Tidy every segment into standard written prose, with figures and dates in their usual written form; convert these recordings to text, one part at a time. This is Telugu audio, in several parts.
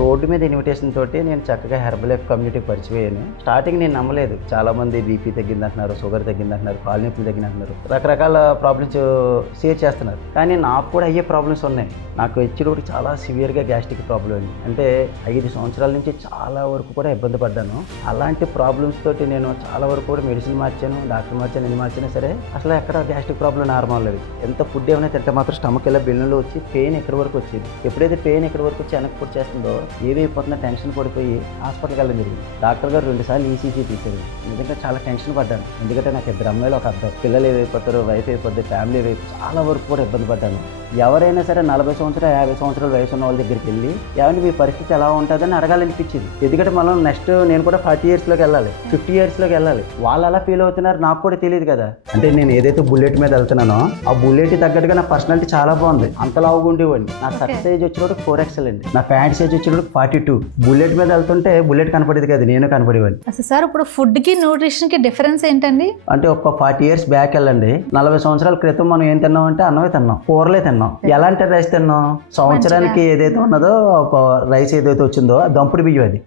రోడ్డు మీద ఇన్విటేషన్ తోటి నేను చక్కగా హెర్బల్ లైఫ్ కమ్యూనిటీకి పరిచయం అయ్యాను. స్టార్టింగ్ నేను నమ్మలేదు. చాలా మంది బీపీ తగ్గిందంటున్నారు, షుగర్ తగ్గిందంటున్నారు, కాలు నొప్పులు తగ్గిందంటున్నారు, రకరకాల ప్రాబ్లమ్స్ షేర్ చేస్తున్నారు. కానీ నాకు కూడా అయ్యే ప్రాబ్లమ్స్ ఉన్నాయి. నాకు వచ్చేటప్పుడు చాలా సివియర్గా గ్యాస్ట్రిక్ ప్రాబ్లం అండి. అంటే 5 సంవత్సరాల నుంచి చాలా వరకు కూడా ఇబ్బంది పడ్డాను. అలాంటి ప్రాబ్లమ్స్ తోటి నేను చాలా వరకు కూడా మెడిసిన్ మార్చాను, డాక్టర్ మార్చాను, ఎన్ని మార్చినా సరే అసలు ఎక్కడ గ్యాస్ట్రిక్ ప్రాబ్లం నార్మల్ లేదు. ఎంత ఫుడ్ ఏమైనా తింటే మాత్రం స్టమక్ ఇలా బెల్లులో వచ్చి పెయిన్ ఎక్కడి వరకు వచ్చేది. ఎప్పుడైతే పెయిన్ ఎక్కడి వరకు వచ్చి వెనక్కి పొడి చేస్తుందో ఏదైపోతుందో టెన్షన్ పడిపోయి హాస్పిటల్కి వెళ్ళడం జరిగింది. డాక్టర్ గారు 2 సార్లు ఈసీజీ తీశారు. నిజంగా చాలా టెన్షన్ పడ్డాను. ఎందుకంటే నాకు 2 అమ్మాయిలు, 1 అబ్బాయి. పిల్లలు ఏమైపోతారు, వైఫ్ అయిపోద్ది, ఫ్యామిలీ వైపు చాలా వరకు కూడా ఇబ్బంది పడ్డాను. ఎవరైనా సరే 40 సంవత్సరాలు 50 సంవత్సరాల వయసు ఉన్న వాళ్ళ దగ్గరికి వెళ్ళి ఏమంటే మీ పరిస్థితి ఎలా ఉంటుందని అడగాలనిపించింది. ఎందుకంటే మనం నెక్స్ట్ నేను కూడా 40 ఇయర్స్లోకి వెళ్ళాలి, 50 ఇయర్స్లోకి వెళ్ళాలి. వాళ్ళు ఎలా ఫీల్ అవుతున్నారు నాకు కూడా తెలియదు కదా. అంటే నేను ఏదైతే బుల్లెట్ మీద వెళ్తున్నానో ఆ బుల్లెట్ తగ్గట్టుగా నా పర్సనాలిటీ చాలా బాగుంది. అంత లావుగా ఉండేవాడిని. నా సక్సెస్ ఏజ్ వచ్చినప్పుడు 4XL అండి. నా ఫ్యాన్స్ ఏజ్ వచ్చినప్పుడు 42. బుల్లెట్ మీద వెళ్తుంటే బుల్లెట్ కనపడేది కదా, నేను కనపడేవాడిని. అసలు సార్ ఇప్పుడు ఫుడ్కి న్యూట్రిషన్కి డిఫరెన్స్ ఏంటండి? అంటే ఒక 40 ఇయర్స్ బ్యాక్ వెళ్ళండి. 40 సంవత్సరాల క్రితం మనం ఏం తిన్నాం అంటే అన్నమే తిన్నాం, కూరలే తిన్నాం. ఎలాంటి రైస్ తిన్నాం? సంవత్సరానికి ఏదైతే ఉన్నదో ఒక రైస్ ఏదైతే వచ్చిందో దంపుడు బియ్యం అది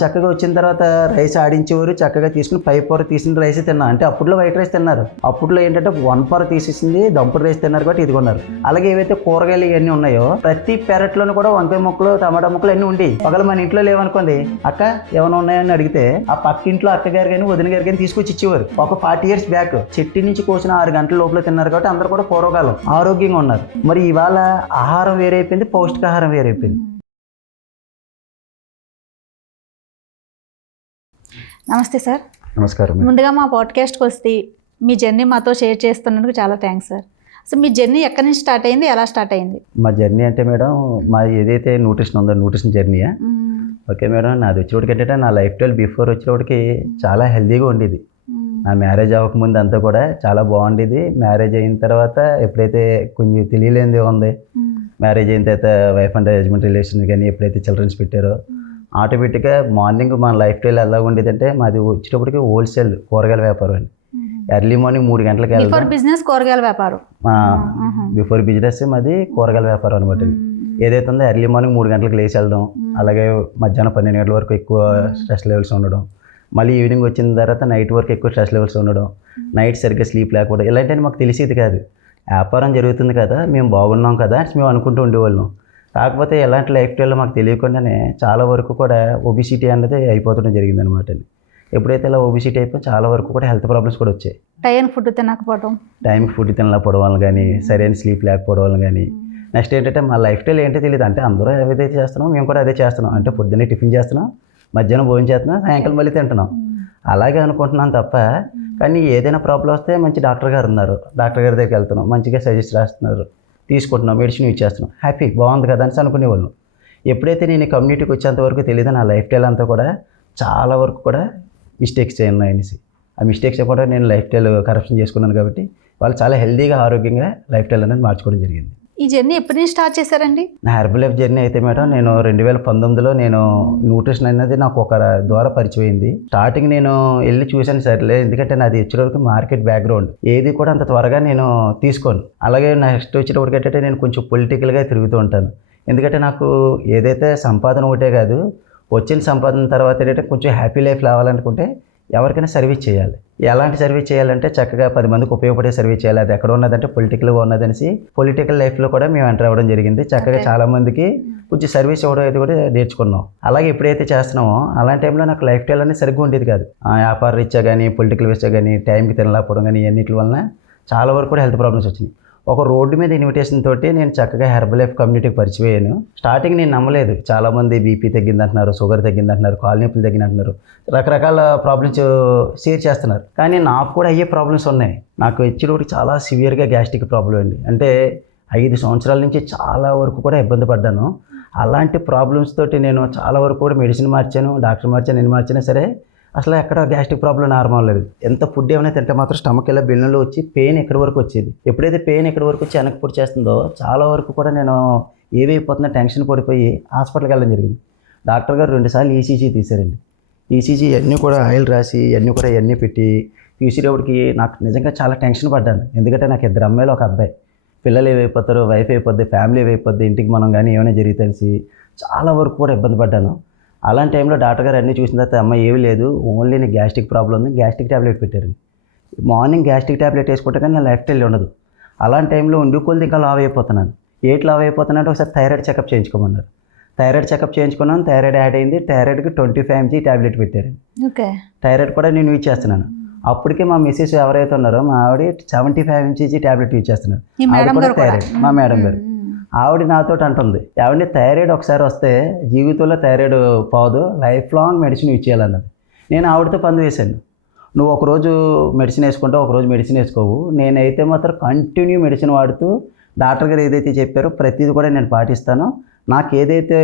చక్కగా వచ్చిన తర్వాత రైస్ ఆడించేవారు. చక్కగా తీసుకుని 5 పవర్ తీసిన రైస్ తిన్నాం. అంటే అప్పుడులో వైట్ రైస్ తిన్నారు. అప్పుడులో ఏంటంటే 1 పవర్ తీసేసింది దంపుడు రైస్ తిన్నారు కాబట్టి ఇది కొన్నారు. అలాగే ఏవైతే కూరగాయలు ఇవన్నీ ఉన్నాయో ప్రతి పెరట్లోనూ కూడా వంకాయ ముక్కలు, టమాటా ముక్కలు అన్నీ ఉండి పగల మన ఇంట్లో లేవనుకోండి, అక్క ఏమైనా ఉన్నాయని అడిగితే ఆ పక్కింట్లో అక్కగారు కానీ వదిన గారు కానీ తీసుకొచ్చి ఇచ్చేవారు. ఒక 40 ఇయర్స్ బ్యాక్ చెట్టు నుంచి కోసిన 6 గంటల లోపల తిన్నారు కాబట్టి అందరూ కూడా పూర్వకాలం ఆరోగ్యంగా ఉన్నారు. మరి ఇవాళ ఆహారం వేరైపోయింది, పౌష్టికాహారం వేరైపోయింది. నమస్తే సార్. నమస్కారం. ముందుగా మా పాడ్కాస్ట్కి వస్తే మీ జర్నీ మాతో షేర్ చేస్తున్నందుకు చాలా థ్యాంక్స్ సార్. అసలు మీ జర్నీ ఎక్కడి నుంచి స్టార్ట్ అయింది, ఎలా స్టార్ట్ అయింది? మా జర్నీ అంటే మేడం, మా ఏదైతే న్యూట్రిషన్ ఉందో న్యూట్రిషన్ జర్నీయా? ఓకే మేడం, నాది వచ్చేవాడికి ఏంటంటే నా లైఫ్ స్టైల్ బిఫోర్ వచ్చేవాడికి చాలా హెల్తీగా ఉండేది. నా మ్యారేజ్ అవ్వకముందు అంతా కూడా చాలా బాగుండేది. మ్యారేజ్ అయిన తర్వాత ఎప్పుడైతే కొంచెం తెలియలేనిది ఉంది, మ్యారేజ్ అయిన తర్వాత వైఫ్ అండ్ హస్బెండ్ రిలేషన్ కానీ ఎప్పుడైతే చిల్డ్రన్స్ పెట్టారో ఆటోమేటిక్గా మార్నింగ్ మన లైఫ్ స్టైల్ ఎలా ఉండేదంటే మాది వచ్చేటప్పటికి హోల్సేల్ కూరగాయల వ్యాపారం అండి. ఎర్లీ మార్నింగ్ 3 గంటలకు బిఫోర్ బిజినెస్ కూరగాయల వ్యాపారం. బిఫోర్ బిజినెస్ మాది కూరగాయల వ్యాపారం అనమాట. ఏదైతే ఉందో ఎర్లీ మార్నింగ్ 3 గంటలకు లేచి వెళ్ళడం, అలాగే మధ్యాహ్నం 12 గంటల వరకు ఎక్కువ స్ట్రెస్ లెవెల్స్ ఉండడం, మళ్ళీ ఈవినింగ్ వచ్చిన తర్వాత నైట్ వరకు ఎక్కువ స్ట్రెస్ లెవెల్స్ ఉండడం, నైట్ సరిగ్గా స్లీప్ లేకపోవడం, ఇలాంటివన్నీ మాకు తెలిసేది కాదు. వ్యాపారం జరుగుతుంది కదా, మేము బాగున్నాం కదా అని మేము అనుకుంటూ ఉండేవాళ్ళం. కాకపోతే ఎలాంటి లైఫ్ స్టైల్లో మాకు తెలియకుండానే చాలా వరకు కూడా ఒబిసిటీ అనేది అయిపోవడం జరిగిందనమాట. ఎప్పుడైతే ఇలా ఒబిసిటీ అయిపోయి చాలా వరకు కూడా హెల్త్ ప్రాబ్లమ్స్ కూడా వచ్చాయి. టైంకి ఫుడ్ తినకపోవడం, టైంకి ఫుడ్ తినలేకపోవడం వల్ల కానీ, సరైన స్లీప్ లేకపోవడం వల్ల కానీ, నెక్స్ట్ ఏంటంటే మా లైఫ్ స్టైల్ ఏంటో తెలియదు. అంటే అందరూ ఏదైతే చేస్తున్నాం మేము కూడా అదే చేస్తున్నాం. అంటే పొద్దున్నే టిఫిన్ చేస్తున్నాం, మధ్యాహ్నం భోజనం చేస్తున్నాం, సాయంకాలం మళ్ళీ తింటున్నాం, అలాగే అనుకుంటున్నాం తప్ప. కానీ ఏదైనా ప్రాబ్లం వస్తే మంచి డాక్టర్ గారు ఉన్నారు, డాక్టర్ గారి దగ్గరికి వెళ్తున్నాం, మంచిగా సజెస్ట్ చేస్తున్నారు, తీసుకుంటున్నాం, మెడిసిన్ యూజ్ చేస్తున్నాం, హ్యాపీ బాగుంది కదా అని అనుకునేవాళ్ళం. ఎప్పుడైతే నేను కమ్యూనిటీకి వచ్చేంత వరకు తెలియదు నా లైఫ్ స్టైల్ అంతా కూడా చాలా వరకు కూడా మిస్టేక్స్ ఉన్నాయనేసి. ఆ మిస్టేక్స్ కూడా నేను లైఫ్ స్టైల్ కరెక్షన్ చేసుకున్నాను కాబట్టి వాళ్ళు చాలా హెల్తీగా ఆరోగ్యంగా లైఫ్ స్టైల్ అనేది మార్చుకోవడం జరిగింది. ఈ జర్నీ ఎప్పటి నుంచి స్టార్ట్ చేశారండి? నా హెర్బల్ లైఫ్ జర్నీ అయితే మేడం, నేను 2019లో నేను న్యూట్రిషన్ అనేది నాకు ఒక ద్వారా పరిచయం అయింది. స్టార్టింగ్ నేను వెళ్ళి చూశాను సరేలే, ఎందుకంటే నాది వచ్చేటప్పటికి మార్కెట్ బ్యాక్గ్రౌండ్, ఏది కూడా అంత త్వరగా నేను తీసుకోను. అలాగే నెక్స్ట్ వచ్చేటప్పటికి ఏంటంటే నేను కొంచెం పొలిటికల్గా తిరుగుతూ ఉంటాను. ఎందుకంటే నాకు ఏదైతే సంపాదన ఒకటే కాదు, వచ్చిన సంపాదన తర్వాత ఏంటంటే కొంచెం హ్యాపీ లైఫ్ రావాలనుకుంటే ఎవరికైనా సర్వీస్ చేయాలి. ఎలాంటి సర్వీస్ చేయాలంటే చక్కగా 10 మందికి ఉపయోగపడే సర్వీస్ చేయాలి. అది ఎక్కడ ఉన్నదంటే పొలిటికల్గా ఉన్నదనేసి పొలిటికల్ లైఫ్లో కూడా మేము ఎంటర్ అవ్వడం జరిగింది. చక్కగా చాలామందికి కొంచెం సర్వీస్ ఇవ్వడం అయితే కూడా నేర్చుకున్నాం. అలాగే ఎప్పుడైతే చేస్తున్నామో అలాంటి టైంలో నాకు లైఫ్ స్టైల్ అనేది సరిగ్గా ఉండేది కాదు. వ్యాపార రీత్యా కానీ, పొలిటికల్ రీత్యా కానీ, టైంకి తినలేకపోవడం కానీ, ఇవన్నిటి వలన చాలా వరకు కూడా హెల్త్ ప్రాబ్లమ్స్ వచ్చినాయి. ఒక రోడ్డు మీద ఇన్విటేషన్ తోటి నేను చక్కగా హెర్బల్ లైఫ్ కమ్యూనిటీకి పరిచయం అయ్యాను. స్టార్టింగ్ నేను నమ్మలేదు. చాలామంది బీపీ తగ్గిందంటున్నారు, షుగర్ తగ్గిందంటున్నారు, కాలు నొప్పులు తగ్గిందంటున్నారు, రకరకాల ప్రాబ్లమ్స్ షేర్ చేస్తున్నారు. కానీ నాకు కూడా అయ్యే ప్రాబ్లమ్స్ ఉన్నాయి. నాకు వచ్చేటప్పటికి చాలా సివియర్గా గ్యాస్ట్రిక్ ప్రాబ్లం అండి. అంటే 5 సంవత్సరాల నుంచి చాలా వరకు కూడా ఇబ్బంది పడ్డాను. అలాంటి ప్రాబ్లమ్స్ తోటి నేను చాలా వరకు కూడా మెడిసిన్ మార్చాను, డాక్టర్ మార్చాను, ఎన్ని మార్చినా సరే అసలు ఎక్కడ గ్యాస్ట్రిక్ ప్రాబ్లం నార్మల్ లేదు. ఎంత ఫుడ్ ఏమైనా తింటే మాత్రం స్టమక్ ఇలా బెల్లులో వచ్చి పెయిన్ ఎక్కడి వరకు వచ్చేది. ఎప్పుడైతే పెయిన్ ఎక్కడి వరకు వచ్చి వెనక్కి పొడి చేస్తుందో చాలా వరకు కూడా నేను ఏవైపోతున్నా టెన్షన్ పడిపోయి హాస్పిటల్కి వెళ్ళడం జరిగింది. డాక్టర్ గారు 2 సార్లు ఈసీజీ తీశారండి. ఈసీజీ అన్నీ కూడా ఆయిల్ రాసి ఇవన్నీ పెట్టి తీసేటప్పటికి నాకు నిజంగా చాలా టెన్షన్ పడ్డాను. ఎందుకంటే నాకు 2 అమ్మాయిలు, 1 అబ్బాయి. పిల్లలు ఏమైపోతారో, వైఫ్ అయిపోద్ది, ఫ్యామిలీ ఏమైపోద్ది, ఇంటికి మనం కానీ ఏమైనా జరిగితే చాలా వరకు కూడా ఇబ్బంది పడ్డాను. అలాంటి టైంలో డాక్టర్ గారు అన్నీ చూసిన తర్వాత అమ్మ ఏమీ లేదు, ఓన్లీ నీకు గ్యాస్ట్రిక్ ప్రాబ్లం ఉంది, గ్యాస్ట్రిక్ ట్యాబ్లెట్ పెట్టారు. మార్నింగ్ గ్యాస్ట్రిక్ ట్యాబ్లెట్ వేసుకుంటే కానీ నా లైఫ్ స్టైల్ ఉండదు. అలాంటి టైంలో ఉండి కొలిది ఇంకా లావ్ అయిపోతున్నాను. ఏటి లావ్ అయిపోతున్నా అంటే ఒకసారి థైరాయిడ్ చెకప్ చేయించుకోమన్నారు. థైరాయిడ్ చెకప్ చేయించుకున్నాను, థైరాయిడ్ యాడ్ అయింది. థైరాయిడ్కి 25 mg ట్యాబ్లెట్ పెట్టారు. ఓకే. థైరాయిడ్ కూడా నేను యూజ్ చేస్తున్నాను. అప్పటికే మా మిస్సెస్ ఎవరైతే ఉన్నారో మా ఆవిడ 75 mg ట్యాబ్లెట్ యూజ్ చేస్తున్నారు. ఆవిడ కూడా థైరాయిడ్, మా మేడం గారు. ఆవిడ నాతో అంటుంది, ఆవిడ థైరాయిడ్ ఒకసారి వస్తే జీవితంలో థైరాయిడ్ పోదు, లైఫ్ లాంగ్ మెడిసిన్ యూజ్ చేయాలన్నది. నేను ఆవిడతో పందు వేశాను, నువ్వు ఒకరోజు మెడిసిన్ వేసుకుంటావు, ఒకరోజు మెడిసిన్ వేసుకోవు, నేనైతే మాత్రం కంటిన్యూ మెడిసిన్ వాడుతూ డాక్టర్ గారు ఏదైతే చెప్పారో ప్రతిదీ కూడా నేను పాటిస్తాను, నాకు ఏదైతే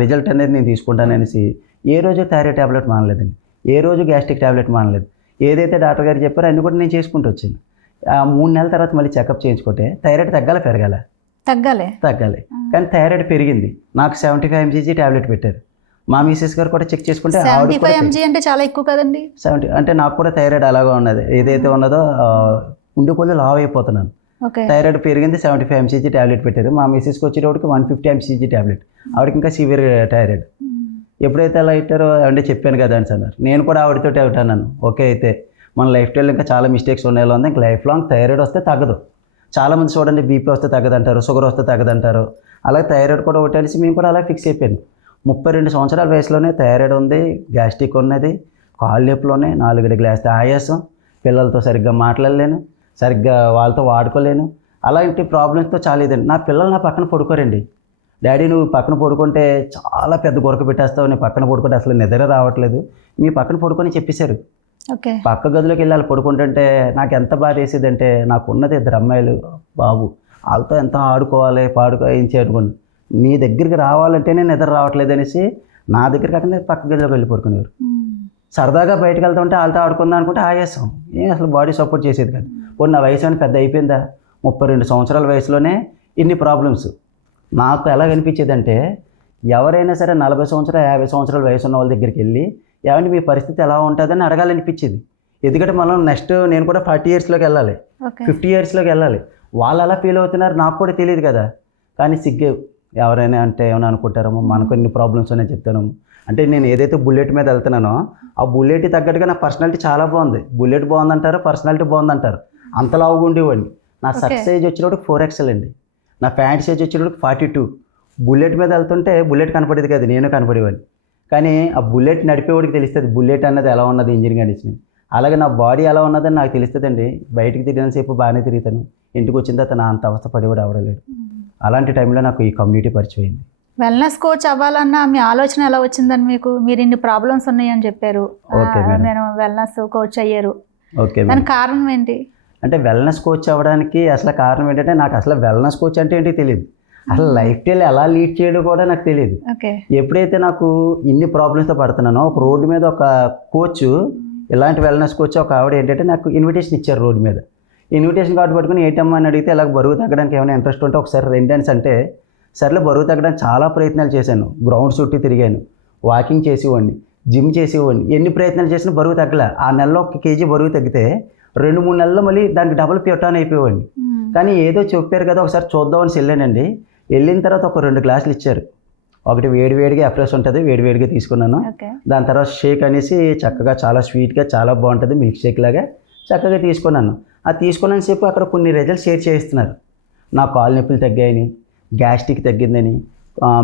రిజల్ట్ అనేది నేను తీసుకుంటాననేసి ఏ రోజు థైరాయిడ్ ట్యాబ్లెట్ మానలేదండి, ఏ రోజు గ్యాస్ట్రిక్ ట్యాబ్లెట్ మానలేదు. ఏదైతే డాక్టర్ గారు చెప్పారో అన్నీ కూడా నేను చేసుకుంటూ వచ్చాను. 3 నెలల తర్వాత మళ్ళీ చెకప్ చేయించుకుంటే థైరాయిడ్ పెరగాలి తగ్గాలి, కానీ థైరాయిడ్ పెరిగింది. నాకు 75 mg ట్యాబ్లెట్ పెట్టారు. మా మిసెస్ గారు కూడా చెక్ చేసుకుంటే 75 mg అంటే చాలా ఎక్కువ కదండి. 70 అంటే నాకు కూడా థైరాయిడ్ అలాగే ఉన్నది, ఏదైతే ఉన్నదో ఉండి కొద్ది లావ్ అయిపోతున్నాను. థైరాయిడ్ పెరిగింది, 75 mg ట్యాబ్లెట్ పెట్టారు. మా మిసెస్కి వచ్చేటప్పటికి 150 mg ట్యాబ్లెట్, ఆవిడకి ఇంకా సివియర్ థైరాయిడ్. ఎప్పుడైతే అలా ఇట్టారో అంటే చెప్పాను కదా అని అన్నారు. నేను కూడా ఆవిడతో అన్నాను, ఓకే అయితే మన లైఫ్ స్టైల్ ఇంకా చాలా మిస్టేక్స్ ఉన్నాయో ఉంది, ఇంకా లైఫ్ లాంగ్ థైరాయిడ్ వస్తే తగ్గదు. చాలామంది చూడండి బీపీ వస్తే తగ్గదంటారు, షుగర్ వస్తే తగ్గదంటారు, అలాగే థైరాయిడ్ కూడా ఒకటి అనేసి మేము కూడా అలా ఫిక్స్ అయిపోయాను. 32 సంవత్సరాల వయసులోనే థైరాయిడ్ ఉంది, గ్యాస్ట్రిక్ ఉన్నది, కాళ్ళు నొప్పులోనే 4 గ్లాసులు ఆయాసం, పిల్లలతో సరిగ్గా మాట్లాడలేను, సరిగ్గా వాళ్ళతో వాడుకోలేను, అలాంటి ప్రాబ్లమ్స్తో చాలా ఇదండి. నా పిల్లలు నా పక్కన పడుకోరండి. డాడీ నువ్వు పక్కన పడుకుంటే చాలా పెద్ద గురక పెట్టేస్తావు, నేను పక్కన పడుకుంటే అసలు నిద్ర రావట్లేదు, మీ పక్కన పడుకొని చెప్పేశారు. పక్క గదిలోకి వెళ్ళి వాళ్ళు పడుకుంటుంటే నాకు ఎంత బాధ వేసేదంటే, నాకు ఉన్నది 2 అమ్మాయిలు బాబు, వాళ్ళతో ఎంత ఆడుకోవాలి అనుకోండి, నీ దగ్గరికి రావాలంటేనే నిద్ర రావట్లేదు అనేసి నా దగ్గర కాకుండా పక్క గదిలోకి వెళ్ళి పడుకునేవారు. సరదాగా బయటకు వెళ్తా ఉంటే వాళ్ళతో ఆడుకుందాం అనుకుంటే ఆయాసం, అసలు బాడీ సపోర్ట్ చేసేది కాదు. పోనీ నా వయసు అని పెద్ద అయిపోయిందా, 32 సంవత్సరాల వయసులోనే ఇన్ని ప్రాబ్లమ్స్. నాకు ఎలా అనిపించేదంటే, ఎవరైనా సరే 40 సంవత్సరాలు 50 సంవత్సరాల వయసు ఉన్న వాళ్ళ దగ్గరికి వెళ్ళి ఏమంటే మీ పరిస్థితి ఎలా ఉంటుందని అడగాలనిపించేది. ఎందుకంటే మనం నెక్స్ట్ నేను కూడా 40 yearsలోకి వెళ్ళాలి, 50 yearsలోకి వెళ్ళాలి. వాళ్ళు ఎలా ఫీల్ అవుతున్నారు నాకు కూడా తెలియదు కదా. కానీ సిగ్గే, ఎవరైనా అంటే ఏమైనా అనుకుంటారేమో, మనకు ఎన్ని ప్రాబ్లమ్స్ ఉన్నాయని చెప్తాను. అంటే నేను ఏదైతే బుల్లెట్ మీద వెళ్తున్నానో ఆ బుల్లెట్ తగ్గట్టుగా నా పర్సనాలిటీ చాలా బాగుంది. బుల్లెట్ బాగుందంటారు, పర్సనాలిటీ బాగుందంటారు. అంత లావుగా ఉండేవాడిని. నా సక్సెస్ ఏజ్ వచ్చేటప్పుడు 4XL అండి, నా ప్యాంట్ సైజ్ వచ్చేటప్పుడు 42. బుల్లెట్ మీద వెళ్తుంటే బుల్లెట్ కనపడేది కాదు, నేను కనపడేవాడిని. కానీ ఆ బుల్లెట్ నడిపేవాడికి తెలుస్తుంది బుల్లెట్ అన్నది ఎలా ఉన్నది, ఇంజిన్ కండిషన్. అలాగే నా బాడీ ఎలా ఉన్నదని నాకు తెలుస్తుందండి. బయటికి తిరిగినంతసేపు బాగానే తిరుగుతాను, ఇంటికి వచ్చిన తర్వాత నా అంత అవస్థ పడేవాడు అవడలేడు. అలాంటి టైంలో నాకు ఈ కమ్యూనిటీ పరిచయం అయింది. వెల్నెస్ కోచ్ అవ్వాలన్న మీ ఆలోచన ఎలా వచ్చిందని మీకు? మీరు ఇన్ని ప్రాబ్లమ్స్ ఉన్నాయని చెప్పారు, నేను వెల్నెస్ కోచ్ అయ్యారు, దానికి కారణం ఏంటి? అంటే వెల్నెస్ కోచ్ అవ్వడానికి అసలు కారణం ఏంటంటే, నాకు అసలు వెల్నెస్ కోచ్ అంటే ఏంటి తెలియదు, అసలు లైఫ్ స్టైల్ ఎలా లీడ్ చేయడం కూడా నాకు తెలియదు. ఎప్పుడైతే నాకు ఇన్ని ప్రాబ్లమ్స్తో పడుతున్నానో, ఒక రోడ్డు మీద ఒక కోచ్, ఇలాంటి వెల్నెస్ కోచ్ ఒక ఆవిడ ఏంటంటే నాకు ఇన్విటేషన్ ఇచ్చారు రోడ్డు మీద. ఇన్విటేషన్ కార్డు పట్టుకుని ఏంటమ్మా అని అడిగితే, ఇలా బరువు తగ్గడానికి ఏమైనా ఇంట్రెస్ట్ ఉంటే ఒకసారి రెండెన్స్ అంటే, సర్లే బరువు తగ్గడానికి చాలా ప్రయత్నాలు చేశాను. గ్రౌండ్ చుట్టూ తిరిగాను, వాకింగ్ చేసేవాడిని, జిమ్ చేసేవాడిని, ఎన్ని ప్రయత్నాలు చేసినా బరువు తగ్గలే. ఆ నెలలో 1 kg బరువు తగ్గితే 2-3 నెలల్లో మళ్ళీ దానికి డబుల్ పిటాన్ అయిపోయేవాడిని. కానీ ఏదో చెప్పారు కదా ఒకసారి చూద్దామని వెళ్ళానండి. వెళ్ళిన తర్వాత ఒక 2 గ్లాసులు ఇచ్చారు. ఒకటి వేడివేడిగా ఎఫ్రెష్ ఉంటుంది, వేడివేడిగా తీసుకున్నాను. దాని తర్వాత షేక్ అనేసి చక్కగా చాలా స్వీట్గా చాలా బాగుంటుంది, మిల్క్ షేక్ లాగా చక్కగా తీసుకున్నాను. అది తీసుకున్నాను సేపు అక్కడ కొన్ని రిజల్ట్స్ షేర్ చేయిస్తున్నారు. నా కాలు నొప్పులు తగ్గాయని, గ్యాస్ట్రిక్ తగ్గిందని,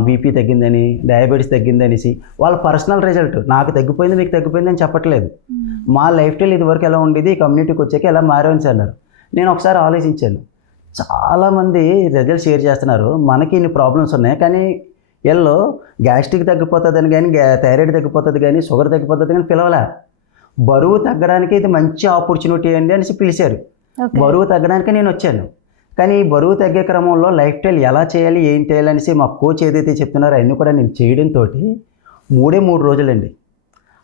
బీపీ తగ్గిందని, డయాబెటీస్ తగ్గిందనేసి వాళ్ళ పర్సనల్ రిజల్ట్. నాకు తగ్గిపోయింది మీకు తగ్గిపోయింది అని చెప్పట్లేదు. మా లైఫ్ స్టైల్ ఇదివరకు ఎలా ఉండేది, ఈ కమ్యూనిటీకి వచ్చాక ఎలా మారేమని అన్నారు. నేను ఒకసారి ఆలోచించాను, చాలామంది రిజల్ట్ షేర్ చేస్తున్నారు, మనకి ఇన్ని ప్రాబ్లమ్స్ ఉన్నాయి, కానీ వీళ్ళు గ్యాస్ట్రిక్ తగ్గిపోతుందని కానీ, థైరాయిడ్ తగ్గిపోతుంది కానీ, షుగర్ తగ్గిపోతుంది కానీ పిలవలే. బరువు తగ్గడానికి ఇది మంచి ఆపర్చునిటీ అండి అనేసి పిలిచారు. బరువు తగ్గడానికి నేను వచ్చాను. కానీ ఈ బరువు తగ్గే క్రమంలో లైఫ్ స్టైల్ ఎలా చేయాలి, ఏం చేయాలి అనేసి మా కోచ్ ఏదైతే చెప్తున్నారో అవన్నీ కూడా నేను చేయడంతో 3 రోజులండి,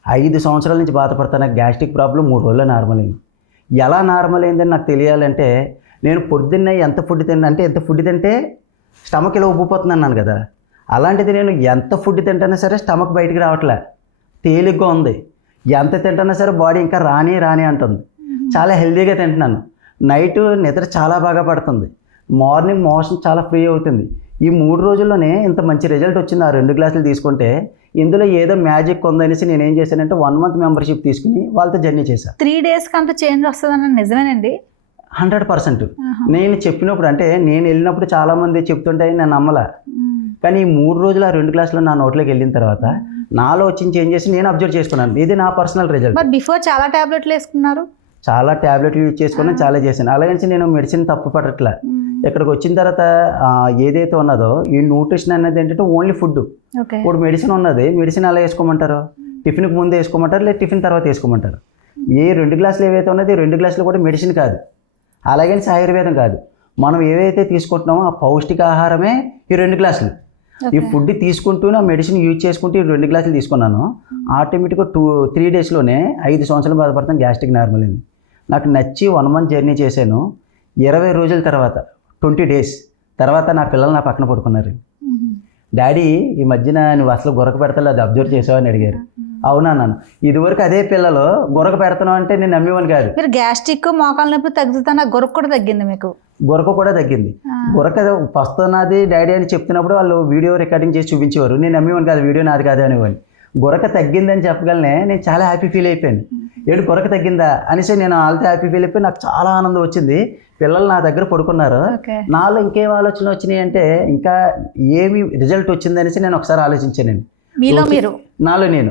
5 సంవత్సరాల నుంచి బాధపడుతున్న గ్యాస్ట్రిక్ ప్రాబ్లం 3 రోజుల్లో నార్మల్ అయింది. ఎలా నార్మల్ అయిందని నాకు తెలియాలంటే, నేను పొద్దున్న ఎంత ఫుడ్ తిన్నా అంటే, ఎంత ఫుడ్ తింటే స్టమక్ ఇలా ఉబ్బిపోతుంది అన్నాను కదా, అలాంటిది నేను ఎంత ఫుడ్ తింటానా సరే స్టమక్ బయటికి రావట్లే, తేలిగ్గా ఉంది. ఎంత తింటానా సరే బాడీ ఇంకా రాని అంటుంది. చాలా హెల్తీగా తింటున్నాను. నైట్ నిద్ర చాలా బాగా పడుతుంది, మార్నింగ్ మోషన్ చాలా ఫ్రీ అవుతుంది. ఈ 3 రోజుల్లోనే ఇంత మంచి రిజల్ట్ వచ్చింది ఆ 2 గ్లాసులు తీసుకుంటే. ఇందులో ఏదో మ్యాజిక్ ఉందనేసి నేను ఏం చేశానంటే 1 మంత్ మెంబర్షిప్ తీసుకుని వాళ్ళతో జర్నీ చేశాను. 3 డేస్కి అంత చేంజ్ వస్తుందన్న నిజమేనండి? 100%. నేను చెప్పినప్పుడు అంటే నేను వెళ్ళినప్పుడు చాలామంది చెప్తుంటే నేను నమ్మలా. కానీ ఈ 3 రోజులు ఆ 2 గ్లాసులు నా నోట్లోకి వెళ్ళిన తర్వాత నాలో వచ్చిన చేంజెస్ నేను అబ్జర్వ్ చేసుకున్నాను. ఇది నా పర్సనల్ రిజల్ట్. మరి బిఫోర్ చాలా టాబ్లెట్లు వేసుకున్నారు? చాలా ట్యాబ్లెట్లు యూజ్ చేసుకున్నాను, చాలా చేశాను. అలాగని నేను మెడిసిన్ తప్పు పడట్లా. ఇక్కడికి వచ్చిన తర్వాత ఏదైతే ఉన్నదో ఈ న్యూట్రిషన్ అనేది ఏంటంటే ఓన్లీ ఫుడ్. ఇప్పుడు మెడిసిన్ ఉన్నది, మెడిసిన్ అలా వేసుకోమంటారు, టిఫిన్కి ముందు వేసుకోమంటారు, లేదా టిఫిన్ తర్వాత వేసుకోమంటారు. ఏ 2 గ్లాసులు ఏవైతే ఉన్నది 2 గ్లాసులు కూడా మెడిసిన్ కాదు, అలాగని ఆయుర్వేదం కాదు. మనం ఏవైతే తీసుకుంటున్నామో ఆ పౌష్టికాహారమే ఈ 2 గ్లాసులు. ఈ ఫుడ్ తీసుకుంటూ నా మెడిసిన్ యూజ్ చేసుకుంటూ ఈ 2 గ్లాసులు తీసుకున్నాను. ఆటోమేటిక్గా 3 డేస్లోనే 5 సంవత్సరాలు బాధపడతాను, గ్యాస్ట్రిక్ నార్మల్ అయింది. నాకు నచ్చి 1 మంత్ జర్నీ చేశాను. 20 రోజుల తర్వాత 20 డేస్ తర్వాత నా పిల్లలు నా పక్కన పడుకున్నారు. డాడీ ఈ మధ్యన నువ్వు అసలు గురక పెడతావు, అది అబ్జర్వ్ చేసావు అని అడిగారు. అవునా అన్నాను. ఇదివరకు అదే పిల్లలు గురక పెడుతున్నావు అంటే నేను నమ్మేవాని కాదు. మీరు గ్యాస్ట్రిక్ మోకాల నొప్పి తగ్గుతున్నా గురక కూడా తగ్గింది మీకు? గురక కూడా తగ్గింది. గురక వస్తున్నది డాడీ అని చెప్తున్నప్పుడు వాళ్ళు వీడియో రికార్డింగ్ చేసి చూపించేవారు. నేను నమ్మేవాని కాదు, వీడియో నాది కాదు అనేవాడిని. గురక తగ్గిందని చెప్పగలనే నేను చాలా హ్యాపీ ఫీల్ అయిపోయాను. ఏడు గురక తగ్గిందా అనేసి నేను వాళ్ళతో హ్యాపీ ఫీల్ అయిపోయి నాకు చాలా ఆనందం వచ్చింది. పిల్లలు నా దగ్గర పడుకున్నారు. నాలో ఇంకేం ఆలోచన వచ్చినాయి అంటే ఇంకా ఏమి రిజల్ట్ వచ్చింది అనేసి నేను ఒకసారి ఆలోచించాను. నాలో నేను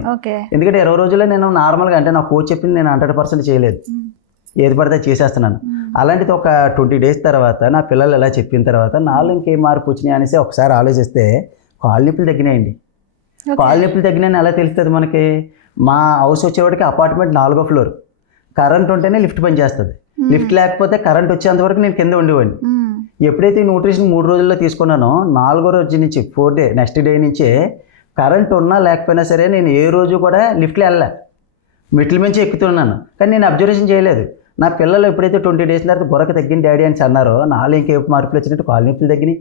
ఎందుకంటే 20 రోజుల్లో నేను నార్మల్గా అంటే నా కోచ్ చెప్పింది నేను 100% చేయలేదు, ఏది పడితే చేసేస్తున్నాను. అలాంటిది ఒక 20 డేస్ తర్వాత నా పిల్లలు ఎలా చెప్పిన తర్వాత నాలో ఇంకేం మార్పు వచ్చినాయి అనేసి ఒకసారి ఆలోచిస్తే కాళ్ళు నొప్పులు తగ్గినాయండి. కాళ్ళు నొప్పులు తగ్గినాయని ఎలా తెలుస్తుంది మనకి? మా హౌస్ వచ్చేవాడికి అపార్ట్మెంట్ 4వ ఫ్లోర్, కరెంట్ ఉంటేనే లిఫ్ట్ పని చేస్తుంది. లిఫ్ట్ లేకపోతే కరెంట్ వచ్చేంత వరకు నేను కింద ఉండేవాడిని. ఎప్పుడైతే ఈ న్యూట్రిషన్ 3 రోజుల్లో తీసుకున్నానో 4వ రోజు నుంచి 4th డే నెక్స్ట్ డే నుంచే కరెంట్ ఉన్నా లేకపోయినా సరే నేను ఏ రోజు కూడా లిఫ్ట్లో వెళ్ళా, మెట్ల మించి ఎక్కుతున్నాను. కానీ నేను అబ్జర్వేషన్ చేయలేదు. నా పిల్లలు ఎప్పుడైతే 20 డేస్ తర్వాత గురక తగ్గింది డాడీ అని అన్నారో నాలో ఇంకేపు మార్పులు వచ్చినట్టు కాళ్ళు నొప్పులు తగ్గినాయి,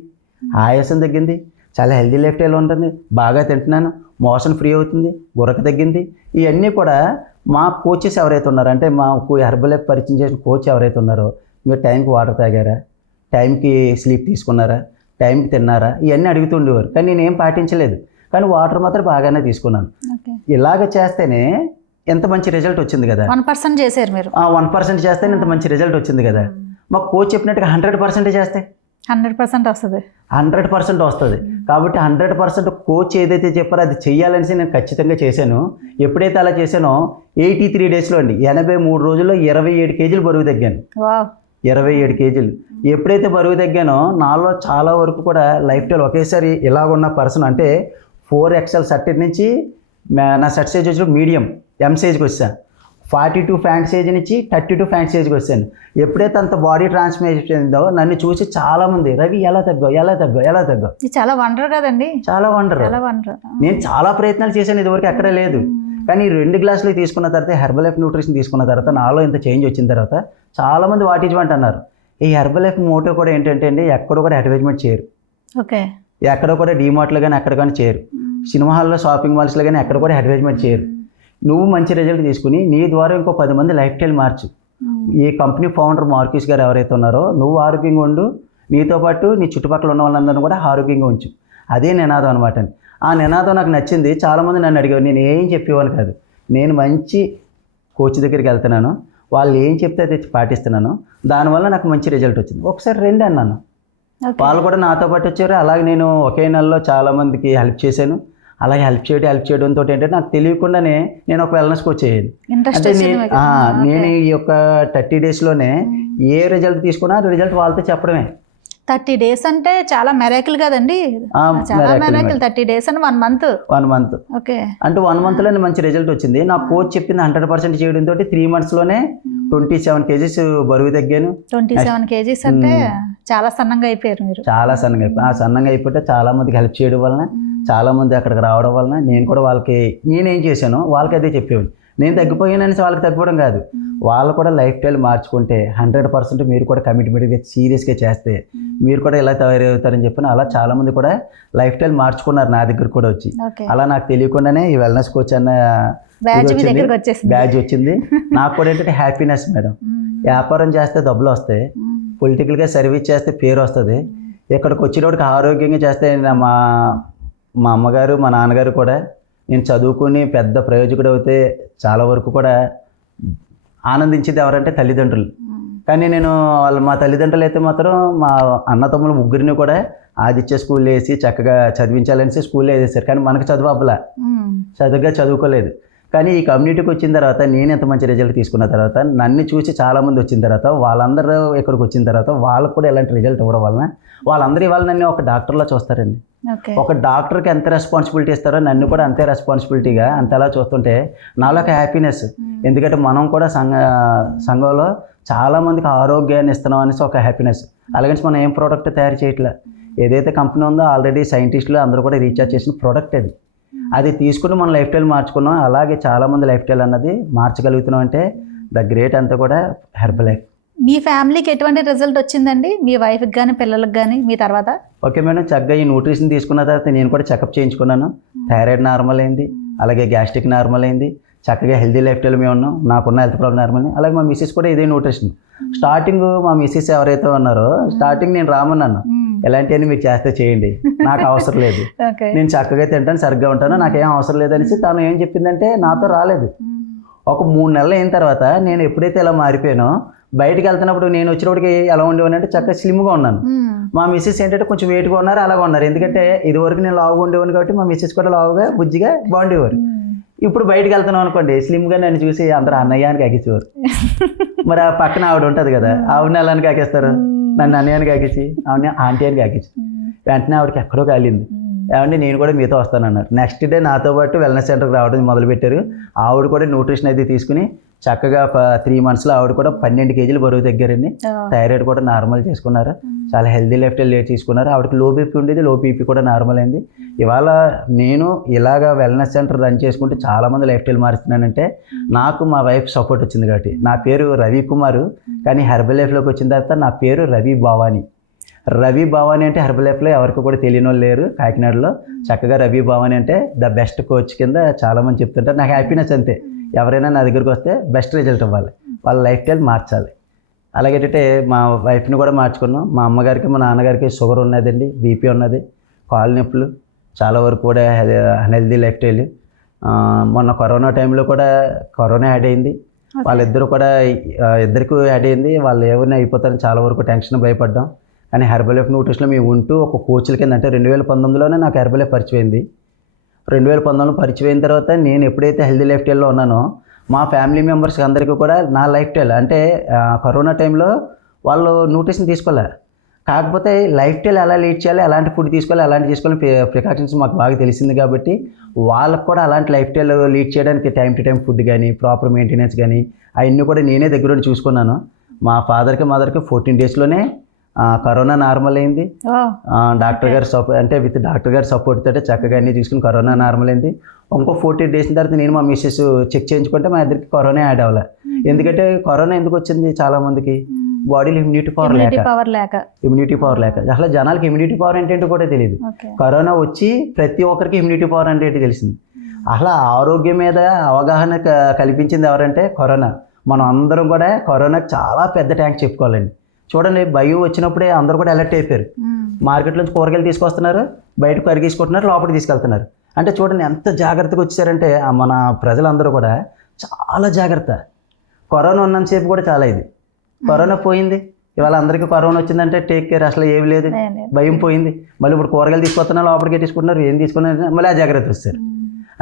ఆయాసం తగ్గింది, చాలా హెల్దీ లైఫ్ స్టైల్ ఉంటుంది, బాగా తింటున్నాను, మోషన్ ఫ్రీ అవుతుంది, గురక తగ్గింది. ఇవన్నీ కూడా మా కోచెస్ ఎవరైతే ఉన్నారో అంటే మాకు హెర్బల్ లైఫ్ పరిచయం చేసిన కోచ్ ఎవరైతే ఉన్నారో మీరు టైంకి వాటర్ తాగారా, టైంకి స్లీప్ తీసుకున్నారా, టైంకి తిన్నారా, ఇవన్నీ అడుగుతుండేవారు. కానీ నేనేం పాటించలేదు. కానీ వాటర్ మాత్రం బాగానే తీసుకున్నాను. ఇలాగ చేస్తేనే ఎంత మంచి రిజల్ట్ వచ్చింది కదా. 1% చేశారు మీరు. 1% చేస్తేనే ఇంత మంచి రిజల్ట్ వచ్చింది కదా. మాకు కోచ్ చెప్పినట్టుగా 100% చేస్తే 100% వస్తుంది. 100% వస్తుంది. కాబట్టి 100% కోచ్ ఏదైతే చెప్పారో అది చెయ్యాలనేసి నేను ఖచ్చితంగా చేశాను. ఎప్పుడైతే అలా చేశానో 83 డేస్లో అండి 83 రోజుల్లో 27 కేజీలు బరువు తగ్గాను. 27 కేజీలు ఎప్పుడైతే బరువు తగ్గానో నాలో చాలా వరకు కూడా లైఫ్ స్టైల్ ఒకేసారి ఇలాగున్న పర్సన్ అంటే 4XL షర్ట్ నుంచి నా షర్ట్ సైజ్ వచ్చి మీడియం ఎం సైజ్కి వచ్చాను. 42 ఫ్యాంట్ సైజ్ నుంచి 32 ఫ్యాంట్ సైజ్కి వచ్చాను. ఎప్పుడైతే అంత బాడీ ట్రాన్స్ఫర్మేషన్ అయిందో నన్ను చూసి చాలామంది రవి ఎలా తగ్గావు ఎలా తగ్గావు ఎలా తగ్గావు. చాలా వండర్ కదండి, చాలా వండర్. నేను చాలా ప్రయత్నాలు చేశాను, ఇదివరకు ఎక్కడ లేదు. కానీ 2 గ్లాసులు తీసుకున్న తర్వాత హెర్బల్ లైఫ్ న్యూట్రిషన్ తీసుకున్న తర్వాత నాలో ఇంత చేంజ్ వచ్చిన తర్వాత చాలామంది వాట్ ఈజ్ వాంట్ అన్నారు. ఈ హెర్బల్ లైఫ్ మోటో కూడా ఏంటంటే అండి ఎక్కడ కూడా అడ్వర్టైజ్మెంట్ చేయరు, ఎక్కడ కూడా డీమార్ట్లో కానీ ఎక్కడ కానీ చేయరు, సినిమా హాల్లో షాపింగ్ మాల్స్లో కానీ ఎక్కడ కూడా అడ్వర్టైజ్మెంట్ చేయరు. నువ్వు మంచి రిజల్ట్ తీసుకుని నీ ద్వారా ఇంకో 10 మంది లైఫ్ స్టైల్ మార్చు. ఈ కంపెనీ ఫౌండర్ మార్కిస్ గారు ఎవరైతే ఉన్నారో నువ్వు ఆరోగ్యంగా ఉండు, నీతో పాటు నీ చుట్టుపక్కల ఉన్న వాళ్ళందరినీ కూడా ఆరోగ్యంగా ఉంచు. అదే నినాదం అనమాట. ఆ నినాదం నాకు నచ్చింది. చాలామంది నన్ను అడిగారు, నేను ఏం చెప్పేవాను కాదు. నేను మంచి కోచ్ దగ్గరికి వెళ్తున్నాను, వాళ్ళు ఏం చెప్తే అది పాటిస్తున్నాను, దానివల్ల నాకు మంచి రిజల్ట్ వచ్చింది. ఒకసారి రండి అన్నాను, వాళ్ళు కూడా నాతో పాటు వచ్చారు. అలాగే నేను ఒకే నెలలో చాలామందికి హెల్ప్ చేశాను. అలాగే హెల్ప్ చేయడంతో ఏంటంటే నాకు తెలియకుండానే నేను ఒక వెల్నెస్ కోచ్ అయ్యాను. అంటే నేను ఈ యొక్క 30 డేస్లోనే ఏ రిజల్ట్ తీసుకున్నా రిజల్ట్ వాళ్ళతో చెప్పడమే. 30 డేస్ అంటే చాలా మెరాకిల్ కదండి, చాలా మెరాకిల్. 30 డేస్ అంటే 1 మంత్. ఓకే, అంటే 1 మంత్లోనే మంచి రిజల్ట్ వచ్చింది. నా కోచ్ చెప్పింది 100% చేయడంతో 3 మంత్స్లోనే 27 కేజీస్ బరువు తగ్గాను. 27 కేజీస్ అంటే చాలా సన్నంగా అయిపోయారు మీరు. చాలా సన్నగా అయిపోయి ఆ సన్నంగా అయిపోతే చాలా మందికి హెల్ప్ చేయడం వలన, చాలా మంది అక్కడికి రావడం వలన నేను కూడా వాళ్ళకి నేనేం చేశానో వాళ్ళకి అదే చెప్పేవాడిని. నేను తగ్గిపోయానని వాళ్ళకి తగ్గిపోవడం కాదు, వాళ్ళు కూడా లైఫ్ స్టైల్ మార్చుకుంటే 100% మీరు కూడా కమిట్మెంట్గా సీరియస్గా చేస్తే మీరు కూడా ఇలా తయారవుతారని చెప్పిన అలా చాలామంది కూడా లైఫ్ స్టైల్ మార్చుకున్నారు నా దగ్గర కూడా వచ్చి. అలా నాకు తెలియకుండానే ఈ వెల్నెస్ కోచ్ అన్న బ్యాచ్ వచ్చింది. నాకు కూడా ఏంటంటే హ్యాపీనెస్ మేడం. వ్యాపారం చేస్తే డబ్బులు వస్తాయి, పొలిటికల్గా సర్వీస్ చేస్తే పేరు వస్తుంది, ఇక్కడికి వచ్చేటప్పటికి ఆరోగ్యంగా చేస్తే మా మా అమ్మగారు మా నాన్నగారు కూడా నేను చదువుకుని పెద్ద ప్రయోజకుడు అవుతే చాలా వరకు కూడా ఆనందించేది ఎవరంటే తల్లిదండ్రులు. కానీ నేను మా తల్లిదండ్రులు అయితే మాత్రం మా అన్న తమ్ములు ముగ్గురిని కూడా ఆదిత్య స్కూల్ వేసి చక్కగా చదివించాలనేసి స్కూల్లో వేసేసారు. కానీ మనకు చదువు అవ్వలా, చదువుగా చదువుకోలేదు. కానీ ఈ కమ్యూనిటీకి వచ్చిన తర్వాత నేను ఎంత మంచి రిజల్ట్ తీసుకున్న తర్వాత నన్ను చూసి చాలామంది వచ్చిన తర్వాత వాళ్ళందరూ ఇక్కడికి వచ్చిన తర్వాత వాళ్ళకు కూడా ఎలాంటి రిజల్ట్ ఇవ్వడం వలన వాళ్ళందరూ ఇవాళ నన్ను ఒక డాక్టర్లా చూస్తారండి. ఒక డాక్టర్కి ఎంత రెస్పాన్సిబిలిటీ ఇస్తారో నన్ను కూడా అంతే రెస్పాన్సిబిలిటీగా అంతలా చూస్తుంటే నాలో ఒక హ్యాపీనెస్. ఎందుకంటే మనం కూడా సంఘంలో చాలామందికి ఆరోగ్యాన్ని ఇస్తున్నాం అనేసి ఒక హ్యాపీనెస్. అలాగని మనం ఏం ప్రోడక్ట్ తయారు చేయట్లే, ఏదైతే కంపెనీ ఉందో ఆల్రెడీ సైంటిస్టులు అందరూ కూడా రీఛార్జ్ చేసిన ప్రోడక్ట్ అది తీసుకుని మన లైఫ్ స్టైల్ మార్చుకున్నాం. అలాగే చాలామంది లైఫ్ స్టైల్ అన్నది మార్చగలుగుతున్నాం. అంటే ద గ్రేట్ అంతా కూడా హెర్బల్ లైఫ్. మీ ఫ్యామిలీకి ఎటువంటి రిజల్ట్ వచ్చిందండి, మీ వైఫ్కి కానీ పిల్లలకి కానీ మీ తర్వాత? ఓకే మేడం, చక్కగా ఈ న్యూట్రిషన్ తీసుకున్న తర్వాత నేను కూడా చెకప్ చేయించుకున్నాను. థైరాయిడ్ నార్మల్ అయింది, అలాగే గ్యాస్ట్రిక్ నార్మల్ అయింది. చక్కగా హెల్దీ లైఫ్ స్టైల్ మేము ఉన్నాం, నాకున్న హెల్త్ ప్రాబ్లం నార్మల్. అలాగే మా మిస్సెస్ కూడా ఇదే న్యూట్రిషన్. స్టార్టింగ్ మా మిస్సెస్ ఎవరైతే ఉన్నారో స్టార్టింగ్ నేను రామన్నాను, ఎలాంటివన్నీ మీరు చేస్తే చేయండి, నాకు అవసరం లేదు, నేను చక్కగా తింటాను, సరిగ్గా ఉంటాను, నాకేం అవసరం లేదనేసి తను ఏం చెప్పిందంటే నాతో రాలేదు. ఒక 3 నెలలు అయిన తర్వాత నేను ఎప్పుడైతే ఇలా మారిపోయానో బయటికి వెళ్తున్నప్పుడు నేను వచ్చినప్పటికి ఎలా ఉండేవాడిని అంటే చక్కగా స్లిమ్గా ఉన్నాను. మా మిస్సెస్ ఏంటంటే కొంచెం వెయిట్గా ఉన్నారు, అలాగా ఉన్నారు. ఎందుకంటే ఇదివరకు నేను లావుగా ఉండేవాడిని కాబట్టి మా మిస్సెస్ కూడా లావుగా బుజ్జిగా బాగుండేవారు. ఇప్పుడు బయటికి వెళ్తున్నాం అనుకోండి, స్లిమ్గా నన్ను చూసి అందరూ అన్నయ్యానికి ఆకించేవారు. మరి ఆ పక్కన ఆవిడ ఉంటుంది కదా, ఆవిడని ఎలానికి ఆకేస్తారు, నన్ను అన్నయ్యానికి ఆకించి ఆవిడని ఆంటీ అని ఆకించి వెంటనే ఆవిడకి ఎక్కడో కాలింది. ఏమంటే నేను కూడా మీతో వస్తానన్నారు. నెక్స్ట్ డే నాతో పాటు వెల్నెస్ సెంటర్కి రావడం మొదలుపెట్టారు. ఆవిడ కూడా న్యూట్రిషన్ అయితే తీసుకుని చక్కగా 3 monthsలో ఆవిడ కూడా 12 kgs బరువు తగ్గారండి. థైరాయిడ్ కూడా నార్మల్ చేసుకున్నారు, చాలా హెల్దీ లైఫ్ స్టైల్ తీసుకున్నారు. ఆవిడకి లో బీపీ ఉండేది, లో బీపీ కూడా నార్మల్ అయింది. ఇవాళ నేను ఇలాగా వెల్నెస్ సెంటర్ రన్ చేసుకుంటే చాలామంది లైఫ్ స్టైల్ మారుస్తున్నానంటే నాకు మా వైఫ్ సపోర్ట్ వచ్చింది కాబట్టి. నా పేరు రవి కుమార్, కానీ హెర్బల్ లైఫ్లోకి వచ్చిన తర్వాత నా పేరు రవి భవానీ. రవి భవానీ అంటే హెర్బల్ లైఫ్లో ఎవరికి కూడా తెలియని వాళ్ళు లేరు కాకినాడలో. చక్కగా రవి భవానీ అంటే ద బెస్ట్ కోచ్ కింద చాలామంది చెప్తుంటారు. నాకు హ్యాపీనెస్ అంతే, ఎవరైనా నా దగ్గరికి వస్తే బెస్ట్ రిజల్ట్ ఇవ్వాలి, వాళ్ళ లైఫ్ స్టైల్ మార్చాలి. అలాగేంటంటే మా వైఫ్ని కూడా మార్చుకున్నాం. మా అమ్మగారికి మా నాన్నగారికి షుగర్ ఉన్నదండి, బీపీ ఉన్నది, కాళ్ళు నొప్పులు, చాలా వరకు కూడా అన్హెల్దీ లైఫ్ స్టైల్. మొన్న కరోనా టైంలో కూడా కరోనా యాడ్ అయింది, వాళ్ళిద్దరూ కూడా ఇద్దరికి యాడ్ అయింది. వాళ్ళు ఏమైనా అయిపోతారని చాలా వరకు టెన్షన్ భయపడ్డాం. కానీ హెర్బల్ లైఫ్ న్యూట్రిషన్లో మేము ఉంటూ ఒక కోచ్ల కింద, అంటే 2019లోనే నాకు హెర్బల్ లైఫ్ పరిచయం అయింది. 2019లో పరిచయం అయిన తర్వాత నేను ఎప్పుడైతే హెల్దీ లైఫ్ స్టైల్లో ఉన్నానో మా ఫ్యామిలీ మెంబర్స్ అందరికీ కూడా నా లైఫ్ స్టైల్ అంటే కరోనా టైంలో వాళ్ళు న్యూట్రిషన్ తీసుకోలే, కాకపోతే లైఫ్ స్టైల్ ఎలా లీడ్ చేయాలి, ఎలాంటి ఫుడ్ తీసుకోవాలి, ఎలాంటి తీసుకోవాలి ప్రికాషన్స్ మాకు బాగా తెలిసింది కాబట్టి వాళ్ళకు కూడా అలాంటి లైఫ్ స్టైల్ లీడ్ చేయడానికి టైం టు టైం ఫుడ్ కానీ ప్రాపర్ మెయింటెనెన్స్ కానీ అవన్నీ కూడా నేనే దగ్గరుండి చూసుకున్నాను. మా ఫాదర్కి మదర్కి 14 daysలోనే కరోనా నార్మల్ అయింది. డాక్టర్ గారు అంటే విత్ డాక్టర్ గారి సపోర్ట్ తోటే చక్కగా అన్నీ తీసుకుని కరోనా నార్మల్ అయింది. ఇంకో 14 days తర్వాత నేను మా మిస్సెస్ చెక్ చేయించుకుంటే మా ఇద్దరికి కరోనా యాడ్ అవ్వాలి. ఎందుకంటే కరోనా ఎందుకు వచ్చింది, చాలామందికి బాడీలో ఇమ్యూనిటీ పవర్ లేక. అసలు జనాలకి ఇమ్యూనిటీ పవర్ ఏంటంటే కూడా తెలియదు. కరోనా వచ్చి ప్రతి ఒక్కరికి ఇమ్యూనిటీ పవర్ అంటే ఏంటి తెలిసింది. అసలు ఆరోగ్యం మీద అవగాహన కల్పించింది ఎవరంటే కరోనా. మనం అందరం కూడా కరోనాకి చాలా పెద్ద ట్యాంక్ చెప్పుకోవాలండి. చూడండి, భయం వచ్చినప్పుడే అందరూ కూడా అలర్ట్ అయిపోయారు. మార్కెట్లోంచి కూరగాయలు తీసుకొస్తున్నారు, బయటకు కరిగించుకుంటున్నారు, లోపలికి తీసుకెళ్తున్నారు. అంటే చూడండి ఎంత జాగ్రత్తగా వచ్చారంటే మన ప్రజలందరూ కూడా చాలా జాగ్రత్త. కరోనా ఉన్నంతసేపు కూడా చాలా ఇది, కరోనా పోయింది, ఇవాళ అందరికీ కరోనా వచ్చిందంటే టేక్ కేర్, అసలు ఏమి లేదు, భయం పోయింది. మళ్ళీ ఇప్పుడు కూరగాయలు తీసుకొస్తున్నారు, లోపలికి తీసుకుంటున్నారు, ఏం తీసుకున్నారు, మళ్ళీ ఆ జాగ్రత్త వస్తారు.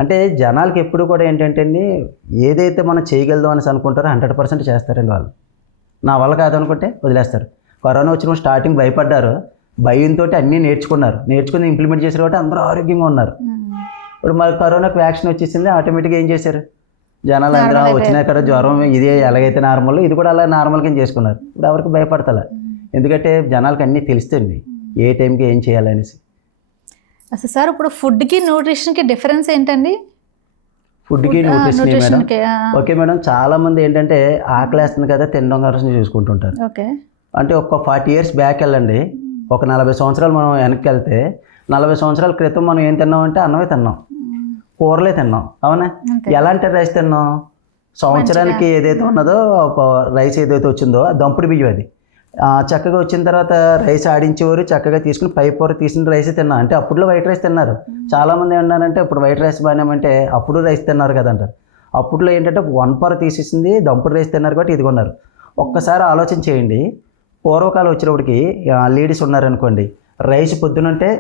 అంటే జనాలకి ఎప్పుడు కూడా ఏంటంటే అండి, ఏదైతే మనం చేయగలదాం అనేసి అనుకుంటారో 100% చేస్తారండి వాళ్ళు. నా వల్ల కాదనుకుంటే వదిలేస్తారు. కరోనా వచ్చిన స్టార్టింగ్ భయపడ్డారు, భయంతో అన్నీ నేర్చుకుని ఇంప్లిమెంట్ చేశారు కాబట్టి అందరూ ఆరోగ్యంగా ఉన్నారు. ఇప్పుడు మరి కరోనాకి వ్యాక్సిన్ వచ్చేసింది, ఆటోమేటిక్గా ఏం చేశారు, జనాలు అందరూ వచ్చిన కదా జ్వరం, ఇదే ఎలాగైతే నార్మల్, ఇది కూడా అలా నార్మల్ కింద చేసుకున్నారు. ఇప్పుడు ఎవరికి భయపడతలే, ఎందుకంటే జనాలకి అన్నీ తెలుస్తుంది ఏ టైంకి ఏం చేయాలనేసి. అసలు సార్ ఇప్పుడు ఫుడ్కి న్యూట్రిషన్కి డిఫరెన్స్ ఏంటండి? ఫుడ్కి న్యూట్రిషన్ మేడం, ఓకే మేడం, చాలామంది ఏంటంటే ఆకలేస్తుంది కదా తినడం కోసం చూసుకుంటుంటారు. అంటే ఒక 40 years బ్యాక్ వెళ్ళండి, ఒక 40 సంవత్సరాలు మనం వెనక్కి వెళ్తే 40 సంవత్సరాల క్రితం మనం ఏం తిన్నామంటే అన్నమే తిన్నాం, కూరలే తిన్నాం, అవునా? ఎలాంటి రైస్ తిన్నాం, సంవత్సరానికి ఏదైతే ఉన్నదో రైస్ ఏదైతే వచ్చిందో దంపుడు బియ్యం అది. చక్కగా వచ్చిన తర్వాత రైస్ ఆడించేవారు, చక్కగా తీసుకుని పై పొర తీసిన రైస్ తిన్నా. అంటే అప్పుడులో వైట్ రైస్ తిన్నారు. చాలామంది ఏమన్నారంటే ఇప్పుడు వైట్ రైస్ బాగానేమంటే అప్పుడు రైస్ తిన్నారు కదా అంటారు. అప్పుడులో ఏంటంటే 1 పొర తీసేసింది దంపుడు రైస్ తిన్నారు కాబట్టి ఇది కొన్నారు. ఒక్కసారి ఆలోచన చేయండి, పూర్వకాలం వచ్చినప్పటికి లేడీస్ ఉన్నారనుకోండి, రైస్ పొద్దునంటే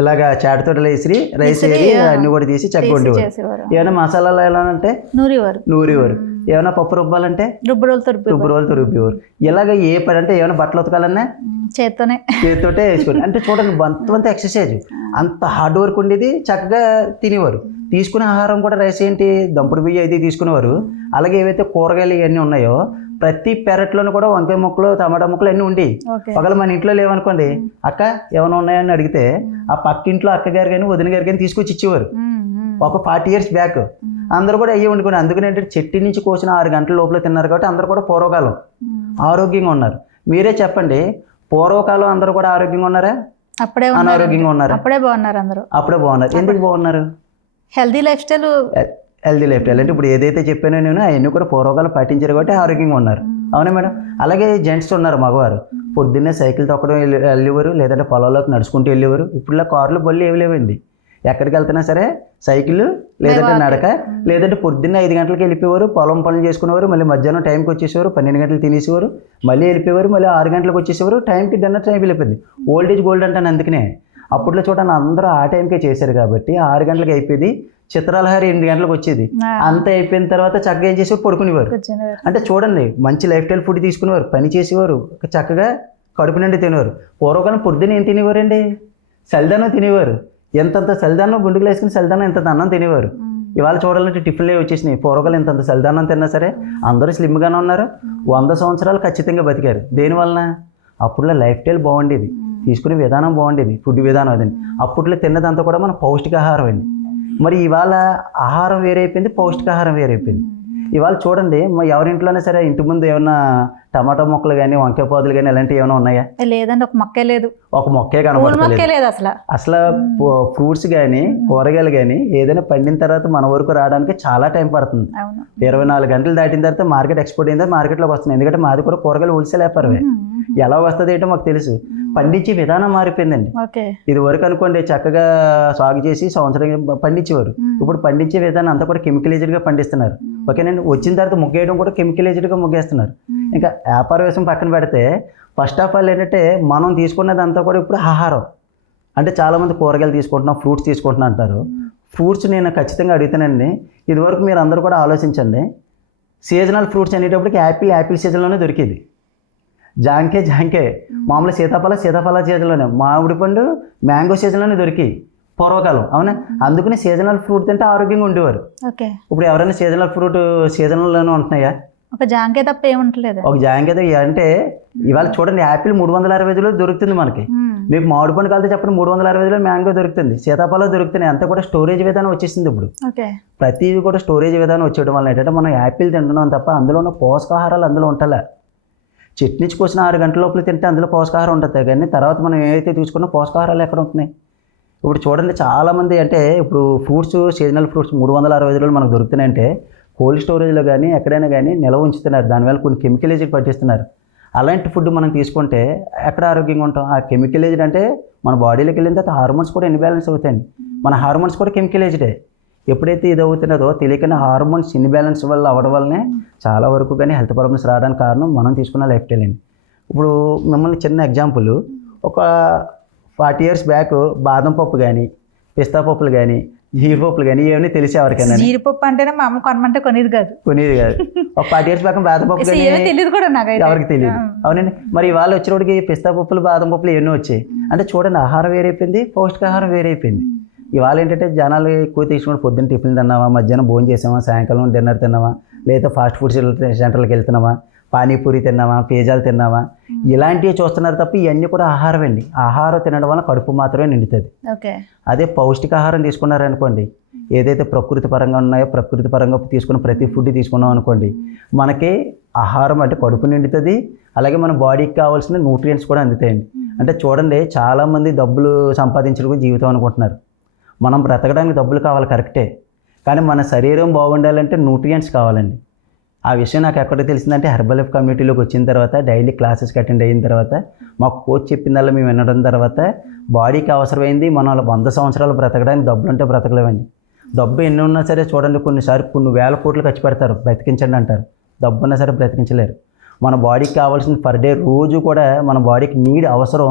ఇలాగా చాటితో వేసి రైస్ వేసి అన్ని కూడా తీసి చక్కగా ఉండేవారు. ఏమైనా మసాలాలు ఎలా అంటే నూరేవారు, ఏమైనా పప్పు రుబ్బాలంటే రుబ్బురోలతో రుబ్బేవారు. ఇలాగ ఏ పని అంటే ఏమైనా బట్టలు ఉతకాలన్నా చేతితోటే వేసుకోండి. అంటే చూడండి అంత ఎక్సర్సైజ్, అంత హార్డ్ వర్క్ ఉండేది. చక్కగా తినేవారు. తీసుకునే ఆహారం కూడా రైస్ ఏంటి దంపుడు బియ్యం ఇది తీసుకునేవారు. అలాగే ఏవైతే కూరగాయలు ఇవన్నీ ఉన్నాయో ప్రతి పెరట్లోనూ కూడా వంకాయ ముక్కలు టమాటా ముక్కలు అన్నీ ఉండి, ఒకవేళ మన ఇంట్లో లేవనుకోండి, అక్క ఏమైనా ఉన్నాయని అడిగితే ఆ పక్కింట్లో అక్కగారు కానీ వదిన గారు కానీ తీసుకొచ్చి ఇచ్చేవారు. ఒక 40 years బ్యాక్ అందరూ కూడా అయ్యే వండుకోండి. అందుకని ఏంటంటే చెట్టు నుంచి కోసిన 6 గంటల లోపల తిన్నారు కాబట్టి అందరూ కూడా పూర్వకాలం ఆరోగ్యంగా ఉన్నారు. మీరే చెప్పండి, పూర్వకాలం అందరూ కూడా ఆరోగ్యంగా ఉన్నారా, అనారోగ్యంగా ఉన్నారా? అప్పుడే బాగున్నారు. ఎందుకు బాగున్నారు? హెల్దీ లైఫ్ స్టైల్ అంటే ఇప్పుడు ఏదైతే చెప్పానో నేను అవన్నీ కూడా పూర్వకాలం పాటించారు కాబట్టి ఆరోగ్యంగా ఉన్నారు. అవునా మేడం? అలాగే జెంట్స్ ఉన్నారు, మగవారు పొద్దున్నే సైకిల్ తొక్కడం వెళ్ళేవారు, లేదంటే పొలంలోకి నడుచుకుంటూ వెళ్ళేవారు. ఇప్పుడులా కార్లు బళ్ళు ఏవి లేవండి. ఎక్కడికి వెళ్తున్నా సరే సైకిల్, లేదంటే నడక, లేదంటే పొద్దున్నే 5 గంటలకు వెళ్ళిపోయేవారు, పొలం పనులు చేసుకునేవారు, మళ్ళీ మధ్యాహ్నం టైంకి వచ్చేసేవారు, 12 గంటలు తినేసేవారు, మళ్ళీ వెళ్ళిపోయేవారు, మళ్ళీ 6 గంటలకు వచ్చేసేవారు. టైంకి డిన్నర్ టైం వెళ్ళిపోయింది. ఓల్డ్ ఏజ్ గోల్డ్ అంటాను. అందుకనే అప్పట్లో చూడండి అందరూ ఆ టైంకే చేశారు కాబట్టి 6 గంటలకు అయిపోయింది. చిత్రాలహారి 8 గంటలకు వచ్చేది. అంత అయిపోయిన తర్వాత చక్కగా ఏం చేసేవారు, పడుకునేవారు. అంటే చూడండి మంచి లైఫ్ స్టైల్ ఫుడ్ తీసుకునేవారు, పని చేసేవారు, చక్కగా కడుపు నిండి తినేవారు. పూర్వకాలం పొద్దున్న ఏం తినేవారండి? చలిదానం తినేవారు. ఎంతంత చలిదానం గుండెలు వేసుకుని చలిదానం ఎంత అన్నం తినేవారు. ఇవాళ చూడాలంటే టిఫిన్లే వచ్చేసినాయి. పూర్వకాలం ఇంతంత చలిదానం తిన్నా సరే అందరూ స్లిమ్గానే ఉన్నారు. 100 సంవత్సరాలు ఖచ్చితంగా బతికారు. దేనివలన? అప్పుడులో లైఫ్ స్టైల్ బాగుండేది, తీసుకునే విధానం బాగుండేది, ఫుడ్ విధానం అదండి. అప్పట్లో తిన్నదంతా కూడా మన పౌష్టికాహారం అండి. మరి ఇవాళ ఆహారం వేరైపోయింది, పౌష్టికాహారం వేరైపోయింది. ఇవాళ చూడండి ఎవరింట్లోనే సరే ఇంటి ముందు ఏమన్నా టమాటా మొక్కలు కానీ వంకాయ పాదులు కానీ ఇలాంటివి ఏమైనా ఉన్నాయా? లేదండి, ఒక మొక్కే కనబడలేదు అసలు. ఫ్రూట్స్ కానీ కూరగాయలు కానీ ఏదైనా పండిన తర్వాత మన వరకు రావడానికి చాలా టైం పడుతుంది. 24 గంటలు దాటిన తర్వాత మార్కెట్ ఎక్స్పోర్ట్ అయిన తర్వాత మార్కెట్లోకి వస్తుంది. ఎందుకంటే మాది కూడా కూరగాయలు హోల్సేల్ వ్యాపారమే. ఎలా వస్తుంది ఏంటో మాకు తెలుసు. పండించే విధానం మారిపోయిందండి. ఇది వరకు అనుకోండి చక్కగా సాగు చేసి సంవత్సరం పండించేవారు. ఇప్పుడు పండించే విధానం అంతా కూడా కెమికలైజ్డ్గా పండిస్తున్నారు. ఓకేనండి. వచ్చిన తర్వాత ముగ్గేయడం కూడా కెమికలైజ్డ్గా ముగ్గేస్తున్నారు. ఇంకా వ్యాపార విషయం పక్కన పెడితే ఫస్ట్ ఆఫ్ ఆల్ ఏంటంటే మనం తీసుకున్నది అంతా కూడా ఇప్పుడు ఆహారం. అంటే చాలామంది కూరగాయలు తీసుకుంటున్నాం, ఫ్రూట్స్ తీసుకుంటున్నా అంటారు. ఫ్రూట్స్ నేను ఖచ్చితంగా అడుగుతానండి, ఇదివరకు మీరు అందరూ కూడా ఆలోచించండి. సీజనల్ ఫ్రూట్స్ అనేటప్పటికి యాపిల్ సీజన్లోనే దొరికేది, జాంకాయ మామూలు సీతాఫల సీజన్లోనే, మామిడి పండు మ్యాంగో సీజన్లోనే దొరికి పూర్వకాలం. అవునా? అందుకని సీజనల్ ఫ్రూట్ తింటే ఆరోగ్యంగా ఉండేవారు. ఇప్పుడు ఎవరైనా సీజనల్ ఫ్రూట్ సీజన్లోనే ఉంటున్నాయా? ఒక జాంకాయ తప్ప ఏముంటలేదు. ఒక జాంకాయ అంటే ఇవాళ చూడండి యాపిల్ 365 దొరుకుతుంది మనకి. మీకు మామిడి పండు కలితే చెప్పండి 365 మ్యాంగో దొరుకుతుంది, సీతాఫలం దొరుకుతున్నాయి. అంతా కూడా స్టోరేజ్ విధానం వచ్చేసింది. ఇప్పుడు ప్రతిదీ కూడా స్టోరేజ్ విధానం వచ్చేయడం వల్ల ఏంటంటే మనం యాపిల్ తింటున్నాం తప్ప అందులో ఉన్న పోషకాహారాలు అందులో ఉంటలే. చెట్టు నుంచి కోసిన 6 గంటల లోపల తింటే అందులో పోషకాహారం ఉంటుంది, కానీ తర్వాత మనం ఏదైతే తీసుకున్నా పోషకాహారాలు ఎక్కడ ఉంటున్నాయి? ఇప్పుడు చూడండి చాలామంది అంటే ఇప్పుడు ఫ్రూట్స్ సీజనల్ ఫ్రూట్స్ 365 మనకు దొరుకుతున్నాయంటే కోల్డ్ స్టోరేజ్లో కానీ ఎక్కడైనా కానీ నిల్వ ఉంచుతున్నారు. దానివల్ల కొన్ని కెమికలైజ్డ్ పట్టిస్తున్నారు. అలాంటి ఫుడ్ మనం తీసుకుంటే ఎక్కడ ఆరోగ్యంగా ఉంటాం? ఆ కెమికలైజ్డ్ అంటే మన బాడీలోకి వెళ్ళిన తర్వాత హార్మోన్స్ కూడా ఇన్బ్యాలెన్స్ అవుతాయండి. మన హార్మోన్స్ కూడా కెమికలైజ్డే. ఎప్పుడైతే ఇది అవుతున్నదో తెలియకనే హార్మోన్స్ ఇన్బ్యాలెన్స్ వల్ల అవ్వడం వల్లనే చాలా వరకు కానీ హెల్త్ ప్రాబ్లమ్స్ రావడానికి కారణం మనం తీసుకున్న లైఫ్ స్టైల్ అండి. ఇప్పుడు మిమ్మల్ని చిన్న ఎగ్జాంపుల్, ఒక 40 years బ్యాక్ బాదం పప్పు కానీ పిస్తా పప్పులు కానీ జీడిపప్పులు కానీ ఏమని తెలిసి ఎవరికైనా? జీడిపప్పు అంటేనే మా అమ్మ కొనమంటే కొనేది కాదు. ఒక 40 years బ్యాక్ బాదం పప్పు తెలియదు కూడా నాకు, ఎవరికి తెలియదు. అవునండి. మరి వాళ్ళు వచ్చినప్పటికి పిస్తా పప్పులు బాదం పప్పులు ఎన్నో వచ్చాయి. అంటే చూడండి ఆహారం వేరైపోయింది, పౌష్టికాహారం వేరైపోయింది. ఇవాళ ఏంటంటే జనాలు ఎక్కువ తీసుకుని పొద్దున్న టిఫిన్ తిన్నామా, మధ్యాహ్నం భోజనం చేసామా, సాయంకాలం డిన్నర్ తిన్నామా, లేదా ఫాస్ట్ ఫుడ్ సెంటర్లకు వెళ్తున్నామా, పానీపూరి తిన్నామా, పిజ్జాలు తిన్నామా, ఇలాంటివి చూస్తున్నారు తప్ప ఇవన్నీ కూడా ఆహారం అండి. ఆహారం తినడం వల్ల కడుపు మాత్రమే నిండుతుంది. అదే పౌష్టికాహారం తీసుకున్నారనుకోండి, ఏదైతే ప్రకృతి పరంగా ఉన్నాయో ప్రకృతి పరంగా తీసుకున్న ప్రతి ఫుడ్ తీసుకున్నాం అనుకోండి, మనకి ఆహారం అంటే కడుపు నిండుతుంది. అలాగే మన బాడీకి కావాల్సిన న్యూట్రియంట్స్ కూడా అందుతాయండి. అంటే చూడండి చాలామంది డబ్బులు సంపాదించడం జీవితం అనుకుంటున్నారు. మనం బ్రతకడానికి డబ్బులు కావాలి కరెక్టే, కానీ మన శరీరం బాగుండాలంటే న్యూట్రియంట్స్ కావాలండి. ఆ విషయం నాకు ఎక్కడ తెలిసిందంటే హెర్బల్ లైఫ్ కమ్యూనిటీలోకి వచ్చిన తర్వాత డైలీ క్లాసెస్కి అటెండ్ అయిన తర్వాత మాకు కోచ్ చెప్పిందల్లా మేము వినడం తర్వాత బాడీకి అవసరమైంది మనం 100 సంవత్సరాలు బ్రతకడానికి డబ్బులు ఉంటే బ్రతకలేమండి. డబ్బు ఎన్ని ఉన్నా సరే చూడండి, కొన్నిసార్లు కొన్ని వేల కోట్లు ఖర్చు పెడతారు బ్రతికించండి అంటారు, డబ్బు ఉన్నా సరే బ్రతికించలేరు. మన బాడీకి కావాల్సిన పర్ డే రోజు కూడా మన బాడీకి అవసరం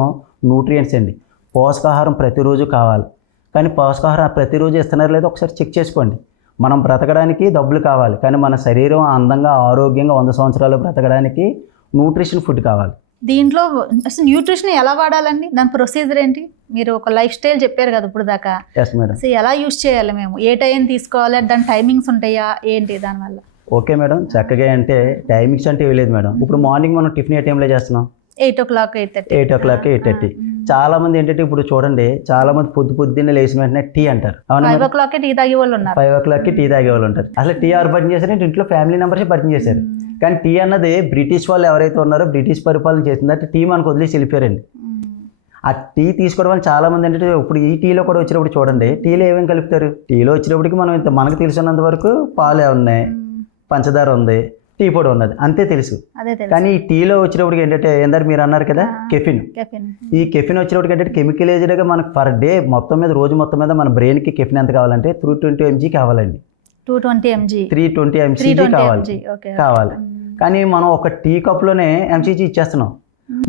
న్యూట్రియంట్స్ అండి. పోషకాహారం ప్రతిరోజు కావాలి. కానీ పోషకాహారం ప్రతిరోజు ఇస్తున్నారు లేదో ఒకసారి చెక్ చేసుకోండి. మనం బ్రతకడానికి డబ్బులు కావాలి, కానీ మన శరీరం అందంగా ఆరోగ్యంగా 100 సంవత్సరాలు బ్రతకడానికి న్యూట్రిషన్ ఫుడ్ కావాలి. దీంట్లో అసలు న్యూట్రిషన్ ఎలా వాడాలండి? దాని ప్రొసీజర్ ఏంటి? మీరు ఒక లైఫ్ స్టైల్ చెప్పారు కదా ఇప్పుడు దాకా. Yes madam. అసలు ఎలా యూజ్ చేయాలి, మేము ఏ టైం తీసుకోవాలి, దాని టైమింగ్స్ ఉంటాయా ఏంటి దానివల్ల? ఓకే మేడం, చక్కగా అంటే టైమింగ్స్ అంటే ఇవ్వలేదు మేడం. ఇప్పుడు మార్నింగ్ మనం టిఫిన్ ఏ టైంలో చేస్తున్నాం? 8 o'clock 8:30. 8 o'clock 8:30. చాలా మంది ఏంటంటే ఇప్పుడు చూడండి, చాలా మంది పొద్దున్నే లేచిన వెంటనే టీ అంటారు. 5 o'clock టీ తాగే వాళ్ళు ఉన్నారు. 5 o'clock టీ తాగే వాళ్ళు ఉంటారు. అసలు టీ ఎవరు పరిచయం చేశారంటే ఇంట్లో ఫ్యామిలీ మెంబర్స్ పరిచయం చేశారు. కానీ టీ అన్నది బ్రిటిష్ వాళ్ళు ఎవరైతే ఉన్నారో బ్రిటిష్ పరిపాలన చేసిందంటే టీ మనకు వదిలేసి వెళ్ళిపోయారండి. ఆ టీ తీసుకోవడం వల్ల చాలా మంది ఏంటంటే ఇప్పుడు ఈ టీలో కూడా వచ్చినప్పుడు చూడండి, టీలో ఏమేమి కలుపుతారు? టీలో వచ్చినప్పటికి మనం మనకు తెలిసినంత వరకు పాలు ఉన్నాయి, పంచదార ఉంది, టీ పొడి ఉన్నది, అంతే తెలుసు. కానీ ఈ టీలో వచ్చినప్పటికి ఏంటంటే ఏంటంటే మీరు అన్నారు కదా కెఫిన్. ఈ కెఫిన్ వచ్చినప్పటికి ఏంటంటే కెమికలైజ్డ్గా మనకు పర్ డే మొత్తం మీద రోజు మొత్తం మీద మన బ్రెయిన్కి కెఫిన్ ఎంత కావాలంటే 320 mg కావాలండి. 320 mg కావాలి. కానీ మనం ఒక టీ కప్లోనే ఎంసీజీ ఇచ్చేస్తున్నాం.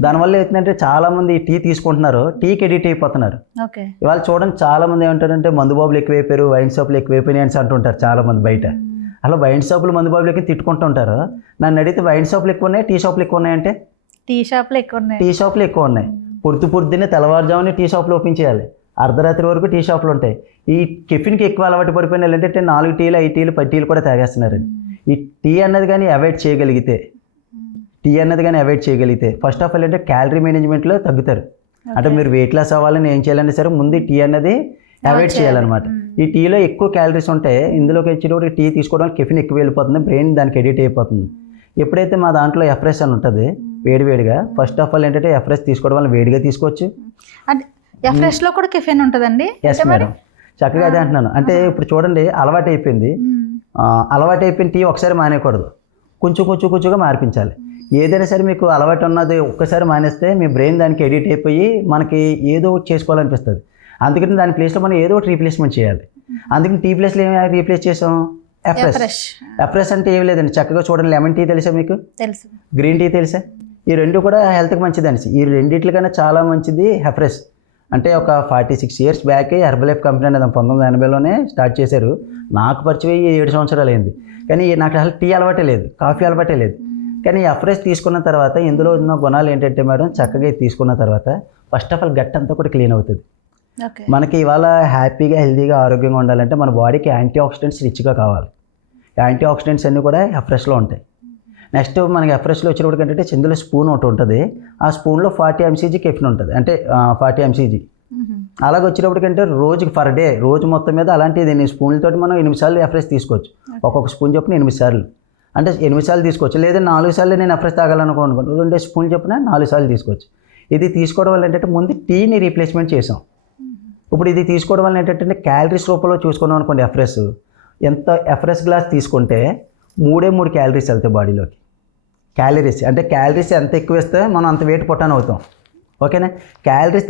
దానివల్ల ఏంటంటే చాలా మంది టీ తీసుకుంటున్నారు, టీకి ఎడిట్ అయిపోతున్నారు. ఇవాళ చూడండి, చాలా మంది ఏమంటారంటే మందు బాబులు ఎక్కువైపోయారు, వైన్ షాపులు ఎక్కువైపోయినాయి అని అంటుంటారు చాలా మంది బయట. అలా వైన్ షాపులు మందు బాబులకి తిట్టుకుంటూ ఉంటారు. నన్ను అడిగితే వైన్ షాపులు ఎక్కువ ఉన్నాయి, టీ షాపులు ఎక్కువ ఉన్నాయంటే టీ షాపులు ఎక్కువ ఉన్నాయి. పొద్దున్నే తెల్లవారుజామునే టీ షాపులు ఓపెన్ చేయాలి, అర్ధరాత్రి వరకు టీ షాపులు ఉంటాయి. ఈ కెఫిన్కి ఎక్కువ అలవాటు పడిపోయిన వాళ్ళు ఏంటంటే 4 టీలు 5 టీలు 10 టీలు కూడా తాగేస్తున్నారండి. ఈ టీ అన్నది కానీ అవాయిడ్ చేయగలిగితే ఫస్ట్ ఆఫ్ ఆల్ అంటే క్యాలరీ మేనేజ్మెంట్లో తగ్గుతారు. అంటే మీరు వెయిట్ లాస్ అవ్వాలని ఏం చేయాలంటే సరే ముందు టీ అన్నది అవాయిడ్ చేయాలన్నమాట. ఈ టీలో ఎక్కువ క్యాలరీస్ ఉంటాయి. ఇందులోకి వచ్చేటప్పుడు టీ తీసుకోవడానికి కెఫిన్ ఎక్కువ వెళ్ళిపోతుంది, బ్రెయిన్ దానికి ఎడిట్ అయిపోతుంది. ఎప్పుడైతే మా దాంట్లో ఎఫ్రెష్ అని ఉంటుంది వేడివేడిగా, ఫస్ట్ ఆఫ్ ఆల్ ఏంటంటే ఎఫ్రెష్ తీసుకోవడం వల్ల వేడిగా తీసుకోవచ్చు. ఎఫ్రెష్లో కూడా కెఫిన్ ఉంటుందండి? ఎస్ మేడం, చక్కగా అదే అంటున్నాను. అంటే ఇప్పుడు చూడండి, అలవాటు అయిపోయిన టీ ఒకసారి మానేయకూడదు, కొంచెంగా మార్పించాలి. ఏదైనా సరే మీకు అలవాటు ఉన్నది ఒక్కసారి మానేస్తే మీ బ్రెయిన్ దానికి ఎడిట్ అయిపోయి మనకి ఏదో ఒకటి చేసుకోవాలనిపిస్తుంది. అందుకని దాని ప్లేస్లో మనం ఏదో ఒకటి రీప్లేస్మెంట్ చేయాలి. అందుకని టీ ప్లేస్లో ఏమి రీప్లేస్ చేసాం? ఎఫ్రెష్ అంటే ఏమి లేదండి, చక్కగా చూడండి. లెమన్ టీ తెలుసా మీకు? తెలుసు. గ్రీన్ టీ తెలుసా? ఈ రెండు కూడా హెల్త్కి మంచిది అనేసి. ఈ రెండిట్లకన్నా చాలా మంచిది ఎఫ్రెష్. అంటే ఒక 46 years back herbal life company అనేది 1980లోనే స్టార్ట్ చేశారు. నాకు పరిచయం 7 సంవత్సరాలు అయింది. కానీ నాకు అసలు టీ అలవాటే లేదు, కాఫీ అలవాటే లేదు. కానీ ఎఫ్రెష్ తీసుకున్న తర్వాత ఇందులో ఉన్న గుణాలు ఏంటంటే మేడం, చక్కగా తీసుకున్న తర్వాత ఫస్ట్ ఆఫ్ ఆల్ గట్ అంతా కూడా క్లీన్ అవుతుంది. మనకి ఇవాళ హ్యాపీగా హెల్తీగా ఆరోగ్యంగా ఉండాలంటే మన బాడీకి యాంటీ ఆక్సిడెంట్స్ రిచ్గా కావాలి. యాంటీ ఆక్సిడెంట్స్ అన్నీ కూడా ఎఫ్రెష్లో ఉంటాయి. నెక్స్ట్ మనకి ఎఫ్రెష్లో వచ్చినప్పుడు ఏంటంటే ఇందులో స్పూన్ ఒకటి ఉంటుంది. ఆ స్పూన్లో 40 mg కెఫిన్ ఉంటుంది, అంటే 40 mg. అలాగే వచ్చినప్పటికంటే రోజుకి పర్ డే రోజు మొత్తం మీద అలాంటిది 8 స్పూన్లతోటి మనం 8 సార్లు ఎఫ్రెష్ తీసుకోవచ్చు. ఒక్కొక్క స్పూన్ చొప్పున 8 సార్లు, అంటే 8 సార్లు తీసుకోవచ్చు. లేదా 4 సార్లు నేను ఎఫ్రెష్ తాగాలనుకోండి, 2 స్పూన్లు చొప్పున 4 సార్లు తీసుకోవచ్చు. ఇది తీసుకోవడం వల్ల ఏంటంటే ముందు టీని రీప్లేస్మెంట్ చేసాం. ఇప్పుడు ఇది తీసుకోవడం వల్ల ఏంటంటే క్యాలరీస్ రూపంలో చూసుకున్నాం అనుకోండి, ఎంత ఎఫ్రెష్ గ్లాస్ తీసుకుంటే 3 క్యాలరీస్ వెళ్తాయి బాడీలోకి. క్యాలరీస్ అంటే క్యాలరీస్ ఎంత ఎక్కువ వేస్తే మనం అంత వెయిట్ పొట్టాన్ అవుతాం. ఓకేనా? క్యాలరీస్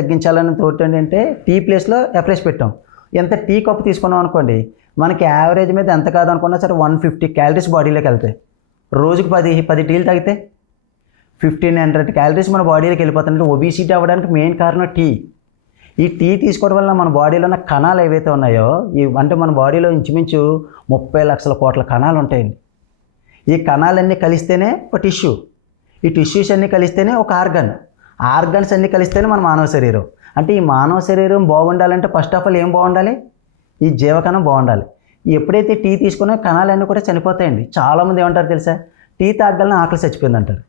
తగ్గించాలని తోటి ఏంటంటే టీ ప్లేస్లో ఎఫ్రెష్ పెట్టాం. ఎంత టీ కప్పు తీసుకున్నాం అనుకోండి, మనకి యావరేజ్ మీద ఎంత కాదనుకున్నా సరే 150 క్యాలరీస్ బాడీలోకి వెళ్తాయి. రోజుకి 10 టీలు తాగితే 1500 క్యాలరీస్ మన బాడీలోకి వెళ్ళిపోతాయి. ఒబిసిటీ అవ్వడానికి మెయిన్ కారణం టీ. ఈ టీ తీసుకోవడం వల్ల మన బాడీలో ఉన్న కణాలు ఏవైతే ఉన్నాయో, అంటే మన బాడీలో ఇంచుమించు 30 లక్షల కోట్ల కణాలు ఉంటాయండి. ఈ కణాలన్నీ కలిస్తేనే ఒక టిష్యూ, ఈ టిష్యూస్ అన్నీ కలిస్తేనే ఒక ఆర్గన్స్ అన్నీ కలిస్తేనే మన మానవ శరీరం. అంటే ఈ మానవ శరీరం బాగుండాలంటే ఫస్ట్ ఆఫ్ ఆల్ ఏం బాగుండాలి? ఈ జీవకణం బాగుండాలి. ఎప్పుడైతే టీ తీసుకున్నా కణాలన్నీ కూడా చనిపోతాయండి. చాలామంది ఏమంటారు తెలుసా? టీ తాగలన ఆకలి చచ్చిపోయింది అంటారు.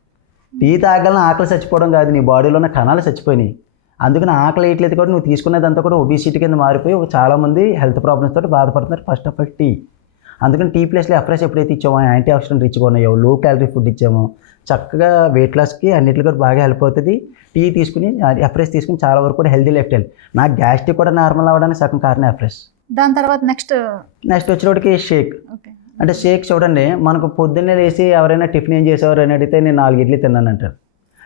టీ తాగలన ఆకలి చచ్చిపోవడం కాదు, నీ బాడీలో ఉన్న కణాలు చచ్చిపోయినాయి. అందుకని ఆకలి వేయట్లేదు కూడా నువ్వు తీసుకునేదంతా కూడా ఒబిసిటీ కింద మారిపోయి చాలామంది హెల్త్ ప్రాబ్లమ్స్ తోటి బాధపడుతున్నారు. First of all tea. అందుకని టీ ప్లేస్లో ఎఫ్రెష్ ఎప్పుడైతే ఇచ్చామో, యాంటీ ఆక్సిడెంట్ రిచ్గా ఉన్నాయో, లో క్యాలరీ ఫుడ్ ఇచ్చామో, చక్కగా వెయిట్ లాస్కి అన్నింటికి కూడా బాగా హెల్ప్ అవుతుంది. టీ తీసుకుని ఎఫ్రెష్ తీసుకుని చాలా వరకు కూడా హెల్తీ లైఫ్ స్టైల్. నాకు గ్యాస్ట్రిక్ కూడా నార్మల్ అవ్వడానికి సగం కారణం ఎఫ్రెష్. దాని తర్వాత నెక్స్ట్ వచ్చినప్పటికి షేక్. అంటే షేక్ చూడండి, మనకు పొద్దున్నే లేచి ఎవరైనా టిఫిన్ ఏం చేసేవారు అని అడిగితే నేను 4 ఇడ్లీ తిన్నాను అంటాడు,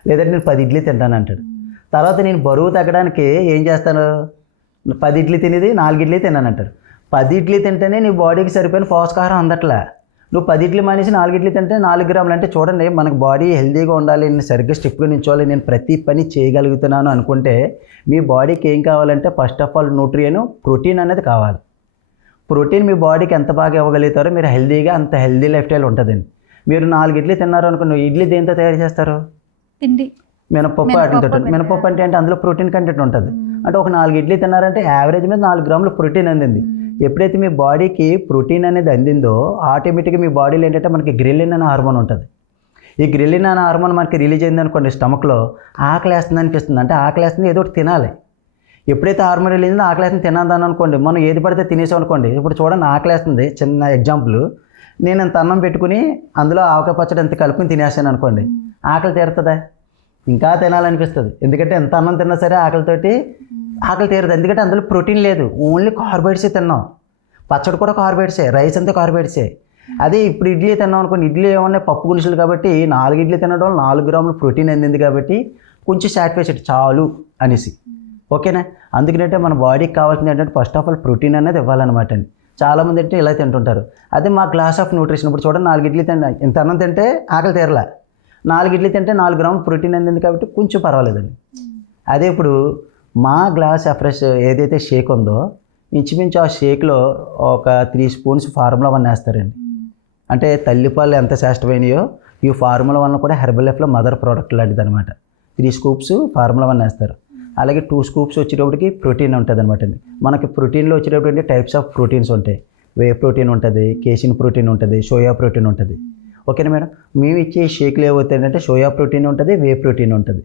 లేదంటే నేను 10 ఇడ్లీ తింటాను అంటాడు. తర్వాత నేను బరువు తగ్గడానికి ఏం చేస్తాను, 10 ఇడ్లీ తినేది 4 ఇడ్లీ తిన్నాను అంటాడు. 10 ఇడ్లీ తింటేనే నీ బాడీకి సరిపోయిన పోషకాహారం అందట్లే. నువ్వు 10 ఇడ్లీ మానేసి 4 ఇడ్లీ తింటే 4 గ్రాములు. అంటే చూడండి, మనకు బాడీ హెల్తీగా ఉండాలి, నేను సరిగ్గా స్టిఫ్గా నించోవాలి, నేను ప్రతి పని చేయగలుగుతున్నాను అనుకుంటే మీ బాడీకి ఏం కావాలంటే first of all nutrient, protein అనేది కావాలి. ప్రోటీన్ మీ బాడీకి ఎంత బాగా ఇవ్వగలుగుతారో మీరు హెల్తీగా అంత హెల్తీ లైఫ్ స్టైల్ ఉంటుందండి. మీరు 4 ఇడ్లీ తిన్నారు అనుకోండి, ఇడ్లీ దేంతో తయారు చేస్తారు, పిండి, మినపప్పు వాటితో. మినపప్పు అంటే అందులో ప్రోటీన్ కంటెంట్ ఉంటుంది. అంటే ఒక 4 ఇడ్లీ తిన్నారంటే యావరేజ్ మీద 4 గ్రాములు ప్రోటీన్ అందింది. ఎప్పుడైతే మీ బాడీకి ప్రోటీన్ అనేది అందిందో ఆటోమేటిక్గా మీ బాడీలో ఏంటంటే మనకి గ్రెలిన్ అనే హార్మోన్ ఉంటుంది. ఈ గ్రెలిన్ అనే హార్మోన్ మనకి రిలీజ్ అయింది అనుకోండి, స్టమక్లో ఆకలి వేస్తుంది అనిపిస్తుంది. అంటే ఆకలి వేస్తుంది, ఏదో ఒకటి తినాలి. ఎప్పుడైతే హార్మోన్ రిలీజ్ అయిందో ఆకలి వేస్తుంది తినాలని అనుకోండి, మనం ఏది పడితే తినేసాం అనుకోండి. ఇప్పుడు చూడండి, ఆకలి వేస్తుంది, చిన్న ఎగ్జాంపుల్, నేను ఇంత అన్నం పెట్టుకుని అందులో ఆవకాయ పచ్చడి ఎంత కలుపుని తినేసాను అనుకోండి, ఆకలి తీరుతుందా? ఇంకా తినాలనిపిస్తుంది. ఎందుకంటే ఎంత అన్నం తిన్నా సరే ఆకలితోటి ఆకలి తీరదు. ఎందుకంటే అందులో ప్రోటీన్ లేదు, ఓన్లీ కార్బోహైడ్రేట్సే తిన్నాం. పచ్చడి కూడా కార్బోహైడ్రేట్సే, రైస్ అంతా కార్బోహైడ్రేట్సే. అదే ఇప్పుడు ఇడ్లీ తిన్నాం అనుకోండి, ఇడ్లీ ఏమన్నా పప్పు గుణిసలు కాబట్టి 4 ఇడ్లీ తినడం వల్ల 4 గ్రాములు ప్రోటీన్ అందింది కాబట్టి కొంచెం సాటిస్ఫైడ్ చాలు అనేసి. ఓకేనా? అందుకనంటే మన బాడీకి కావాల్సింది ఏంటంటే ఫస్ట్ ఆఫ్ ఆల్ ప్రోటీన్ అనేది ఇవ్వాలన్నమాట అండి. చాలామంది అంటే ఇలా తింటుంటారు. అదే మా గ్లాస్ ఆఫ్ న్యూట్రిషన్. ఇప్పుడు చూడండి, 4 ఇడ్లీ తింటే ఇంత అన్నం తింటే ఆకలి తీరలే, 4 ఇడ్లీ తింటే 4 గ్రాములు ప్రోటీన్ అందింది కాబట్టి కొంచెం పర్వాలేదండి. అదే ఇప్పుడు మా గ్లాస్ ఫ్రెష్ ఏదైతే షేక్ ఉందో, ఇంచుమించు ఆ షేక్లో ఒక 3 స్పూన్స్ ఫార్ములా 1 వేస్తారండి. అంటే తల్లిపాలు ఎంత శ్రేష్టమైనయో ఈ ఫార్ములా 1 కూడా హెర్బల్ లైఫ్లో మదర్ ప్రోడక్ట్ లాంటిది అనమాట. 3 స్కూప్స్ ఫార్ములా 1 వేస్తారు. అలాగే 2 స్కూప్స్ వచ్చేటప్పటికి ప్రోటీన్ ఉంటుంది అనమాట అండి. మనకి ప్రోటీన్లో వచ్చేటటువంటి టైప్స్ ఆఫ్ ప్రోటీన్స్ ఉంటాయి. వే ప్రోటీన్ ఉంటుంది, కేసిన్ ప్రోటీన్ ఉంటుంది, సోయా ప్రోటీన్ ఉంటుంది. ఓకేనా మేడం? మేము ఇచ్చే షేక్లు ఏమవుతాయంటే సోయా ప్రోటీన్ ఉంటుంది, వే ప్రోటీన్ ఉంటుంది.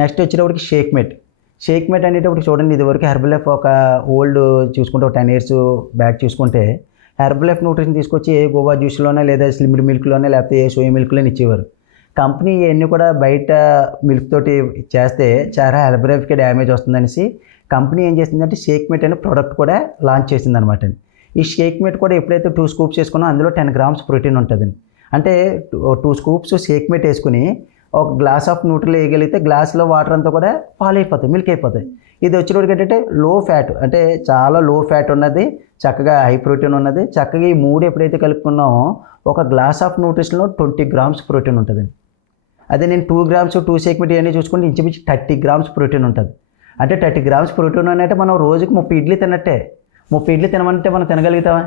నెక్స్ట్ వచ్చేటప్పటికి షేక్ మేట్. షేక్ మేట్ అనేటప్పుడు చూడండి, ఇదివరకు హెర్బల్ లైఫ్ ఒక ఓల్డ్ చూసుకుంటే ఒక 10 ఇయర్స్ బ్యాక్ చూసుకుంటే హెర్బల్ లైఫ్ న్యూట్రిషన్ తీసుకొచ్చి ఏ గోవా జ్యూస్లోనే లేదా స్లిమ్డ్ మిల్క్లోనే లేకపోతే ఏ సోయా మిల్క్లోనే ఇచ్చేవారు. కంపెనీ ఇవన్నీ కూడా బయట మిల్క్ తోటి చేస్తే చాలా హెర్బల్ లైఫ్కి డ్యామేజ్ వస్తుందనేసి కంపెనీ ఏం చేసిందంటే షేక్ మేట్ అనే ప్రోడక్ట్ కూడా లాంచ్ చేసింది అనమాట. ఈ షేక్ మేట్ కూడా ఎప్పుడైతే 2 స్కూప్స్ వేసుకున్నా అందులో 10 గ్రామ్స్ ప్రోటీన్ ఉంటుందండి. అంటే 2 స్కూప్స్ షేక్ మేట్ వేసుకుని ఒక గ్లాస్ ఆఫ్ న్యూట్రిల్ వేయగలిగితే గ్లాస్లో వాటర్ అంతా కూడా పాలు అయిపోతాయి, మిల్క్ అయిపోతాయి. ఇది వచ్చేటప్పటికి ఏంటంటే లో ఫ్యాట్, అంటే చాలా లో ఫ్యాట్ ఉన్నది, చక్కగా హై ప్రోటీన్ ఉన్నది. చక్కగా ఈ 3 ఎప్పుడైతే కలుపుకున్నామో ఒక గ్లాస్ ఆఫ్ న్యూట్రిషన్లో 20 గ్రామ్స్ ప్రోటీన్ ఉంటుందండి. అదే నేను 2 గ్రామ్స్ 2 షేక్ మేట్ ఇవన్నీ చూసుకుంటే ఇంచుమించు 30 గ్రామ్స్ ప్రోటీన్ ఉంటుంది. అంటే 30 గ్రామ్స్ ప్రోటీన్ అంటే మనం రోజుకి 30 ఇడ్లీ తిన్నట్టే. 30 ఇడ్లీ తినమంటే మనం తినగలుగుతామా?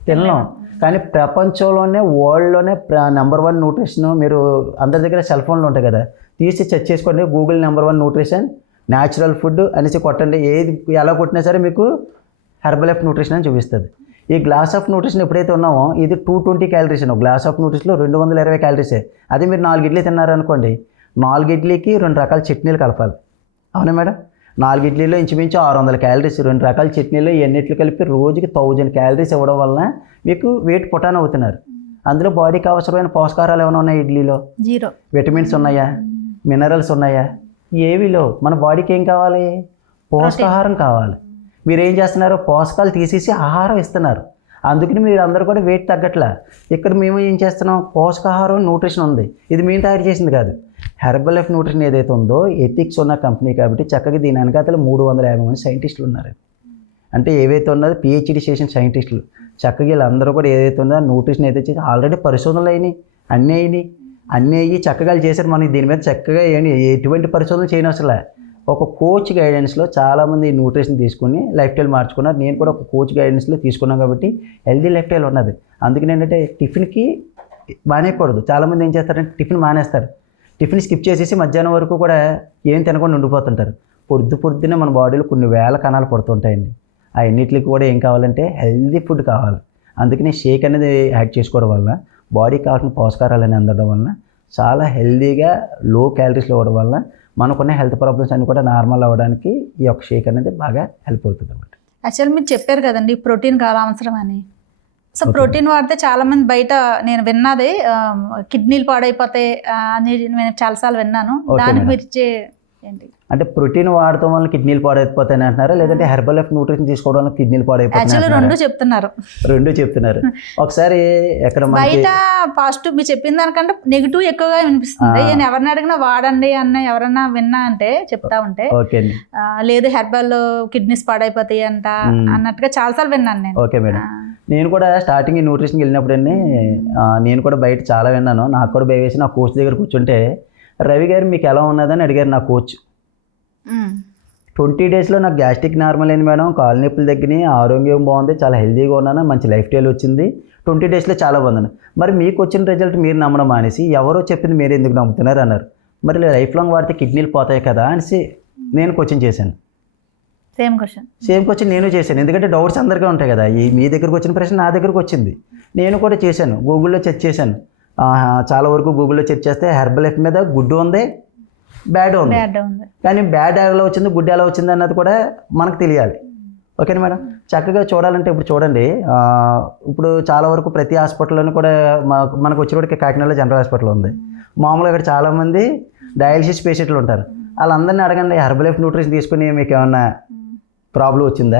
తినలేం. కానీ ప్రపంచంలోనే వరల్డ్లోనే నెంబర్ 1 న్యూట్రిషన్, మీరు అందరి దగ్గర సెల్ ఫోన్లు ఉంటాయి కదా, తీసి చెక్ చేసుకోండి, Google number 1 nutrition natural food అనేసి కొట్టండి. ఏది ఎలా కొట్టినా సరే మీకు హెర్బల్ లైఫ్ న్యూట్రిషన్ అని చూపిస్తుంది. ఈ గ్లాస్ ఆఫ్ న్యూట్రిషన్ ఎప్పుడైతే ఉన్నామో ఇది 220 క్యాలరీస్. గ్లాస్ ఆఫ్ న్యూట్రిషన్లో 220 క్యాలరీసే. అదే మీరు 4 ఇడ్లీ తిన్నారనుకోండి, 4 ఇడ్లీకి 2 రకాల చట్నీలు కలపాలి. అవునా మేడం? 4 ఇడ్లీలో ఇంచుమించు 600 క్యాలరీస్, 2 రకాల చట్నీలు ఎన్నిట్లు కలిపి రోజుకి 1000 క్యాలరీస్ ఇవ్వడం వలన మీకు వెయిట్ పుటాన్ అవుతున్నారు. అందులో బాడీకి అవసరమైన పోషకాహారాలు ఏమైనా ఉన్నాయి ఇడ్లీలో? 0. విటమిన్స్ ఉన్నాయా? మినరల్స్ ఉన్నాయా? ఏవిలో? మన బాడీకి ఏం కావాలి? పోషకాహారం కావాలి. మీరు ఏం చేస్తున్నారు? పోషకాలు తీసేసి ఆహారం ఇస్తున్నారు. అందుకని మీరు అందరూ కూడా వెయిట్ తగ్గట్లా. ఇక్కడ మేము ఏం చేస్తున్నాం? పోషకాహారం న్యూట్రిషన్ ఉంది. ఇది మేము తయారు చేసింది కాదు. హెర్బల్ లైఫ్ న్యూట్రిషన్ ఏదైతే ఉందో ఎథిక్స్ ఉన్న కంపెనీ కాబట్టి చక్కగా దీని వెనకాతల 350 మంది సైంటిస్టులు ఉన్నారు. అంటే ఏవైతే ఉన్నదో పిహెచ్డి చేసిన సైంటిస్టులు చక్కగా వీళ్ళందరూ కూడా ఏదైతే ఉందో న్యూట్రిషన్ ఏదైతే చేసి ఆల్రెడీ పరిశోధనలు అయినాయి, అన్నీ అయ్యి చక్కగా చేశారు. మనకి దీని మీద చక్కగా ఎటువంటి పరిశోధనలు చేయనవసరం. ఒక కోచ్ గైడెన్స్లో చాలామంది న్యూట్రిషన్ తీసుకుని లైఫ్ స్టైల్ మార్చుకున్నారు. నేను కూడా ఒక కోచ్ గైడెన్స్లో తీసుకున్నాను కాబట్టి హెల్దీ లైఫ్ స్టైల్ ఉన్నది. అందుకని ఏంటంటే టిఫిన్కి మానేయకూడదు. చాలామంది ఏం చేస్తారంటే టిఫిన్ మానేస్తారు. టిఫిన్ స్కిప్ చేసేసి మధ్యాహ్నం వరకు కూడా ఏం తినకుండా ఉండిపోతుంటారు. పొద్దునే మన బాడీలో కొన్ని వేల కణాలు పడుతుంటాయండి. ఆ ఎన్నిటికి కూడా ఏం కావాలంటే హెల్దీ ఫుడ్ కావాలి. అందుకని షేక్ అనేది యాడ్ చేసుకోవడం వల్ల బాడీకి కావాల్సిన పోషకాహారాలని అందడం వల్ల చాలా హెల్దీగా లో క్యాలరీస్లో ఇవ్వడం వల్ల మనకున్న హెల్త్ ప్రాబ్లమ్స్ అన్నీ కూడా నార్మల్ అవ్వడానికి ఈ యొక్క షేక్ అనేది బాగా హెల్ప్ అవుతుంది అన్నమాట. యాక్చువల్ మీరు చెప్పారు కదండి ప్రోటీన్ చాలా అవసరం అని. సో ప్రోటీన్ వాడితే చాలామంది బయట నేను విన్నది కిడ్నీలు పాడైపోతాయి అని నేను చాలాసార్లు విన్నాను. దానికి మీరు ఏంటి? అంటే ప్రోటీన్ వాడటం వల్ల కిడ్నీలు పాడైపోతాయని అంటున్నారా, లేదంటే హెర్బల్ లైఫ్ న్యూట్రిషన్ తీసుకోవడం వల్ల కిడ్నీలు పాడైపోతాయి? యాక్చువల్లీ రెండు చెప్తున్నారు. రెండు చెప్తున్నారు. ఒకసారి ఎక్కడ బయట పాజిటివ్ మీరు చెప్పిన దానికంటే నెగిటివ్ ఎక్కువగా వినిపిస్తుంది. నేను ఎవరిని అడిగినా వాడండి అన్న ఎవరన్నా విన్నా అంటే చెప్తా ఉంటే ఓకే లేదు హెర్బల్ కిడ్నీస్ పాడైపోతాయి అంట అన్నట్టుగా చాలాసార్లు విన్నాను నేను. Okay madam. నేను కూడా స్టార్టింగ్ న్యూట్రిషన్కి వెళ్ళినప్పుడు నేను కూడా బయట చాలా విన్నాను. నాకు కూడా భయం వేసి నా కోచ్ దగ్గర కూర్చుంటే, రవి గారు మీకు ఎలా ఉన్నదని అడిగారు నా కోచ్. 20 డేస్లో నాకు గ్యాస్ట్రిక్ నార్మల్ అయింది మేడం, కాలు నొప్పులు తగ్గినాయి, ఆరోగ్యం బాగుంది, చాలా హెల్తీగా ఉన్నాను, మంచి లైఫ్ స్టైల్ వచ్చింది, 20 డేస్లో చాలా బాగుంది. మరి మీకు వచ్చిన రిజల్ట్ మీరు నమ్మడం మానేసి ఎవరో చెప్పింది మీరు ఎందుకు నమ్ముతున్నారు అన్నారు. మరి లైఫ్ లాంగ్ వాడితే కిడ్నీలు పోతాయి కదా అనేసి నేను కోచింగ్ చేశాను. సేమ్ క్వశ్చన్ నేను చేశాను. ఎందుకంటే డౌట్స్ అందరికీ ఉంటాయి కదా. మీ దగ్గరకు వచ్చిన ప్రశ్న నా దగ్గరకు వచ్చింది, నేను కూడా చేశాను. గూగుల్లో చెక్ చేశాను. చాలా వరకు గూగుల్లో చెక్ చేస్తే హెర్బల్ లైఫ్ మీద గుడ్ ఉంది, బ్యాడ్ ఉంది. కానీ బ్యాడ్ ఎలా వచ్చింది, గుడ్ ఎలా వచ్చింది అన్నది కూడా మనకు తెలియాలి. ఓకేనా మేడం? చక్కగా చూడాలంటే ఇప్పుడు చూడండి, ఇప్పుడు చాలా వరకు ప్రతి హాస్పిటల్లోనూ కూడా మనకు వచ్చేవాడికి కాకినాడలో జనరల్ హాస్పిటల్ ఉంది. మామూలుగా ఇక్కడ చాలామంది డయాలసిస్ పేషెంట్లు ఉంటారు. వాళ్ళందరినీ అడగండి, హెర్బల్ లైఫ్ న్యూట్రిషన్ తీసుకుని మీకు ఏమన్నా ప్రాబ్లం వచ్చిందా,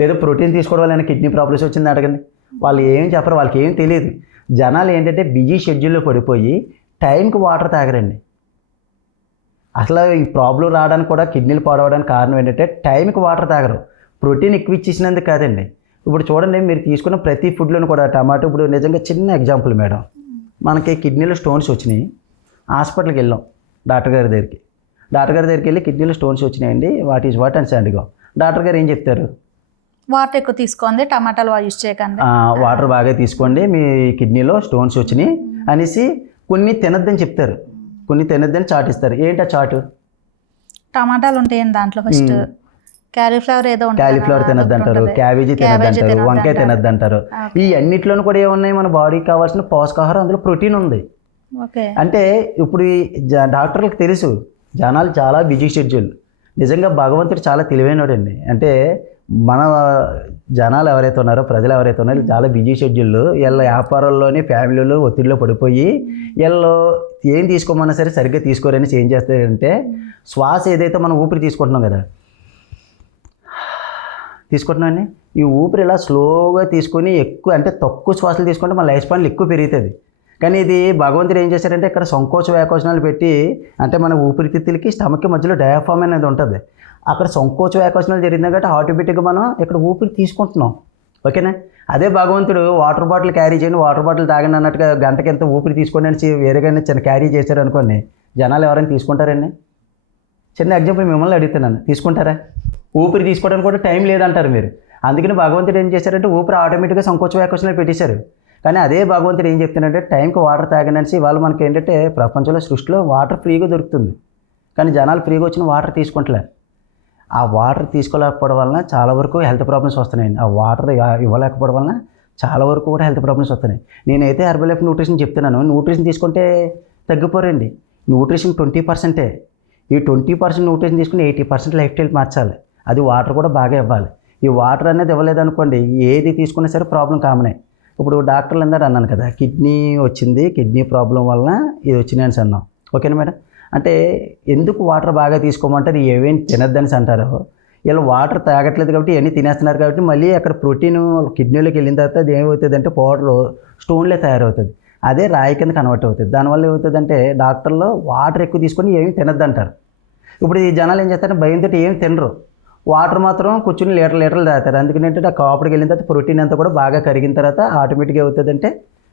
లేదా ప్రోటీన్ తీసుకోవడం వల్ల కిడ్నీ ప్రాబ్లమ్స్ వచ్చిందా అడగండి. వాళ్ళు ఏం చెప్పరు, వాళ్ళకి ఏం తెలియదు. జనాలు ఏంటంటే బిజీ షెడ్యూల్లో పడిపోయి టైంకి వాటర్ తాగరండి. అసలు ఈ ప్రాబ్లం రావడానికి కూడా, కిడ్నీలు పాడవడానికి కారణం ఏంటంటే టైంకి వాటర్ తాగరు. ప్రోటీన్ ఎక్కువ ఇచ్చేసినందుకు కాదండి. ఇప్పుడు చూడండి, మీరు తీసుకున్న ప్రతి ఫుడ్లోనూ కూడా టమాటో, ఇప్పుడు నిజంగా చిన్న ఎగ్జాంపుల్ మేడం, మనకి కిడ్నీలో స్టోన్స్ వచ్చినాయి, హాస్పిటల్కి వెళ్ళాం డాక్టర్ గారి దగ్గరికి వెళ్ళి కిడ్నీలో స్టోన్స్ వచ్చినాయండి, వాట్ ఈజ్ వాట్ అని అడిగాం. డాక్టర్ గారు ఏం చెప్తారు? వాటర్ ఎక్కువ తీసుకోండి, టమాటాలు యూజ్ చేయకండి, వాటర్ బాగా తీసుకోండి, మీ కిడ్నీలో స్టోన్స్ వచ్చినాయి అనేసి కొన్ని తినద్దని చెప్తారు, కొన్ని తినద్దని చాట్ ఇస్తారు. ఏంటి ఆ చాటు? టమాటాలు ఉంటాయండి దాంట్లో, ఫస్ట్ క్యాలీఫ్లవర్ తినద్దంటారు, క్యాబేజీ తినద్దంటారు, వంకాయ తినద్దంటారు. ఈ అన్నిట్లోనూ కూడా ఏమున్నాయి, మన బాడీకి కావాల్సిన పోషకాహారం, అందులో ప్రోటీన్ ఉంది. అంటే ఇప్పుడు డాక్టర్లకు తెలుసు, జనాలు చాలా బిజీ షెడ్యూల్. నిజంగా భగవంతుడు చాలా తెలివైనడండి. అంటే మన జనాలు ఎవరైతే ఉన్నారో, ప్రజలు ఎవరైతే ఉన్నారో చాలా బిజీ షెడ్యూల్. వీళ్ళ వ్యాపారాల్లోని, ఫ్యామిలీలో ఒత్తిడిలో పడిపోయి వీళ్ళు ఏం తీసుకోమన్నా సరే సరిగ్గా తీసుకోరని ఏం చేస్తారంటే, శ్వాస ఏదైతే మనం ఊపిరి తీసుకుంటున్నాం కదా, తీసుకుంటున్నామని ఈ ఊపిరి ఇలా స్లోగా తీసుకొని ఎక్కువ, అంటే తక్కువ శ్వాసలు తీసుకుంటే మన లైఫ్ స్పాన్లు ఎక్కువ పెరుగుతుంది. కానీ ఇది భగవంతుడు ఏం చేశారంటే ఇక్కడ సంకోచ వ్యాకోచనాలు పెట్టి, అంటే మన ఊపిరితిత్తులకి స్టమక్కి మధ్యలో డయాఫామ్ అనేది ఉంటుంది, అక్కడ సంకోచ వ్యాకోచనాలు జరిగింది కాబట్టి ఆటోమేటిక్గా మనం ఇక్కడ ఊపిరి తీసుకుంటున్నాం. ఓకేనా? అదే భగవంతుడు వాటర్ బాటిల్ క్యారీ చేయండి, వాటర్ బాటిల్ తాగండి అన్నట్టుగా గంటకి ఎంత ఊపిరి తీసుకోండి అని వేరేగా చిన్న క్యారీ చేశారు అనుకోండి, జనాలు ఎవరైనా తీసుకుంటారండి? చిన్న ఎగ్జాంపుల్ మిమ్మల్ని అడుగుతున్నాను, తీసుకుంటారా? ఊపిరి తీసుకోవడానికి కూడా టైం లేదంటారు మీరు. అందుకని భగవంతుడు ఏం చేశారంటే ఊపిరి ఆటోమేటిక్గా సంకోచ వ్యాకోచనాలు పెట్టేశారు. కానీ అదే భగవంతుడు ఏం చెప్తున్నాడంటే టైంకి వాటర్ తాగనసి. వాళ్ళు మనకి ఏంటంటే ప్రపంచంలో, సృష్టిలో వాటర్ ఫ్రీగా దొరుకుతుంది, కానీ జనాలు ఫ్రీగా వచ్చిన వాటర్ తీసుకుంటలే. ఆ వాటర్ తీసుకోలేకపోవడం వలన చాలా వరకు హెల్త్ ప్రాబ్లమ్స్ వస్తున్నాయండి. ఆ వాటర్ ఇవ్వలేకపోవడం వలన చాలా వరకు కూడా హెల్త్ ప్రాబ్లమ్స్ వస్తున్నాయి. నేనైతే హెర్బల్ లైఫ్ న్యూట్రిషన్ చెప్తున్నాను, న్యూట్రిషన్ తీసుకుంటే తగ్గిపోరండి. న్యూట్రిషన్ 20%. ఈ 20% న్యూట్రిషన్ తీసుకుని 80% లైఫ్ స్టైల్ మార్చాలి. అది వాటర్ కూడా బాగా ఇవ్వాలి. ఈ వాటర్ అనేది ఇవ్వలేదనుకోండి, ఏది తీసుకున్నా సరే ప్రాబ్లం కామనే. ఇప్పుడు డాక్టర్లు అందరూ అన్నాను కదా, కిడ్నీ వచ్చింది, కిడ్నీ ప్రాబ్లం వలన ఇది వచ్చినాయని అన్నాం. ఓకేనా మేడం? అంటే ఎందుకు వాటర్ బాగా తీసుకోమంటారు, ఏమేమి తినద్దని అంటారు. వీళ్ళు వాటర్ తాగట్లేదు కాబట్టి ఇవన్నీ తినేస్తున్నారు కాబట్టి మళ్ళీ అక్కడ ప్రోటీన్ కిడ్నీలోకి వెళ్ళిన తర్వాత అది ఏమవుతుంది అంటే పౌడర్ స్టోన్లే తయారవుతుంది, అదే రాయి కింద కన్వర్ట్ అవుతుంది. దానివల్ల ఏమవుతుందంటే డాక్టర్లు వాటర్ ఎక్కువ తీసుకొని ఏమీ తినద్దంటారు. ఇప్పుడు ఈ జనాలు ఏం చేస్తారంటే భయంతో ఏం తినరు, వాటర్ మాత్రం కూర్చుని లీటర్లు తాగుతారు. అందుకని ఏంటంటే ఆ కాపుడికి వెళ్ళిన తర్వాత ప్రోటీన్ అంతా కూడా బాగా కరిగిన తర్వాత ఆటోమేటిక్గా అవుతుందంటే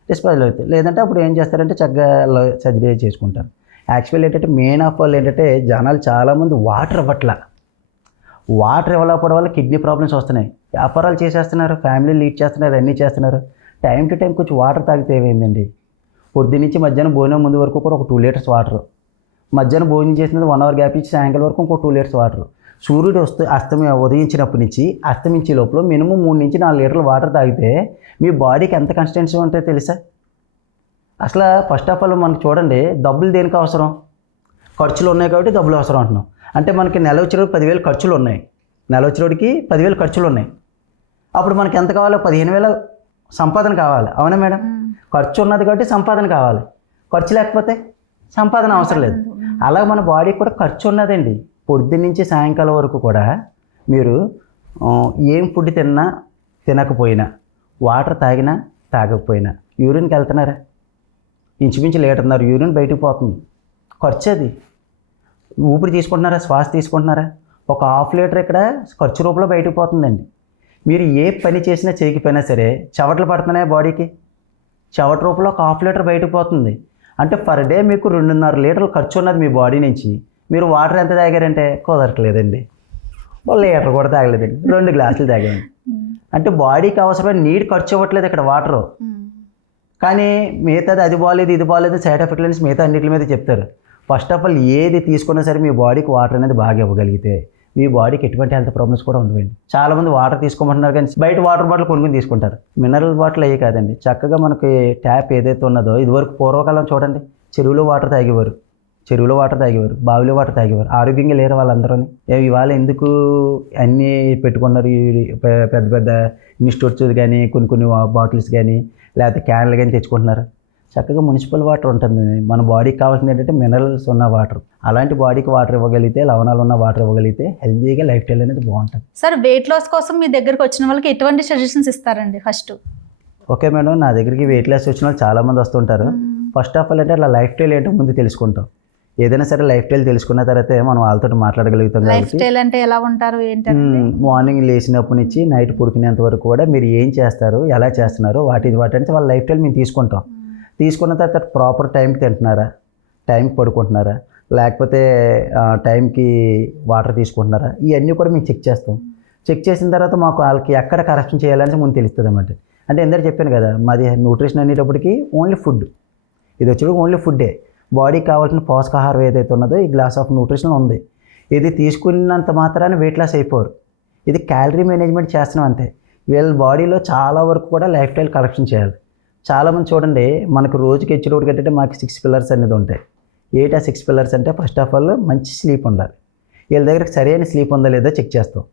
డిస్పోజల్ అవుతుంది. లేదంటే అప్పుడు ఏం చేస్తారంటే చక్కగా సర్జరీ చేసుకుంటారు. యాక్చువల్ ఏంటంటే మెయిన్ ఆఫ్ వాళ్ళు ఏంటంటే జనాలు చాలామంది వాటర్ ఇవ్వలేకపోవడం వల్ల కిడ్నీ ప్రాబ్లమ్స్ వస్తున్నాయి. వ్యాపారాలు చేసేస్తున్నారు, ఫ్యామిలీ లీడ్ చేస్తున్నారు, అన్నీ చేస్తున్నారు. టైం టు టైం కొంచెం వాటర్ తాగితే ఏమైందండి, పొద్దున్న నుంచి మధ్యాహ్నం భోజనం ముందు వరకు కూడా ఒక 2 లీటర్స్ వాటర్, మధ్యాహ్నం భోజనం చేసినది 1 అవర్ గ్యాప్ ఇచ్చి సాయంకాలం వరకు ఇంకో 2 లీటర్స్ వాటర్. సూర్యుడు ఉదయించినప్పటి నుంచి అస్తమించే లోపల మినిమం 3 నుంచి 4 లీటర్లు వాటర్ తాగితే మీ బాడీకి ఎంత కన్సిస్టెన్సీ ఉంటుందో తెలుసా? అసలు ఫస్ట్ ఆఫ్ ఆల్ మనకు చూడండి, డబ్బులు దేనికి అవసరం? ఖర్చులు ఉన్నాయి కాబట్టి డబ్బులు అవసరం అంటున్నాం. అంటే మనకి నెల వచ్చేటప్పుడు 10,000 ఖర్చులు ఉన్నాయి, నెల వచ్చేటోడికి 10,000 ఖర్చులు ఉన్నాయి. అప్పుడు మనకి ఎంత కావాలో 15,000 సంపాదన కావాలి. అవునా మేడం? ఖర్చు ఉన్నది కాబట్టి సంపాదన కావాలి, ఖర్చు లేకపోతే సంపాదన అవసరం లేదు. అలా మన బాడీకి కూడా ఖర్చు ఉన్నదండి. పొద్దున్న నుంచి సాయంకాలం వరకు కూడా మీరు ఏం ఫుడ్ తిన్నా తినకపోయినా, వాటర్ తాగినా తాగకపోయినా, యూరిన్కి వెళ్తున్నారా, ఇంచుమించు లీటర్న్నర యూరిన్ బయటకు పోతుంది. ఖర్చు అది. ఊపిరి తీసుకుంటున్నారా, శ్వాస తీసుకుంటున్నారా, ఒక హాఫ్ లీటర్ ఇక్కడ ఖర్చు రూపంలో బయటకు పోతుందండి. మీరు ఏ పని చేసినా చేయకపోయినా సరే చెవటలు పడుతున్నాయి బాడీకి, చెవట రూపంలో ఒక హాఫ్ లీటర్ బయటకు పోతుంది. అంటే పర్ డే మీకు 2.5 లీటర్లు ఖర్చు ఉన్నది మీ బాడీ నుంచి. మీరు వాటర్ ఎంత తాగారంటే కుదరట్లేదండి, లీటర్ కూడా తాగలేదండి, 2 గ్లాసులు తాగాను. అంటే బాడీకి అవసరమైన నీరు ఖర్చు అవ్వట్లేదు ఇక్కడ వాటరు. కానీ మిగతాది అది బాగాలేదు ఇది బాగాలేదు సైడ్ ఎఫెక్ట్లు అనేసి మిగతా అన్నింటి మీద చెప్తారు. ఫస్ట్ ఆఫ్ ఆల్ ఏది తీసుకున్నా సరే మీ బాడీకి వాటర్ అనేది బాగా ఇవ్వగలిగితే మీ బాడీకి ఎటువంటి హెల్త్ ప్రాబ్లమ్స్ కూడా ఉండవండి. చాలామంది వాటర్ తీసుకోమంటున్నారు కానీ బయట వాటర్ బాటిల్ కొనుక్కొని తీసుకుంటారు. మినరల్ బాటిల్ అయ్యి కాదండి, చక్కగా మనకి ట్యాప్ ఏదైతే ఉన్నదో, ఇదివరకు పూర్వకాలం చూడండి చెరువులో వాటర్ తాగేవారు, బావిలో వాటర్ తాగేవారు, ఆరోగ్యంగా లేరు వాళ్ళందరూ. ఇవాళ ఎందుకు అన్నీ పెట్టుకున్నారు, పెద్ద పెద్ద ఇన్స్టిట్యూట్స్ కానీ కొన్ని బాటిల్స్ కానీ లేకపోతే క్యాన్లు కానీ తెచ్చుకుంటున్నారు. చక్కగా మున్సిపల్ వాటర్ ఉంటుంది. మన బాడీకి కావాల్సింది ఏంటంటే మినరల్స్ ఉన్న వాటర్. అలాంటి బాడీకి వాటర్ ఇవ్వగలిగితే, లవణాలు ఉన్న వాటర్ ఇవ్వగలిగితే హెల్తీగా లైఫ్ స్టైల్ అనేది బాగుంటుంది. సార్, వెయిట్ లాస్ కోసం మీ దగ్గరకు వచ్చిన వాళ్ళకి ఎటువంటి సజెషన్స్ ఇస్తారండి? ఫస్ట్ ఓకే మేడం, నా దగ్గరికి వెయిట్ లాస్ వచ్చిన వాళ్ళు చాలామంది వస్తుంటారు. ఫస్ట్ ఆఫ్ ఆల్ అంటే అలా లైఫ్ స్టైల్ ఏంటో ముందు తెలుసుకుంటాం. ఏదైనా సరే లైఫ్ స్టైల్ తెలుసుకున్న తర్వాతే మనం వాళ్ళతో మాట్లాడగలుగుతాం. లైఫ్ స్టైల్ అంటే ఎలా ఉంటారు ఏంటంటే, మార్నింగ్ లేచినప్పటి నుంచి నైట్ పడుకునేంత వరకు కూడా మీరు ఏం చేస్తారు, ఎలా చేస్తున్నారు, వాటి అంటే వాళ్ళ లైఫ్ స్టైల్ మేము తీసుకుంటాం. తీసుకున్న తర్వాత ప్రాపర్ టైంకి తింటున్నారా, టైంకి పడుకుంటున్నారా, లేకపోతే టైంకి వాటర్ తీసుకుంటున్నారా, ఇవన్నీ కూడా మేము చెక్ చేస్తాం. చెక్ చేసిన తర్వాత మాకు వాళ్ళకి ఎక్కడ కరెక్షన్ చేయాలని ముందు తెలుస్తుంది అన్నమాట. అంటే ఎందరూ చెప్పాను కదా, మాది న్యూట్రిషన్ అనేటప్పటికి ఓన్లీ ఫుడ్, ఇది వచ్చి ఓన్లీ ఫుడ్డే. బాడీకి కావాల్సిన పోషకాహారం ఏదైతే ఉన్నదో ఈ గ్లాస్ ఆఫ్ న్యూట్రిషన్ ఉంది. ఇది తీసుకున్నంత మాత్రాన్ని వెయిట్ లాస్ అయిపోరు. ఇది క్యాలరీ మేనేజ్మెంట్ చేస్తున్నాం అంతే. వీళ్ళ బాడీలో చాలా వరకు కూడా లైఫ్ స్టైల్ కరెక్షన్ చేయాలి. చాలామంది చూడండి, మనకు రోజుకి ఇచ్చేటప్పుడు కంటే మాకు 6 పిల్లర్స్ అనేది ఉంటాయి. ఏంటి ఆ 6 పిల్లర్స్ అంటే, ఫస్ట్ ఆఫ్ ఆల్ మంచి స్లీప్ ఉండాలి. వీళ్ళ దగ్గర సరైన స్లీప్ ఉందా లేదా చెక్ చేస్తాం.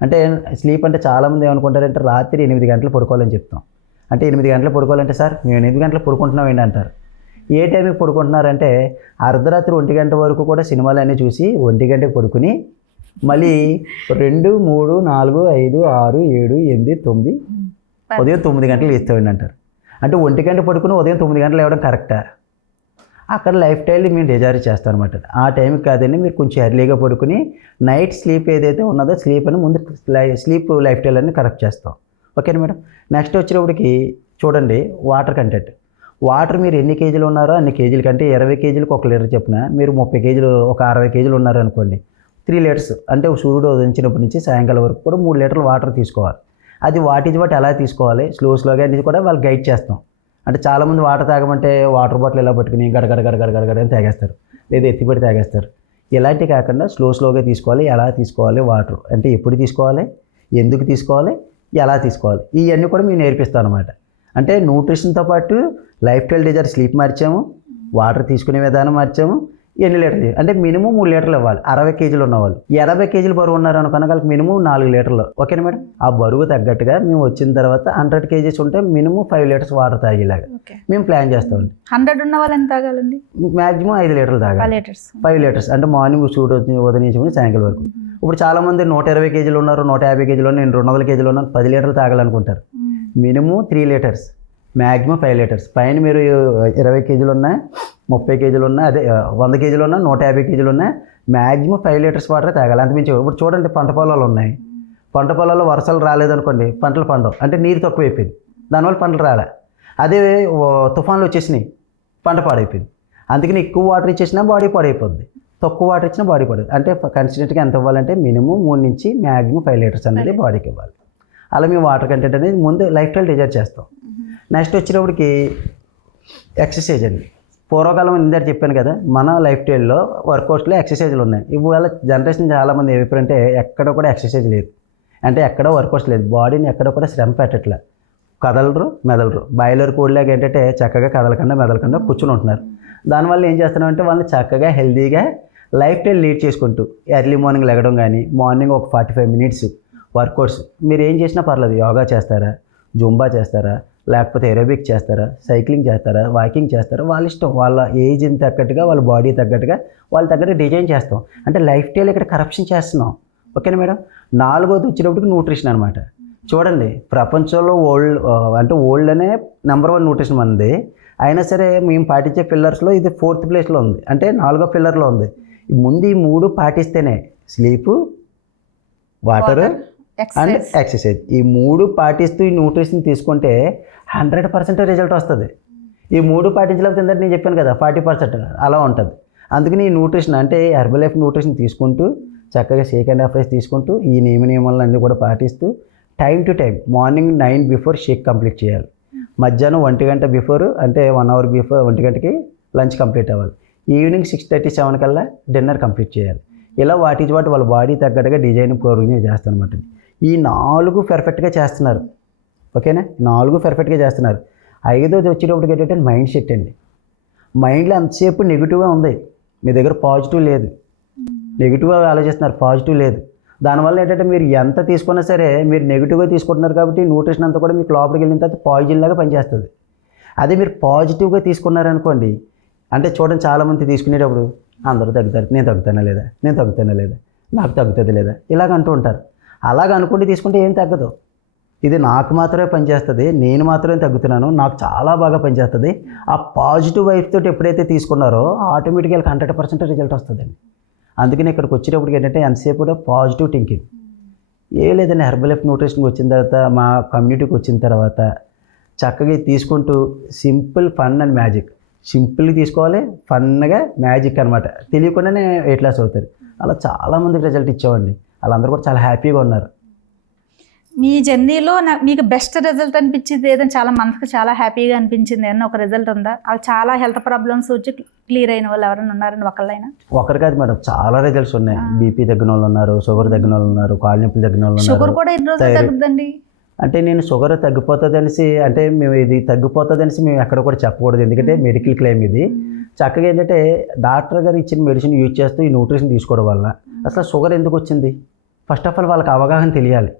అంటే స్లీప్ అంటే చాలామంది ఏమనుకుంటారంటే రాత్రి 8 గంటలు పడుకోవాలని చెప్తాం. అంటే 8 గంటలు పడుకోవాలంటే సార్ మేము 8 గంటలు పడుకుంటున్నాం ఏంటి అంటారు. ఏ టైంకి పడుకుంటున్నారంటే అర్ధరాత్రి 1 గంట వరకు కూడా సినిమాలు అన్నీ చూసి 1 గంటకి పడుకుని మళ్ళీ 2, 3, 4, 5, 6, 7, 8, 9 ఉదయం 9 గంటలు లేస్తామండి అంటారు. అంటే 1 గంట పడుకుని ఉదయం 9 గంటలు లేవడం కరెక్టా? అక్కడ లైఫ్ స్టైల్ మేము డిజైర్ చేస్తాం అనమాట. ఆ టైంకి కాదండి, మీరు కొంచెం ఎర్లీగా పడుకుని నైట్ స్లీప్ ఏదైతే ఉన్నదో స్లీప్ అని ముందు స్లీప్ లైఫ్ స్టైల్ అని కరెక్ట్ చేస్తాం. ఓకేనా మేడం? నెక్స్ట్ వచ్చినప్పటికి చూడండి వాటర్ కంటెంట్. వాటర్ మీరు ఎన్ని కేజీలు ఉన్నారో అన్ని కేజీల కంటే 20 కేజీలకు 1 లీటర్ చెప్పిన మీరు 30 కేజీలు ఒక 60 కేజీలు ఉన్నారనుకోండి, 3 లీటర్స్ అంటే సూర్యుడు ఉదయించినప్పటి నుంచి సాయంకాలం వరకు కూడా 3 లీటర్లు వాటర్ తీసుకోవాలి. అది వాటి ఎలా తీసుకోవాలి స్లోగా అనేది కూడా వాళ్ళు గైడ్ చేస్తాం. అంటే చాలామంది వాటర్ తాగమంటే వాటర్ బాటిల్ ఇలా పట్టుకుని గడగడ అని తాగేస్తారు, లేదా ఎత్తిపెట్టి తాగేస్తారు. ఇలాంటివి కాకుండా స్లోగా తీసుకోవాలి. ఎలా తీసుకోవాలి వాటర్ అంటే ఎప్పుడు తీసుకోవాలి, ఎందుకు తీసుకోవాలి, ఎలా తీసుకోవాలి, ఇవన్నీ కూడా మేము నేర్పిస్తాం అనమాట. అంటే న్యూట్రిషన్తో పాటు లైఫ్ స్టైల్ డిజైర్ స్లీప్ మార్చాము, వాటర్ తీసుకునే విధానం మార్చాము. ఎన్ని లీటర్లు అంటే మినిమం 3 లీటర్లు ఇవ్వాలి. 60 కేజీలు ఉన్నవాళ్ళు 80 కేజీలు బరువు ఉన్నారు అనుకున్న వాళ్ళకి మినిమం 4 లీటర్లు. ఓకేనా మేడం? ఆ బరువు తగ్గట్టుగా మేము వచ్చిన తర్వాత 100 కేజీస్ ఉంటే మినిమం 5 లీటర్స్ వాటర్ తాగేలాగా మేము ప్లాన్ చేస్తామండి. 100 ఉన్న వాళ్ళు ఎంత తాగాలండి? మ్యాక్సిమం 5 లీటర్లు తాగాలి. 5 లీటర్స్ అంటే మార్నింగ్ సూర్యుడు ఉదయించుకుని సాయంకాలం వరకు. ఇప్పుడు చాలామంది 120 కేజీలు ఉన్నారు, 150 కేజీలు ఉన్నారు, నేను 200 కేజీలు ఉన్నాను, 10 లీటర్లు తాగాలనుకుంటారు. Minimum 3 litres, maximum 5 litres. పైన మీరు 20 కేజీలు ఉన్నా, 30 కేజీలు ఉన్నా, అదే 100 కేజీలు ఉన్నా, 150 కేజీలు ఉన్నా మ్యాక్సిమం 5 లీటర్స్ వాటర్ తాగాలి. అంతమించి ఇప్పుడు చూడండి పంట పొలాలు ఉన్నాయి, పంట పొలాల్లో వర్షాలు రాలేదనుకోండి పంటలు పండవు, అంటే నీరు తక్కువ అయిపోయింది, దానివల్ల పంటలు రాలే. అదే తుఫాన్లు వచ్చేసినాయి పంట పాడైపోయింది. అందుకని ఎక్కువ వాటర్ ఇచ్చేసినా బాడీ పాడైపోద్ది, తక్కువ వాటర్ ఇచ్చినా బాడీ పాడైపోద్ది. అంటే కన్సిస్టెంట్గా ఎంత ఇవ్వాలంటే మినిమం 3 నుంచి మ్యాక్సిమం 5 లీటర్స్ అనేది బాడీకి ఇవ్వాలి. అలా మేము వాటర్ కంటెంట్ అనేది ముందు లైఫ్ స్టైల్ డిజైర్ చేస్తాం. నెక్స్ట్ వచ్చినప్పటికి ఎక్సర్సైజ్ అండి. పూర్వకాలం ఇందాక చెప్పాను కదా, మన లైఫ్ స్టైల్లో వర్కౌట్స్లో ఎక్సర్సైజ్లు ఉన్నాయి. ఇవాళ జనరేషన్ చాలామంది ఏమైపోయారంటే ఎక్కడ కూడా ఎక్సర్సైజ్ లేదు, అంటే ఎక్కడ వర్కౌట్స్ లేదు, బాడీని ఎక్కడ కూడా శ్రమ పెట్టట్లే, కదలరు మెదలరు. బాయిలర్ కోడ్లాగా ఏంటంటే చక్కగా కదలకుండా మెదలకుండా కూర్చుని ఉంటున్నారు. దానివల్ల ఏం చేస్తున్నామంటే వాళ్ళని చక్కగా హెల్తీగా లైఫ్ స్టైల్ లీడ్ చేసుకుంటూ ఎర్లీ మార్నింగ్ లెగడం కానీ, మార్నింగ్ ఒక 45 మినిట్స్ వర్కౌట్స్ మీరు ఏం చేసినా పర్లేదు. యోగా చేస్తారా, జుంబా చేస్తారా, లేకపోతే ఏరోబిక్ చేస్తారా, సైక్లింగ్ చేస్తారా, వాకింగ్ చేస్తారా, వాళ్ళ ఇష్టం. వాళ్ళ ఏజ్ తగ్గట్టుగా, వాళ్ళ బాడీ తగ్గట్టుగా, వాళ్ళ తగ్గట్టు డిజైన్ చేస్తాం. అంటే లైఫ్ స్టైల్ ఇక్కడ కరప్షన్ చేస్తున్నాం. ఓకేనా మేడం. 4వది వచ్చేటప్పటికి న్యూట్రిషన్ అనమాట. చూడండి, ప్రపంచంలో ఓల్డ్ అనే నెంబర్ 1 న్యూట్రిషన్ మనది. అయినా సరే మేము పాటించే పిల్లర్స్లో ఇది 4th ప్లేస్లో ఉంది, అంటే 4వ పిల్లర్లో ఉంది. ముందు ఈ 3 పాటిస్తేనే స్లీపు, వాటర్ అండ్ ఎక్సర్సైజ్, ఈ 3 పాటిస్తూ ఈ న్యూట్రిషన్ తీసుకుంటే 100% రిజల్ట్ వస్తుంది. ఈ 3 పాటించలేకపోతే నేను చెప్పాను కదా 40% అలా ఉంటుంది. అందుకని ఈ న్యూట్రిషన్ అంటే హెర్బల్ లైఫ్ న్యూట్రిషన్ తీసుకుంటూ చక్కగా షేక్ అండ్ హాఫ్ రైస్ తీసుకుంటూ ఈ నియమాలను అన్నీ కూడా పాటిస్తూ time to time morning 9 before shake complete చేయాలి. మధ్యాహ్నం 1 గంట బిఫోర్, అంటే 1 అవర్ బిఫోర్ 1 గంటకి లంచ్ కంప్లీట్ అవ్వాలి. ఈవినింగ్ 6:37 కల్లా డిన్నర్ కంప్లీట్ చేయాలి. ఇలా వాటి వాళ్ళ బాడీ తగ్గట్టుగా డిజైన్ ప్రోగ్రామ్ చేస్తాను అనమాట. ఈ 4 పర్ఫెక్ట్గా చేస్తున్నారు. ఓకేనా, 4 పర్ఫెక్ట్గా చేస్తున్నారు. 5వది వచ్చేటప్పటికి ఏంటంటే మైండ్ సెట్ అండి. మైండ్లో అంతసేపు నెగిటివ్గా ఉంది, మీ దగ్గర పాజిటివ్ లేదు. నెగిటివ్గా ఆలోచిస్తున్నారు, పాజిటివ్ లేదు. దానివల్ల ఏంటంటే మీరు ఎంత తీసుకున్నా సరే మీరు నెగిటివ్గా తీసుకుంటున్నారు కాబట్టి న్యూట్రిషన్ అంతా కూడా మీకు లోపలికి వెళ్ళిన తర్వాత పాయిజన్ లాగా పనిచేస్తుంది. అదే మీరు పాజిటివ్గా తీసుకున్నారనుకోండి, అంటే చూడండి చాలామంది తీసుకునేటప్పుడు అందరూ తగ్గుతారు, నేను తగ్గుతానా లేదా, నాకు తగ్గుతుంది లేదా, ఇలాగ అంటూ ఉంటారు. అలాగ అనుకుంటే తీసుకుంటే ఏం తగ్గదు. ఇది నాకు మాత్రమే పనిచేస్తుంది, నేను మాత్రమే తగ్గుతున్నాను, నాకు చాలా బాగా పనిచేస్తుంది. ఆ పాజిటివ్ వైఫ్ తోటి ఎప్పుడైతే తీసుకున్నారో ఆటోమేటిక్గా 100% రిజల్ట్ వస్తుందండి. అందుకని ఇక్కడికి వచ్చేటప్పటికి ఏంటంటే ఎంతసేపు కూడా పాజిటివ్ థింకింగ్. ఏ లేదండి, హెర్బల్ లైఫ్ న్యూట్రిషన్కి వచ్చిన తర్వాత, మా కమ్యూనిటీకి వచ్చిన తర్వాత చక్కగా తీసుకుంటూ సింపుల్ ఫన్ అండ్ మ్యాజిక్, సింపుల్గా తీసుకోవాలి, ఫన్గా మ్యాజిక్ అనమాట. తెలియకుండానే వెయిట్ లాస్ అవుతారు. అలా చాలామందికి రిజల్ట్ ఇచ్చామండి. వాళ్ళందరూ కూడా చాలా హ్యాపీగా ఉన్నారు. మీ జర్నీలో మీకు బెస్ట్ రిజల్ట్ అనిపించింది ఏదైనా, చాలా మనసుకు చాలా హ్యాపీగా అనిపించింది ఏదైనా ఒక రిజల్ట్ ఉందా? అది చాలా హెల్త్ ప్రాబ్లమ్స్ వచ్చి క్లియర్ అయిన వాళ్ళు ఎవరైనా ఉన్నారని ఒకళ్ళైనా? ఒకరు కాదు మేడం, చాలా రిజల్ట్స్ ఉన్నాయి. బీపీ తగ్గిన వాళ్ళు ఉన్నారు, షుగర్ తగ్గిన వాళ్ళు ఉన్నారు, కాళ్ళ నొప్పులు తగ్గిన వాళ్ళు ఉన్నారు. షుగర్ కూడా ఎన్ని రోజులు తగ్గుతుందండి? అంటే నేను షుగర్ తగ్గిపోతుంది అనేసి, అంటే మేము ఇది తగ్గిపోతుంది అనేసి మేము ఎక్కడ కూడా చెప్పకూడదు, ఎందుకంటే మెడికల్ క్లెయిమ్ ఇది. చక్కగా ఏంటంటే డాక్టర్ గారు ఇచ్చిన మెడిసిన్ యూజ్ చేస్తూ ఈ న్యూట్రిషన్ తీసుకోవడం వల్ల అసలు షుగర్ ఎందుకు వచ్చింది, ఫస్ట్ ఆఫ్ ఆల్ వాళ్ళకి అవగాహన తెలియాలి.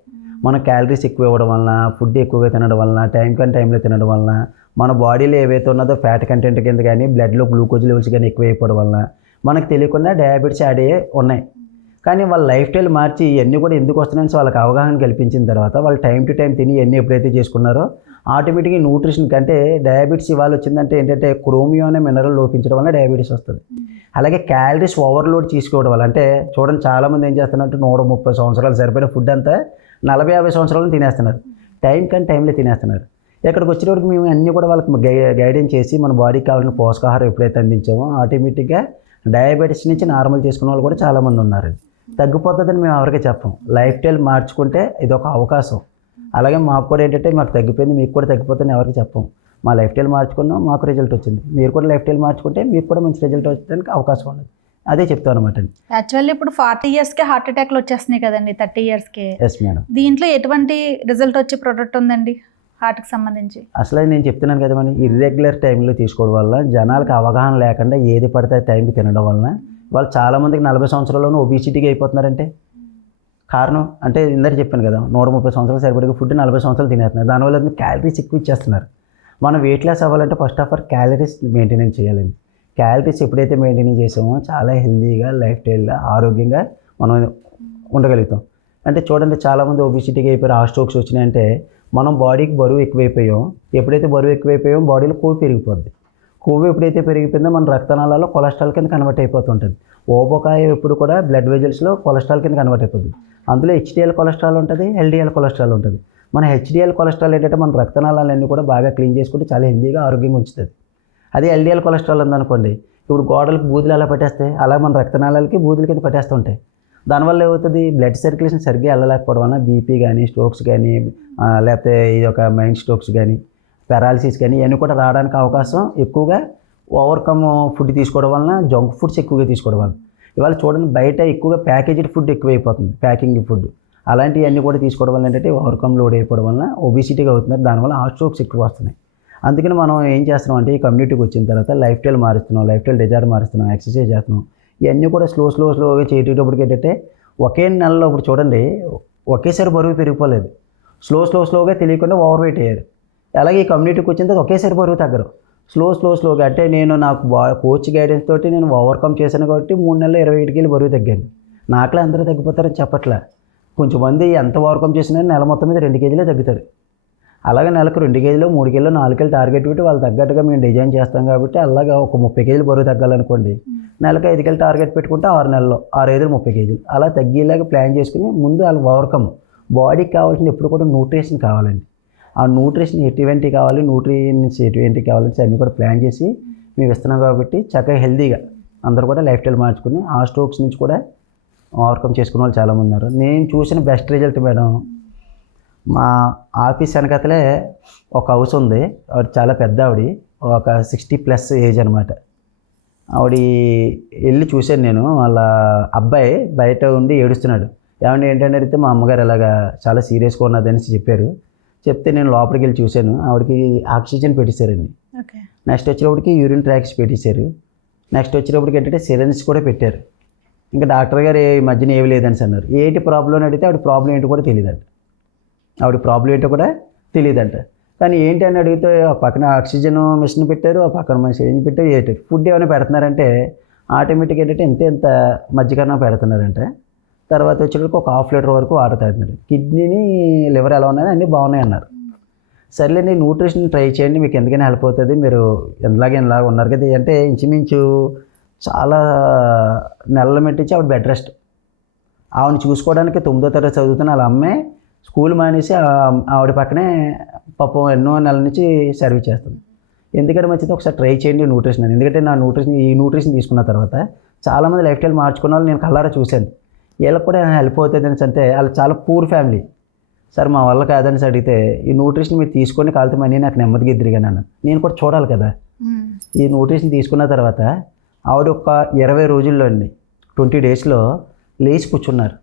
మన క్యాలరీస్ ఎక్కువ ఇవ్వడం వలన, ఫుడ్ ఎక్కువగా తినడం వలన, టైంలో తినడం వలన మన బాడీలో ఏవైతే ఉన్నదో ఫ్యాట్ కంటెంట్ కింద కానీ బ్లడ్లో గ్లూకోజ్ లెవెల్స్ కానీ ఎక్కువ అయిపోవడం వలన మనకు తెలియకుండా డయాబెటీస్ యాడ్ అయ్యే ఉన్నాయి. కానీ వాళ్ళ లైఫ్ స్టైల్ మార్చి ఇవన్నీ కూడా ఎందుకు వస్తున్నాయని వాళ్ళకి అవగాహన కల్పించిన తర్వాత వాళ్ళు టైం టు టైం తిని ఇవన్నీ ఎప్పుడైతే చేసుకున్నారో ఆటోమేటిక్గా న్యూట్రిషన్ కంటే డయాబెటీస్ ఇవాళ వచ్చిందంటే ఏంటంటే క్రోమియో అనే మినరల్ లోపించడం వల్ల డయాబెటీస్ వస్తుంది. అలాగే క్యాలరీస్ ఓవర్లోడ్ తీసుకోవడం వల్ల, అంటే చూడండి చాలామంది ఏం చేస్తున్నారంటే 130 సంవత్సరాలు సరిపడే ఫుడ్ అంతా 40-50 సంవత్సరాలు తినేస్తున్నారు, టైంలో తినేస్తున్నారు. ఇక్కడికి వచ్చేటప్పటికి మేము అన్నీ కూడా వాళ్ళకి గైడెన్స్ చేసి మన బాడీకి కావాల్సిన పోషకాహారం ఎప్పుడైతే అందించామో ఆటోమేటిక్గా డయాబెటీస్ నుంచి నార్మల్ చేసుకునే వాళ్ళు కూడా చాలామంది ఉన్నారు. తగ్గిపోతుందని మేము ఎవరికి చెప్పం. లైఫ్ స్టైల్ మార్చుకుంటే ఇది ఒక అవకాశం. అలాగే మాకు కూడా ఏంటంటే మాకు తగ్గిపోయింది, మీకు కూడా తగ్గిపోతుందని ఎవరికి చెప్పం. మా లైఫ్ స్టైల్ మార్చుకున్నాం, మాకు రిజల్ట్ వచ్చింది. మీరు కూడా లైఫ్ స్టైల్ మార్చుకుంటే మీకు కూడా మంచి రిజల్ట్ వచ్చేదానికి అవకాశం ఉన్నది. అదే చెప్తాను అనమాట. యాక్చువల్లీ ఇప్పుడు 40 ఇయర్స్కే హార్ట్ అటాక్లు వచ్చేస్తున్నాయి కదండి, 30 ఇయర్స్కే. Yes madam. దీంట్లో ఎటువంటి రిజల్ట్ వచ్చే ప్రోడక్ట్ ఉందండి హార్ట్కి సంబంధించి? అసలు నేను చెప్తున్నాను కదా మరి, ఇర్రెగ్యులర్ టైంలో తీసుకోవడం వల్ల జనాలకు అవగాహన లేకుండా ఏది పడితే టైంకి తినడం వలన వాళ్ళు చాలామందికి 40 సంవత్సరాల్లోనూ ఒబిసిటీగా అయిపోతున్నారంటే కారణం అంటే ఇందాక చెప్పాను కదా, 130 సంవత్సరాలు సరిపడే ఫుడ్ 40 సంవత్సరాలు తినేస్తున్నారు. దానివల్ల క్యాలరీస్ ఎక్కువ ఇచ్చేస్తున్నారు. మనం వెయిట్ లాస్ అవ్వాలంటే first of all calories maintenance చేయాలండి. క్యాలరీస్ ఎప్పుడైతే మెయింటైన్ చేసామో చాలా హెల్తీగా లైఫ్ స్టైల్గా ఆరోగ్యంగా మనం ఉండగలుగుతాం. అంటే చూడండి చాలామంది ఒబిసిటీగా అయిపోయారు, ఆ స్ట్రోక్స్ వచ్చినాయంటే మనం బాడీకి బరువు ఎక్కువైపోయాం. ఎప్పుడైతే బరువు ఎక్కువైపోయాం బాడీలో కొవ్వు పెరిగిపోద్ది. కొవ్వు ఎప్పుడైతే పెరిగిపోయిందో మన రక్తనాళాల్లో కొలెస్ట్రాల్ కింద కన్వర్ట్ అయిపోతుంటుంది. ఓబకాయ ఎప్పుడు కూడా బ్లడ్ వెజల్స్లో కొలెస్ట్రాల్ కింద కన్వర్ట్ అయిపోతుంది. అందులో హెచ్డిఎల్ కొలెస్ట్రాల్ ఉంటుంది, ఎల్డిఎల్ కొలెస్ట్రాల్ ఉంటుంది. మన హెచ్డిఎల్ కొలెస్ట్రాల్ ఏంటంటే మన రక్తనాళాలన్నీ కూడా బాగా క్లీన్ చేసుకుంటే చాలా హెల్తీగా ఆరోగ్యంగా ఉంచుతుంది. అదే ఎల్డిఎల్ కొలెస్ట్రాల్ ఉందనుకోండి, ఇప్పుడు గోడలకు బూదులు ఎలా పట్టేస్తాయి అలా మన రక్తనాళాలకి బూదుల కింద పట్టేస్తుంటాయి. దానివల్ల ఏమవుతుంది, బ్లడ్ సర్క్యులేషన్ సరిగ్గా వెళ్ళలేకపోవడం వల్ల బీపీ కానీ స్ట్రోక్స్ కానీ లేకపోతే ఇది ఒక మైండ్ స్ట్రోక్స్ కానీ పెరాలసిస్ కానీ ఇవన్నీ కూడా రావడానికి అవకాశం ఎక్కువగా ఓవర్కమ్ ఫుడ్ తీసుకోవడం వలన, జంక్ ఫుడ్స్ ఎక్కువగా తీసుకోవడం వల్ల. ఇవాళ చూడండి బయట ఎక్కువగా ప్యాకేజ్డ్ ఫుడ్ ఎక్కువైపోతుంది, ప్యాకింగ్ ఫుడ్ అలాంటివన్నీ కూడా తీసుకోవడం వల్ల ఏంటంటే ఓవర్కమ్ లోడ్ అయిపోవడం వల్ల ఒబిసిటీగా అవుతున్నారు. దానివల్ల హార్ట్ స్ట్రోక్స్ ఎక్కువ వస్తున్నాయి. అందుకని మనం ఏం చేస్తున్నాం అంటే ఈ కమ్యూనిటీకి వచ్చిన తర్వాత లైఫ్ స్టైల్ మారుస్తున్నాం, లైఫ్ స్టైల్ డిజైర్ మారుస్తున్నాం, ఎక్సర్సైజ్ చేస్తున్నాం. ఇవన్నీ కూడా స్లోగా చేసేటప్పటికి ఏంటంటే ఒకే నెలలో ఇప్పుడు చూడండి ఒకేసారి బరువు పెరిగిపోలేదు, స్లోగా తెలియకుండా ఓవర్ వెయిట్ అయ్యారు. అలాగే ఈ కమ్యూనిటీకి వచ్చిన తర్వాత ఒకేసారి బరువు తగ్గరు. స్లోగా అంటే నేను నాకు కోచ్ గైడెన్స్ తోటి నేను ఓవర్కమ్ చేశాను కాబట్టి 3 నెలలు 21 కిలో బరువు తగ్గాను. నాకులా అందరూ తగ్గిపోతారని చెప్పట్లే. కొంచెం మంది ఎంత ఓవర్కమ్ చేసినా నెల మొత్తం మీద 2 కేజీలే తగ్గుతారు. అలాగే నెలకు 2 కేజీలు 3 కేజీలు 4 కేజీలు టార్గెట్ పెట్టి వాళ్ళు తగ్గట్టుగా మేము డిజైన్ చేస్తాం కాబట్టి అలాగా ఒక 30 కేజీలు బరువు తగ్గాలనుకోండి, నెలకు 5 కేజీలు టార్గెట్ పెట్టుకుంటే 6 నెలల్లో 6 30 కేజీలు అలా తగ్గేలాగా ప్లాన్ చేసుకుని ముందు వాళ్ళు ఓవర్కమ్. బాడీకి కావాల్సిన ఎప్పుడు కూడా న్యూట్రిషన్ కావాలండి. ఆ న్యూట్రిషన్ ఎటువంటి కావాలి, న్యూట్రియంట్స్ ఎటువంటి కావాలి అన్నీ కూడా ప్లాన్ చేసి మేము ఇస్తున్నాం కాబట్టి చక్కగా హెల్తీగా అందరూ కూడా లైఫ్ స్టైల్ మార్చుకుని ఆ స్ట్రోక్స్ నుంచి కూడా ఓవర్కమ్ చేసుకునే వాళ్ళు చాలామంది ఉన్నారు. నేను చూసిన బెస్ట్ రిజల్ట్ మేడం, మా ఆఫీస్ వెనకతలే ఒక హౌస్ ఉంది. ఆవిడ చాలా పెద్ద ఆవిడ, ఒక 60+ ఏజ్ అనమాట. ఆవిడ వెళ్ళి చూశాను నేను. వాళ్ళ అబ్బాయి బయట ఉండి ఏడుస్తున్నాడు. ఏమంటే ఏంటంటే అడిగితే మా అమ్మగారు ఇలాగా చాలా సీరియస్గా ఉన్నదని చెప్పారు. చెప్తే నేను లోపలికి వెళ్ళి చూశాను. ఆవిడకి ఆక్సిజన్ పెట్టేశారండి. నెక్స్ట్ వచ్చేటప్పటికి యూరిన్ ట్రాక్స్ పెట్టేశారు. నెక్స్ట్ వచ్చేటప్పటికి ఏంటంటే సిరెన్స్ కూడా పెట్టారు. ఇంకా డాక్టర్ గారు ఈ మధ్యన ఏమి లేదని అన్నారు. ఏంటి ప్రాబ్లం అని అడిగితే ఆవిడ ప్రాబ్లం ఏంటో కూడా తెలియదంట. కానీ ఏంటి అని అడిగితే ఆ పక్కన ఆక్సిజన్ మిషన్ పెట్టారు, ఆ పక్కన మన సిరింజ్ పెట్టారు, ఏంటి ఫుడ్ ఏమైనా పెడుతున్నారంటే ఆటోమేటిక్ ఏంటంటే ఇంత మధ్యకన్నా పెడుతున్నారంటే. తర్వాత వచ్చేటప్పుడు ఒక 1/2 లీటర్ వరకు వాటర్ తాగుతున్నారు. కిడ్నీని లివర్ ఎలా ఉన్నాయి అన్నీ బాగున్నాయి అన్నారు. సర్లేండి న్యూట్రిషన్ ట్రై చేయండి, మీకు ఎందుకైనా హెల్ప్ అవుతుంది, మీరు ఇలాగ ఉన్నారు కదా అంటే ఇంచుమించు చాలా నెలల మెట్టించి ఆవిడ బెడ్ రెస్ట్. ఆవిడని చూసుకోవడానికి 9వ తరగతి చదువుతున్న వాళ్ళ అమ్మాయి స్కూల్ మానేసి ఆవిడ పక్కనే పాపం ఎన్నో నెలల నుంచి సర్వీస్ చేస్తుంది. ఎందుకంటే మంచిది ఒకసారి ట్రై చేయండి న్యూట్రిషన్ అని. ఎందుకంటే ఈ న్యూట్రిషన్ తీసుకున్న తర్వాత చాలామంది లైఫ్ స్టైల్ మార్చుకున్న వాళ్ళు నేను కళ్ళారా చూశాను. వీళ్ళకి కూడా హెల్ప్ అవుతుంది అని అంటే వాళ్ళు చాలా పూర్ ఫ్యామిలీ. సార్ మా వల్ల కాదని అడిగితే ఈ న్యూట్రిషన్ మీరు తీసుకొని కాలితే మనీ నాకు నెమ్మదిగా ఎదిరిగాను. నేను కూడా చూడాలి కదా. ఈ న్యూట్రిషన్ తీసుకున్న తర్వాత ఆవిడ ఒక 20 రోజుల్లో అండి 20 డేస్లో లేచి కూర్చున్నారు.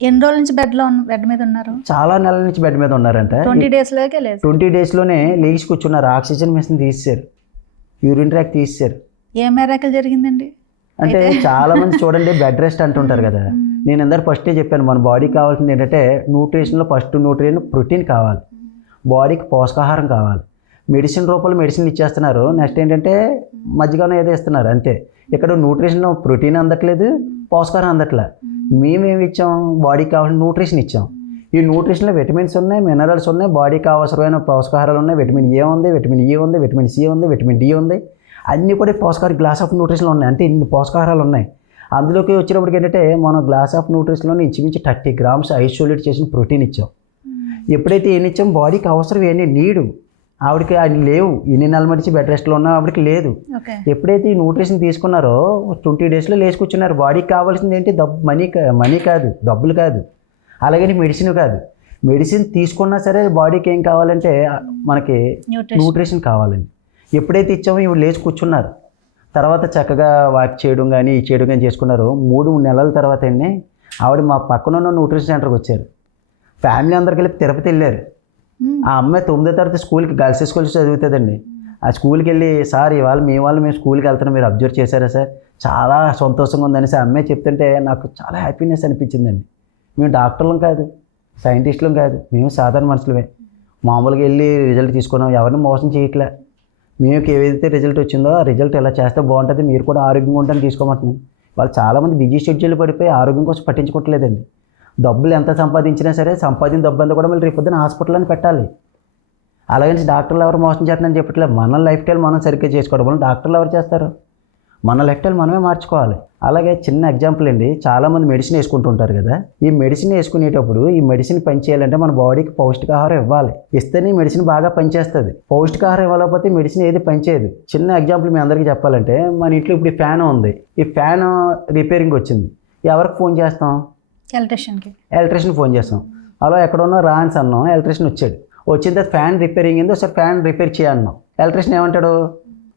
ఎన్ని రోజుల నుంచి బెడ్ మీద ఉన్నారు? చాలా నెలల నుంచి బెడ్ మీద ఉన్నారంట. 20 డేస్లోకే లేదు. 20 డేస్లోనే లేచి కూర్చున్నారు. ఆక్సిజన్ మిషన్ తీసేశారు, యూరిన్ ట్రాక్ తీసేశారు. ఏ మిరాకిల్ జరిగిందండి? అంటే చాలా మంది చూడండి బెడ్ రెస్ట్ అంటుంటారు కదా. నేను అందరు ఫస్టే చెప్పాను, మన బాడీకి కావాల్సింది ఏంటంటే న్యూట్రిషన్లో ఫస్ట్ న్యూట్రియన్ ప్రోటీన్ కావాలి, బాడీకి పోషకాహారం కావాలి. మెడిసిన్ రూపంలో మెడిసిన్లు ఇచ్చేస్తున్నారు. నెక్స్ట్ ఏంటంటే మధ్యగానే ఏదో ఇస్తున్నారు అంతే. ఇక్కడ న్యూట్రిషన్లో ప్రోటీన్ అందట్లేదు, పోషకాహారం అందట్లే. మేమేమి ఇచ్చాం? బాడీకి కావాల్సిన న్యూట్రిషన్ ఇచ్చాం. ఈ న్యూట్రిషన్లో విటమిన్స్ ఉన్నాయి, మినరల్స్ ఉన్నాయి, బాడీకి అవసరమైన పోషకాహారాలు ఉన్నాయి. విటమిన్ ఏ ఉంది, విటమిన్ ఈ ఉంది, విటమిన్ సి ఉంది, విటమిన్ డి ఉంది. అన్నీ కూడా పోషకాహార గ్లాస్ ఆఫ్ న్యూట్రిషన్లో ఉన్నాయి. అంటే ఇన్ని పోషకాహారాలు ఉన్నాయి. అందులోకి వచ్చేటప్పటికి ఏంటంటే మనం గ్లాస్ ఆఫ్ న్యూట్రిషన్లోనే ఇంచుమించు 30 grams ఐసోలేట్ చేసిన ప్రోటీన్ ఇచ్చాం. ఎప్పుడైతే ఏమి ఇచ్చాం బాడీకి అవసరం ఏంటి నీడు ఆవిడకి అది లేవు. ఎన్ని నెలల మడిచి బెడ్ రెస్ట్లో ఉన్నా ఆవిడకి లేదు. ఎప్పుడైతే ఈ న్యూట్రిషన్ తీసుకున్నారో 20 డేస్లో లేచి కూర్చున్నారు. బాడీకి కావాల్సింది ఏంటి? మనీ కాదు, డబ్బులు కాదు, అలాగని మెడిసిన్ కాదు. మెడిసిన్ తీసుకున్నా సరే బాడీకి ఏం కావాలంటే మనకి న్యూట్రిషన్ కావాలండి. ఎప్పుడైతే ఇచ్చామో ఇవి లేచి కూర్చున్నారు. తర్వాత చక్కగా వాక్ చేయడం కానీ ఈ చేయడం కానీ చేసుకున్నారు. 3 నెలల తర్వాత అండి ఆవిడ మా పక్కన ఉన్న న్యూట్రిషన్ సెంటర్కి వచ్చారు. ఫ్యామిలీ అందరికి వెళ్ళి తిరుపతి వెళ్ళారు. ఆ అమ్మాయి 9వ తరగతి స్కూల్కి గర్ల్స్ స్కూల్ చదువుతుందండి. ఆ స్కూల్కి వెళ్ళి సార్ ఇవాళ మేము స్కూల్కి వెళ్తున్నాం, మీరు అబ్జర్వ్ చేశారా సార్, చాలా సంతోషంగా ఉందనేసి ఆ అమ్మాయి చెప్తుంటే నాకు చాలా హ్యాపీనెస్ అనిపించిందండి. మేము డాక్టర్లం కాదు, సైంటిస్టులం కాదు, మేము సాధారణ మనుషులమే. మామూలుగా వెళ్ళి రిజల్ట్ తీసుకున్నాం, ఎవరిని మోసం చేయట్లే. మీకు ఏదైతే రిజల్ట్ వచ్చిందో ఆ రిజల్ట్ ఎలా చేస్తే బాగుంటుంది, మీరు కూడా ఆరోగ్యంగా ఉంటారని తీసుకోమంటున్నాను. వాళ్ళు చాలామంది బిజీ షెడ్యూల్ పడిపోయి ఆరోగ్యం కోసం పట్టించుకోవట్లేదండి. డబ్బులు ఎంత సంపాదించినా సరే సంపాదించిన డబ్బు అంతా కూడా మళ్ళీ రేపు పొద్దున హాస్పిటల్ అని పెట్టాలి. అలాగని డాక్టర్లు ఎవరు మోసం చేస్తున్నారని చెప్పట్లేదు. మన లైఫ్ స్టైల్ మనం సరిగ్గా చేసుకోవడం వల్ల డాక్టర్లు ఎవరు చేస్తారు? మన లైఫ్ స్టైల్ మనమే మార్చుకోవాలి. అలాగే చిన్న ఎగ్జాంపుల్ అండి, చాలామంది మెడిసిన్ వేసుకుంటుంటారు కదా. ఈ మెడిసిన్ వేసుకునేటప్పుడు ఈ మెడిసిన్ పనిచేయాలంటే మన బాడీకి పౌష్టికాహారం ఇవ్వాలి. ఇస్తేనే మెడిసిన్ బాగా పనిచేస్తుంది. పౌష్టికాహారం ఇవ్వకపోతే మెడిసిన్ ఏది పనిచేయదు. చిన్న ఎగ్జాంపుల్ మీ అందరికీ చెప్పాలంటే మన ఇంట్లో ఇప్పుడు ఈ ఫ్యాన్ ఉంది. ఈ ఫ్యాన్ రిపేరింగ్ వచ్చింది, ఎవరికి ఫోన్ చేస్తాం? ఎలక్ట్రీషియన్ ఫోన్ చేస్తాం. అలా ఎక్కడున్నా రాన్స్ అన్నాం, ఎలక్ట్రీషియన్ వచ్చాడు. వచ్చిన తర్వాత ఫ్యాన్ రిపేరింగ్ అయింది, ఒకసారి ఫ్యాన్ రిపేర్ చేయన్నాం. ఎలక్ట్రీషియన్ ఏమంటాడు?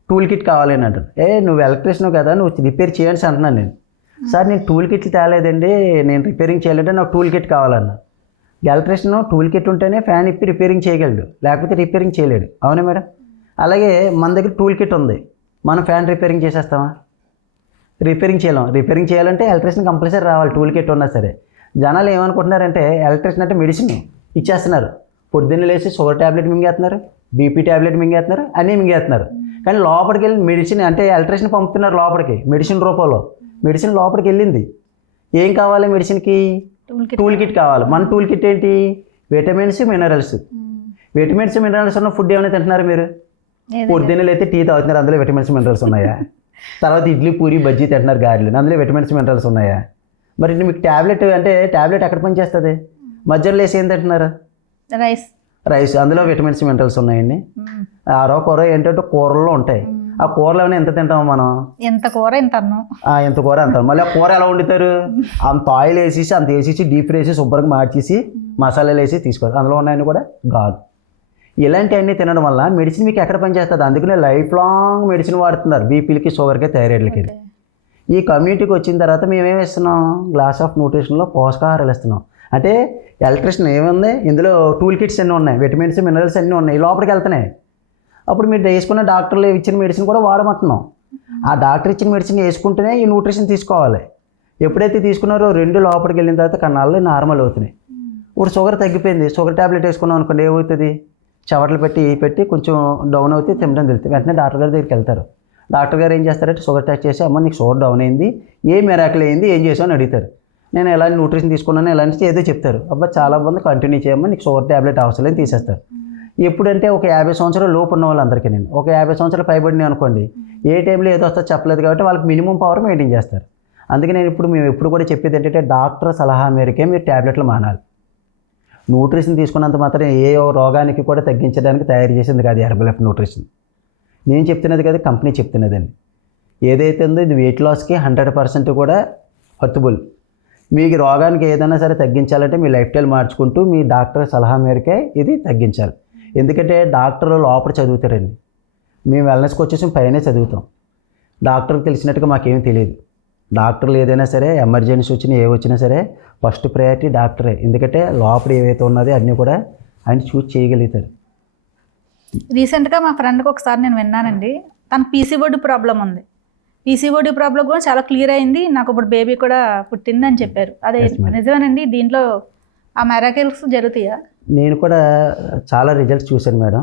టూల్ కిట్ కావాలని అంటాడు. నువ్వు ఎలక్ట్రీషియన్ కదా, నువ్వు రిపేర్ చేయండి అంటున్నాను నేను. సార్ నేను టూల్ కిట్లు తేలేదండి, నేను రిపేరింగ్ చేయాలంటే నాకు టూల్ కిట్ కావాలన్నా. ఎలక్ట్రీషియన్ టూల్ కిట్ ఉంటేనే ఫ్యాన్ ఇప్పి రిపేరింగ్ చేయగలడు, లేకపోతే రిపేరింగ్ చేయలేడు. అవునా మేడం? అలాగే మన దగ్గర టూల్ కిట్ ఉంది, మనం ఫ్యాన్ రిపేరింగ్ చేసేస్తామా? రిపేరింగ్ చేయలేం. రిపేరింగ్ చేయాలంటే ఎలక్ట్రీషియన్ కంపల్సరీ రావాలి, టూల్ కిట్ ఉన్నా సరే. జనాలు ఏమనుకుంటున్నారంటే ఎలక్ట్రీషియన్ అంటే మెడిసిన్ ఇచ్చేస్తున్నారు. పొద్దున్న లేచి షుగర్ ట్యాబ్లెట్ మింగేస్తున్నారు, బీపీ ట్యాబ్లెట్ మింగేస్తున్నారు, అన్నీ మింగేస్తున్నారు. కానీ లోపలికి వెళ్ళి మెడిసిన్ అంటే ఎలక్ట్రిషన్ పంపుతున్నారు లోపలికి, మెడిసిన్ రూపంలో. మెడిసిన్ లోపలికి వెళ్ళింది. ఏం కావాలి మెడిసిన్కి? టూల్ కిట్ కావాలి. మన టూల్ కిట్ ఏంటి? Vitamins, minerals. విటమిన్స్, మినరల్స్ ఉన్న ఫుడ్ ఏమైనా తింటున్నారు మీరు? పొద్దున్నలు అయితే టీ తాగుతున్నారు, అందులో విటమిన్స్, మినరల్స్ ఉన్నాయా? తర్వాత ఇడ్లీ, పూరి, బజ్జీ తింటున్నారు, గారెలు, అందులో విటమిన్స్, మినరల్స్ ఉన్నాయా? మరి మీకు ట్యాబ్లెట్ అంటే ట్యాబ్లెట్ ఎక్కడ పనిచేస్తుంది? మధ్యలో వేసి ఏం తింటున్నారు? రైస్, అందులో విటమిన్స్, మినరల్స్ ఉన్నాయండి. ఆరో కూర ఏంటంటే కూరల్లో ఉంటాయి. ఆ కూరలు ఏమైనా ఎంత తింటాము మనం? ఎంత కూర ఎంత అన్నం. ఎంత కూర అంత. మళ్ళీ ఆ కూర ఎలా వండుతారు? అంత ఆయిల్ వేసేసి, అంత వేసేసి, డీప్ ఫ్రై చేసి, శుభ్రంగా మార్చేసి, మసాలాలు వేసి తీసుకోవాలి. అందులో ఉన్నాయని కూడా గాదు. ఇలాంటివన్నీ తినడం వల్ల మెడిసిన్ మీకు ఎక్కడ పనిచేస్తుంది? అందుకనే లైఫ్ లాంగ్ మెడిసిన్ వాడుతున్నారు, బీపీలకి, షుగర్కి, థైరాయిడ్లకి. ఈ కమ్యూనిటీకి వచ్చిన తర్వాత మేమేమి ఇస్తున్నాం? గ్లాస్ ఆఫ్ న్యూట్రిషన్లో పోషకాహారాలు ఇస్తున్నాం. అంటే ఎలక్ట్రిషన్ ఏముంది ఇందులో? టూల్ కిట్స్ అన్నీ ఉన్నాయి, విటమిన్స్, మినరల్స్ అన్నీ ఉన్నాయి, లోపలికి వెళ్తున్నాయి. అప్పుడు మీరు వేసుకున్న డాక్టర్లు ఇచ్చిన మెడిసిన్ కూడా వాడమంటున్నాం. ఆ డాక్టర్ ఇచ్చిన మెడిసిన్ వేసుకుంటేనే ఈ న్యూట్రిషన్ తీసుకోవాలి. ఎప్పుడైతే తీసుకున్నారో 2 లోపలికి వెళ్ళిన తర్వాత కన్నాళ్ళు నార్మల్ అవుతున్నాయి. ఇప్పుడు షుగర్ తగ్గిపోయింది, షుగర్ ట్యాబ్లెట్ వేసుకున్నాం అనుకోండి, ఏమవుతుంది? చవట్లు పెట్టి కొంచెం డౌన్ అవుతే తినడం తెలుస్తుంది. వెంటనే డాక్టర్ గారి దగ్గరికి వెళ్తారు. డాక్టర్ గారు ఏం చేస్తారంటే షుగర్ టెస్ట్ చేసి, అమ్మ నీకు షుగర్ డౌన్ అయింది, ఏ మిరాకిల్ అయింది, ఏం చేసావు అని అడుగుతారు. నేను ఎలాంటి న్యూట్రిషన్ తీసుకున్నాను, ఎలాంటి ఏదో చెప్తారు. అబ్బా చాలా మంది కంటిన్యూ చేయమ్మా, నీకు షుగర్ ట్యాబ్లెట్ అవసరం లేదు, తీసేస్తారు. ఎప్పుడంటే ఒక 50 సంవత్సరాల లోపు ఉన్న వాళ్ళందరికీ, నేను ఒక 50 సంవత్సరాలు పైబడినాయి అనుకోండి, ఏ టైంలో ఏదో వస్తుందో చెప్పలేదు కాబట్టి వాళ్ళకి మినిమం పవర్ మెయింటైన్ చేస్తారు. అందుకే మేము ఎప్పుడు కూడా చెప్పేది ఏంటంటే డాక్టర్ సలహా మేరకే మీరు ట్యాబ్లెట్లు మానాలి. న్యూట్రిషన్ తీసుకున్నంత మాత్రం ఏ రోగానికి కూడా తగ్గించడానికి తయారు చేసింది కాదు హెర్బల్ లైఫ్ న్యూట్రిషన్. నేను చెప్తున్నది కదా, కంపెనీ చెప్తున్నదండి. ఏదైతే ఉందో ఇది వెయిట్ లాస్కి 100% కూడా వర్తబుల్. మీకు రోగానికి ఏదైనా సరే తగ్గించాలంటే మీ లైఫ్ స్టైల్ మార్చుకుంటూ మీ డాక్టర్ సలహా మేరకే ఇది తగ్గించాలి. ఎందుకంటే డాక్టర్లు లోపల చదువుతారండి, మేము వెల్నెస్కి వచ్చేసి పైనే చదువుతాం. డాక్టర్కి తెలిసినట్టుగా మాకేమీ తెలియదు. డాక్టర్లు ఏదైనా సరే ఎమర్జెన్సీ వచ్చినా ఏ వచ్చినా సరే ఫస్ట్ ప్రయారిటీ డాక్టరే. ఎందుకంటే లోపల ఏవైతే ఉన్నదో అన్నీ కూడా ఆయన చూసి చేయగలుగుతారు. రీసెంట్గా మా ఫ్రెండ్కి ఒకసారి నేను విన్నానండి, తనకు పీసీఓడి ప్రాబ్లం ఉంది. పీసీఓడి ప్రాబ్లం కూడా చాలా క్లియర్ అయింది, నాకు ఇప్పుడు బేబీ కూడా పుట్టింది అని చెప్పారు. అదే నిజమేనండి? దీంట్లో ఆ మెరాకిల్స్ జరుగుతాయా? నేను కూడా చాలా రిజల్ట్స్ చూశాను మేడం.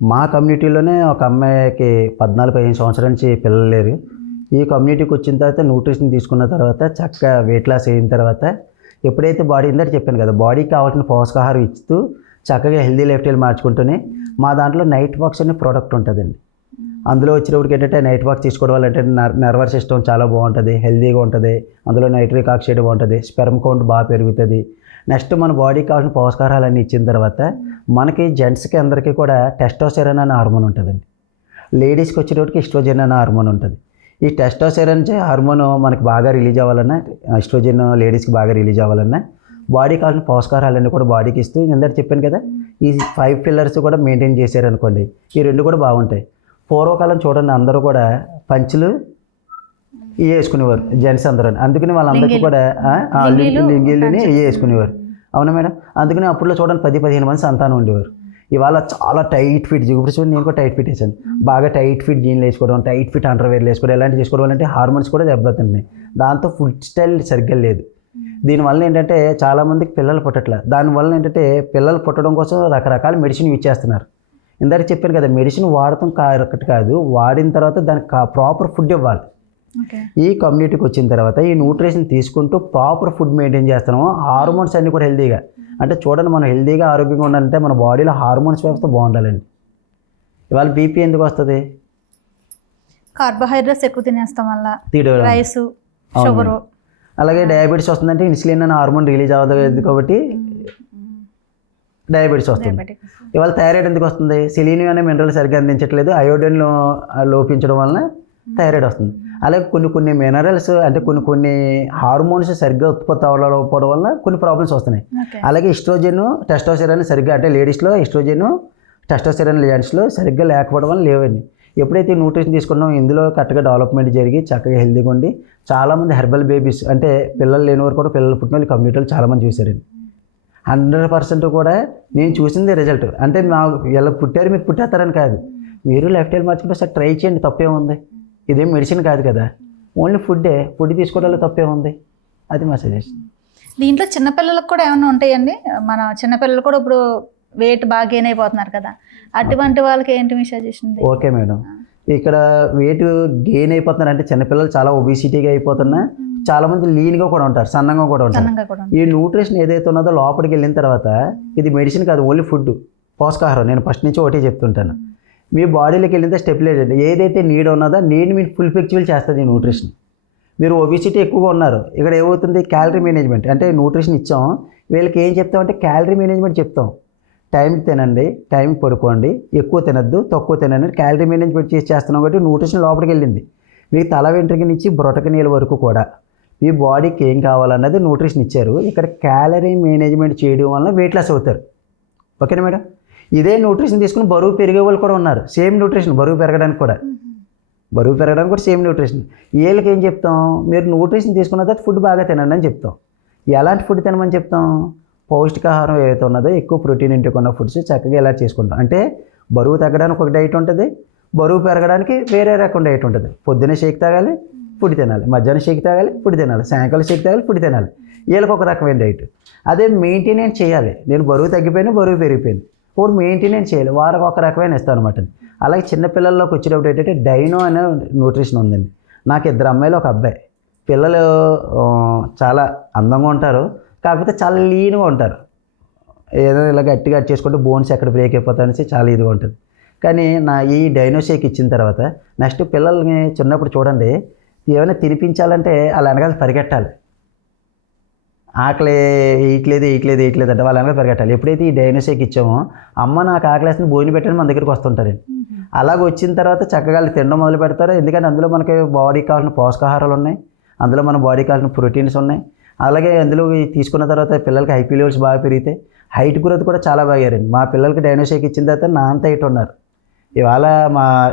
మా కమ్యూనిటీలోనే ఒక అమ్మాయికి 14-15 సంవత్సరాల నుంచి పిల్లలు లేరు. ఈ కమ్యూనిటీకి వచ్చిన తర్వాత న్యూట్రిషన్ తీసుకున్న తర్వాత చక్కగా వెయిట్ లాస్ అయిన తర్వాత ఎప్పుడైతే బాడీ ఇందాక చెప్పాను కదా, బాడీకి కావాల్సిన పోషకాహారం ఇస్తూ చక్కగా హెల్దీ లైఫ్ స్టైల్ మార్చుకుంటూనే మా దాంట్లో నైట్ వాక్స్ అనే ప్రోడక్ట్ ఉంటుందండి. అందులో వచ్చినప్పటికి ఏంటంటే నైట్ వాక్ తీసుకోవడం వల్ల అంటే నర్వస్ సిస్టమ్ చాలా బాగుంటుంది, హెల్దీగా ఉంటుంది. అందులో నైట్రిక్ ఆక్సైడ్ బాగుంటుంది, స్పెర్మ్ కౌంట్ బాగా పెరుగుతుంది. నెక్స్ట్ మన బాడీకి కావాల్సిన పోషకాహారాలన్నీ ఇచ్చిన తర్వాత మనకి జెంట్స్కి అందరికీ కూడా టెస్టోస్టెరాన్ అనే హార్మోన్ ఉంటుందండి. లేడీస్కి వచ్చేటప్పటికి ఈస్ట్రోజన్ అనే హార్మోన్ ఉంటుంది. ఈ టెస్టోస్టెరాన్ హార్మోన్ మనకి బాగా రిలీజ్ అవ్వాలన్నా, ఈస్ట్రోజన్ లేడీస్కి బాగా రిలీజ్ అవ్వాలన్నా బాడీకి కావాల్సిన పోషకాహారాలన్నీ కూడా బాడీకి ఇస్తూ ఇందాక చెప్పాను కదా, ఈ 5 పిల్లర్స్ కూడా మెయింటైన్ చేశారనుకోండి, ఈ 2 కూడా బాగుంటాయి. పూర్వకాలం చూడండి, అందరూ కూడా పంచులు వేసుకునేవారు జెంట్స్ అందరూ. అందుకని వాళ్ళందరికీ కూడా లింగీలని వేసుకునేవారు. అవునా మేడం? అందుకని అప్పుడులో చూడండి 10-15 మంది సంతానం ఉండేవారు. ఇవాళ చాలా టైట్ ఫిట్, ఇప్పుడు చూడండి నేను కూడా టైట్ ఫిట్ వేసాను, బాగా టైట్ ఫిట్ జీన్లు వేసుకోవడం, టైట్ ఫిట్ అండర్వేర్లు వేసుకోవడం, ఇలాంటివి చేసుకోవడం అంటే హార్మోన్స్ కూడా దెబ్బతిన్నాయి. దాంతో ఫుడ్ స్టైల్ సరిగ్గా లేదు. దీనివల్ల ఏంటంటే చాలామందికి పిల్లలు పుట్టట్లేదు. దానివల్ల ఏంటంటే పిల్లలు పుట్టడం కోసం రకరకాల మెడిసిన్ యూజ్ చేస్తున్నారు. ఇందాక చెప్పాను కదా, మెడిసిన్ వాడటం కరెక్ట్ కాదు, వాడిన తర్వాత దానికి ప్రాపర్ ఫుడ్ ఇవ్వాలి. ఈ కమ్యూనిటీకి వచ్చిన తర్వాత ఈ న్యూట్రిషన్ తీసుకుంటూ ప్రాపర్ ఫుడ్ మెయింటైన్ చేస్తున్నాము. హార్మోన్స్ అన్నీ కూడా హెల్తీగా, అంటే చూడండి మనం హెల్తీగా ఆరోగ్యంగా ఉండాలంటే మన బాడీలో హార్మోన్స్ వ్యవస్థ బాగుండాలండి. ఇవాళ బీపీ ఎందుకు వస్తుంది? కార్బోహైడ్రేట్స్ ఎక్కువ తినేస్తాం వల్ల, రైస్, షుగర్. అలాగే డయాబెటీస్ వస్తుందంటే ఇన్సులిన్ అనే హార్మోన్ రిలీజ్ అవ్వదు కాబట్టి డయాబెటీస్ వస్తుంది. ఇవాళ థైరాయిడ్ ఎందుకు వస్తుంది? సెలీనియం అనే మినరల్ సరిగ్గా అందించట్లేదు, అయోడిన్ లోపించడం వలన థైరాయిడ్ వస్తుంది. అలాగే కొన్ని మినరల్స్ అంటే కొన్ని హార్మోన్స్ సరిగ్గా ఉత్పత్తి అవ్వకపోవడం వల్ల కొన్ని ప్రాబ్లమ్స్ వస్తున్నాయి. అలాగే ఈస్ట్రోజన్, టెస్టోస్టెరాన్ సరిగ్గా, అంటే లేడీస్లో ఈస్ట్రోజన్, టెస్టోస్టెరాన్ జెంట్స్లో సరిగ్గా లేకపోవడం వల్ల లేవండి. ఎప్పుడైతే న్యూట్రిషన్ తీసుకున్నామో ఇందులో కరెక్ట్గా డెవలప్మెంట్ జరిగి చక్కగా హెల్తీగా ఉండి చాలామంది హెర్బల్ బేబీస్, అంటే పిల్లలు లేని వారు కూడా పిల్లలు పుట్టిన వాళ్ళు కమ్యూనిటీలో చాలామంది చూశారండి. 100% కూడా నేను చూసింది రిజల్ట్. అంటే ఎలా పుట్టారు మీరు పుట్టేస్తారని కాదు, మీరు లైఫ్ స్టైల్ మార్చుకుంటే ఒకసారి ట్రై చేయండి, తప్పేముంది? ఇదేం మెడిసిన్ కాదు కదా, ఓన్లీ ఫుడ్ తీసుకోవడంలో తప్పేముంది? అది మా సజెషన్. దీంట్లో చిన్నపిల్లలకు కూడా ఏమైనా ఉంటాయండి? మన చిన్నపిల్లలు కూడా ఇప్పుడు వెయిట్ బాగా గెయిన్ అయిపోతున్నారు కదా, అటువంటి వాళ్ళకి ఏంటి మీ సజెషన్? ఓకే మేడం, ఇక్కడ వెయిట్ గెయిన్ అయిపోతున్నారు అంటే చిన్నపిల్లలు చాలా ఒబిసిటీగా అయిపోతున్నా, చాలా మంది లీన్గా కూడా ఉంటారు, సన్నంగా కూడా ఉంటారు. సన్నంగా కూడా ఈ న్యూట్రిషన్ ఏదైతే ఉన్నదో లోపలికి వెళ్ళిన తర్వాత ఇది మెడిసిన్ కాదు, ఓన్లీ ఫుడ్, పోషకాహారం. నేను ఫస్ట్ నుంచి ఒకటే చెప్తుంటాను, మీ బాడీలోకి వెళ్ళితే స్టెబిలైజర్ ఏదైతే నీడ్ ఉన్నదో నీడ్ మీరు ఫుల్ఫిల్ చేస్తుంది ఈ న్యూట్రిషన్. మీరు ఒబిసిటీ ఎక్కువగా ఉన్నారు, ఇక్కడ ఏమవుతుంది, క్యాలరీ మేనేజ్మెంట్ అంటే న్యూట్రిషన్ ఇచ్చాం, వీళ్ళకి ఏం చెప్తామంటే క్యాలరీ మేనేజ్మెంట్ చెప్తాం. టైంకి తినండి, టైంకి పడుకోండి, ఎక్కువ తినద్దు, తక్కువ తినండి, క్యాలరీ మేనేజ్మెంట్ చేస్తున్నాం కాబట్టి న్యూట్రిషన్ లోపలికి వెళ్ళింది. మీకు తల వెంట్రుక నుంచి బ్రొటక నీళ్ళ వరకు కూడా మీ బాడీకి ఏం కావాలన్నది న్యూట్రిషన్ ఇచ్చారు. ఇక్కడ క్యాలరీ మేనేజ్మెంట్ చేయడం వల్ల వెయిట్ లాస్ అవుతారు. ఓకేనా మేడం? ఇదే న్యూట్రిషన్ తీసుకుని బరువు పెరిగే వాళ్ళు కూడా ఉన్నారు, సేమ్ న్యూట్రిషన్, బరువు పెరగడానికి కూడా సేమ్ న్యూట్రిషన్. వీళ్ళకి ఏం చెప్తాం, మీరు న్యూట్రిషన్ తీసుకున్న తర్వాత ఫుడ్ బాగా తినండి అని చెప్తాం. ఎలాంటి ఫుడ్ తినమని చెప్తాం, పౌష్టికాహారం ఏదైతే ఉన్నదో ఎక్కువ ప్రోటీన్ ఇంటికి ఉన్న ఫుడ్స్ చక్కగా ఎలా చేసుకుంటాం అంటే బరువు తగ్గడానికి ఒక డైట్ ఉంటుంది, బరువు పెరగడానికి వేరే రకం డైట్ ఉంటుంది. పొద్దున్నే షేక్ తాగాలి, ఫుడ్ తినాలి, మధ్యాహ్నం షేక్ తాగాలి, ఫుడ్ తినాలి, సాయంకాలం షేక్ తాగాలి, ఫుడ్ తినాలి. వీళ్ళకి ఒక రకమైన డైట్. అదే మెయింటెనెన్స్ చేయాలి, నేను బరువు తగ్గిపోయాను, బరువు పెరిగిపోయింది, ఇప్పుడు మెయింటెనెన్స్ చేయాలి, వారికి ఒక రకమైన ఇస్తాను అనమాట. అలాగే చిన్నపిల్లల్లోకి వచ్చేటప్పుడు ఏంటంటే డైనో అనే న్యూట్రిషన్ ఉందండి. నాకు 2 అమ్మాయిలు 1 అబ్బాయి. పిల్లలు చాలా అందంగా ఉంటారు, కాకపోతే చాలా లీన్గా ఉంటారు. ఏదో ఇలా గట్టిగా చేసుకుంటే బోన్స్ ఎక్కడ బ్రేక్ అయిపోతాయనేసి చాలా ఇదిగా ఉంటుంది. కానీ ఈ డైనో షేక్ ఇచ్చిన తర్వాత నెక్స్ట్ పిల్లల్ని చిన్నప్పుడు చూడండి, ఏమైనా తినిపించాలంటే వాళ్ళ వెనకాల పరిగెట్టాలి. ఆకలి వేయట్లేదు అంటే వాళ్ళ వెనకాల పరిగెట్టాలి. ఎప్పుడైతే ఈ డైనో షేక్ ఇచ్చామో, అమ్మ నాకు ఆకలేస్తుంది భోజనం పెట్టని మన దగ్గరికి వస్తుంటారండి. అలాగ వచ్చిన తర్వాత చక్కగా తినడం మొదలు పెడతారు. ఎందుకంటే అందులో మనకి బాడీకి కావాల్సిన పోషకాహారాలు ఉన్నాయి, అందులో మన బాడీకి కావాల్సిన ప్రోటీన్స్ ఉన్నాయి. అలాగే అందులో తీసుకున్న తర్వాత పిల్లలకి హైపీ లెవెల్స్ బాగా పెరిగితే హైట్ గ్రోత్ కూడా చాలా బాగారండి. మా పిల్లలకి డైనో షేక్ ఇచ్చిన తర్వాత నా అంత హైట్ ఉన్నారు. ఇవాళ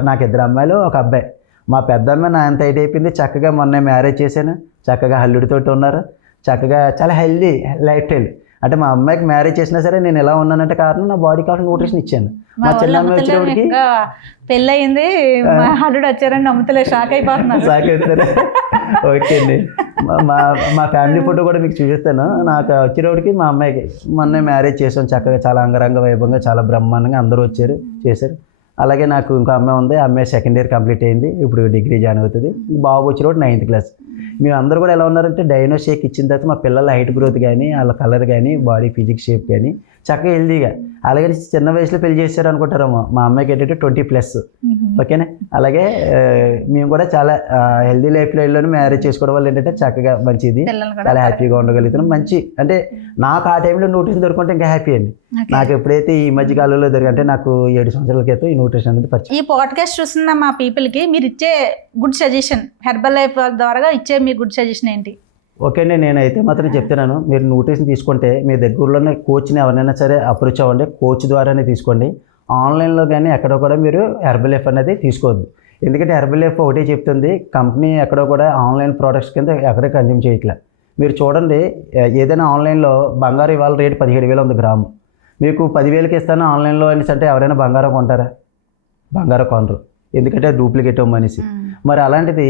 నాకు 2 అమ్మాయిలు 1 అబ్బాయి. మా పెద్ద అమ్మాయి నా అంత హైట్ అయిపోయింది, చక్కగా మొన్న మ్యారేజ్ చేశాను, చక్కగా హల్లుడితోటి ఉన్నారు, చక్కగా చాలా హెల్దీ లైఫ్ స్టైల్. అంటే మా అమ్మాయికి మ్యారేజ్ చేసినా సరే నేను ఎలా ఉన్నానంటే కారణం నా బాడీ కావాల్సిన న్యూట్రిషన్ ఇచ్చాను. మా చిన్న అమ్మాయి వచ్చేటప్పటికి పెళ్ళయింది, హల్లుడు వచ్చారని నమ్ముతలే, షాక్ అయిపోతున్నారు. షాక్ అవుతారు. ఓకే అండి, మా ఫ్యామిలీ ఫోటో కూడా మీకు చూపిస్తాను. నాకు వచ్చేటప్పటికి మా అమ్మాయికి మొన్న మ్యారేజ్ చేసాం, చక్కగా చాలా అంగరంగ వైభవంగా చాలా బ్రహ్మాండంగా అందరూ వచ్చారు, చేశారు. అలాగే నాకు ఇంకో అమ్మాయి ఉంది, అమ్మాయి 2nd ఇయర్ కంప్లీట్ అయింది, ఇప్పుడు డిగ్రీ జాయిన్ అవుతుంది. బాబు వచ్చేటప్పుడు 9th క్లాస్. మేము అందరూ కూడా ఎలా ఉన్నారంటే డైనో షేక్ ఇచ్చిన తర్వాత మా పిల్లల హైట్ గ్రోత్ కానీ, వాళ్ళ కలర్ కానీ, బాడీ ఫిజిక్స్ షేప్ కానీ చక్కగా హెల్దీగా. అలాగే చిన్న వయసులో పెళ్లి చేశారు అనుకుంటారేమో, మా అమ్మాయికి ఏంటంటే 20+. ఓకేనా? అలాగే మేము కూడా చాలా హెల్దీ లైఫ్ స్టైల్లోనే మ్యారేజ్ చేసుకోవడం వల్ల ఏంటంటే చక్కగా మంచిది, చాలా హ్యాపీగా ఉండగలుగుతున్నాం. మంచి అంటే నాకు ఆ టైంలో న్యూట్రిషన్ దొరుకుంటే ఇంకా హ్యాపీ అండి. నాకు ఎప్పుడైతే ఈ మధ్య కాలంలో అంటే నాకు 7 సంవత్సరాల క్రితం ఈ న్యూట్రిషన్ అనేది పరిచయం. ఈ పాడ్కాస్ట్ చూస్తున్న మా పీపుల్కి మీరు ఇచ్చే గుడ్ సజెషన్, హెర్బల్ లైఫ్ ద్వారా ఇచ్చే మీ గుడ్ సజెషన్ ఏంటి? ఓకే అండి, నేనైతే మాత్రం చెప్తున్నాను, మీరు న్యూట్రిషన్ తీసుకుంటే మీ దగ్గరలోనే కోచ్ని ఎవరైనా సరే అప్రోచ్ అవ్వండి, కోచ్ ద్వారానే తీసుకోండి. ఆన్లైన్లో కానీ ఎక్కడో కూడా మీరు హెర్బల్ లైఫ్ అనేది తీసుకోవద్దు. ఎందుకంటే హెర్బల్ లైఫ్ ఒకటే చెప్తుంది, కంపెనీ ఎక్కడో కూడా ఆన్లైన్ ప్రోడక్ట్స్ కింద ఎక్కడే కన్జ్యూమ్ చేయట్లే. మీరు చూడండి, ఏదైనా ఆన్లైన్లో బంగారం ఇవాళ రేటు 17,000 ఉంది గ్రాము, మీకు 10,000కి ఇస్తాను ఆన్లైన్లో అనేసి అంటే ఎవరైనా బంగారం కొంటారా? బంగారం కొనరు, ఎందుకంటే డూప్లికేట్ మనిషి. మరి అలాంటిది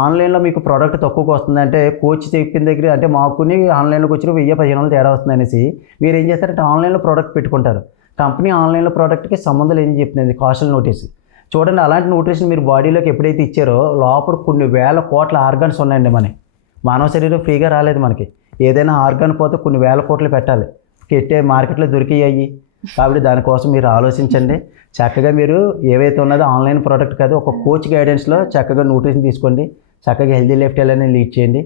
ఆన్లైన్లో మీకు ప్రోడక్ట్ తక్కువకి వస్తుందంటే కోచ్ చెప్పిన దగ్గర అంటే మాకుని ఆన్లైన్లోకి వచ్చిన 1000-1500 తేడా వస్తుంది అనేసి మీరు ఏం చేస్తారంటే ఆన్లైన్లో ప్రోడక్ట్ పెట్టుకుంటారు. కంపెనీ ఆన్లైన్లో ప్రోడక్ట్కి సంబంధం ఏం చెప్తుంది, కాస్టల్ నోటీస్. చూడండి, అలాంటి న్యూట్రిషన్ మీరు బాడీలోకి ఎప్పుడైతే ఇచ్చారో లోపల కొన్ని వేల కోట్ల ఆర్గాన్స్ ఉన్నాయండి. మానవ శరీరం ఫ్రీగా రాలేదు మనకి. ఏదైనా ఆర్గాన్ పోతే కొన్ని వేల కోట్లు పెట్టాలి, పెట్టే మార్కెట్లో దొరికాయి. కాబట్టి దానికోసం మీరు ఆలోచించండి. చక్కగా మీరు ఏవైతే ఉన్నదో ఆన్లైన్ ప్రోడక్ట్ కాదు, ఒక కోచ్ గైడెన్స్లో చక్కగా న్యూట్రిషన్ తీసుకోండి, చక్కగా హెల్దీ లైఫ్ స్టైల్ అనేది లీడ్ చేయండి.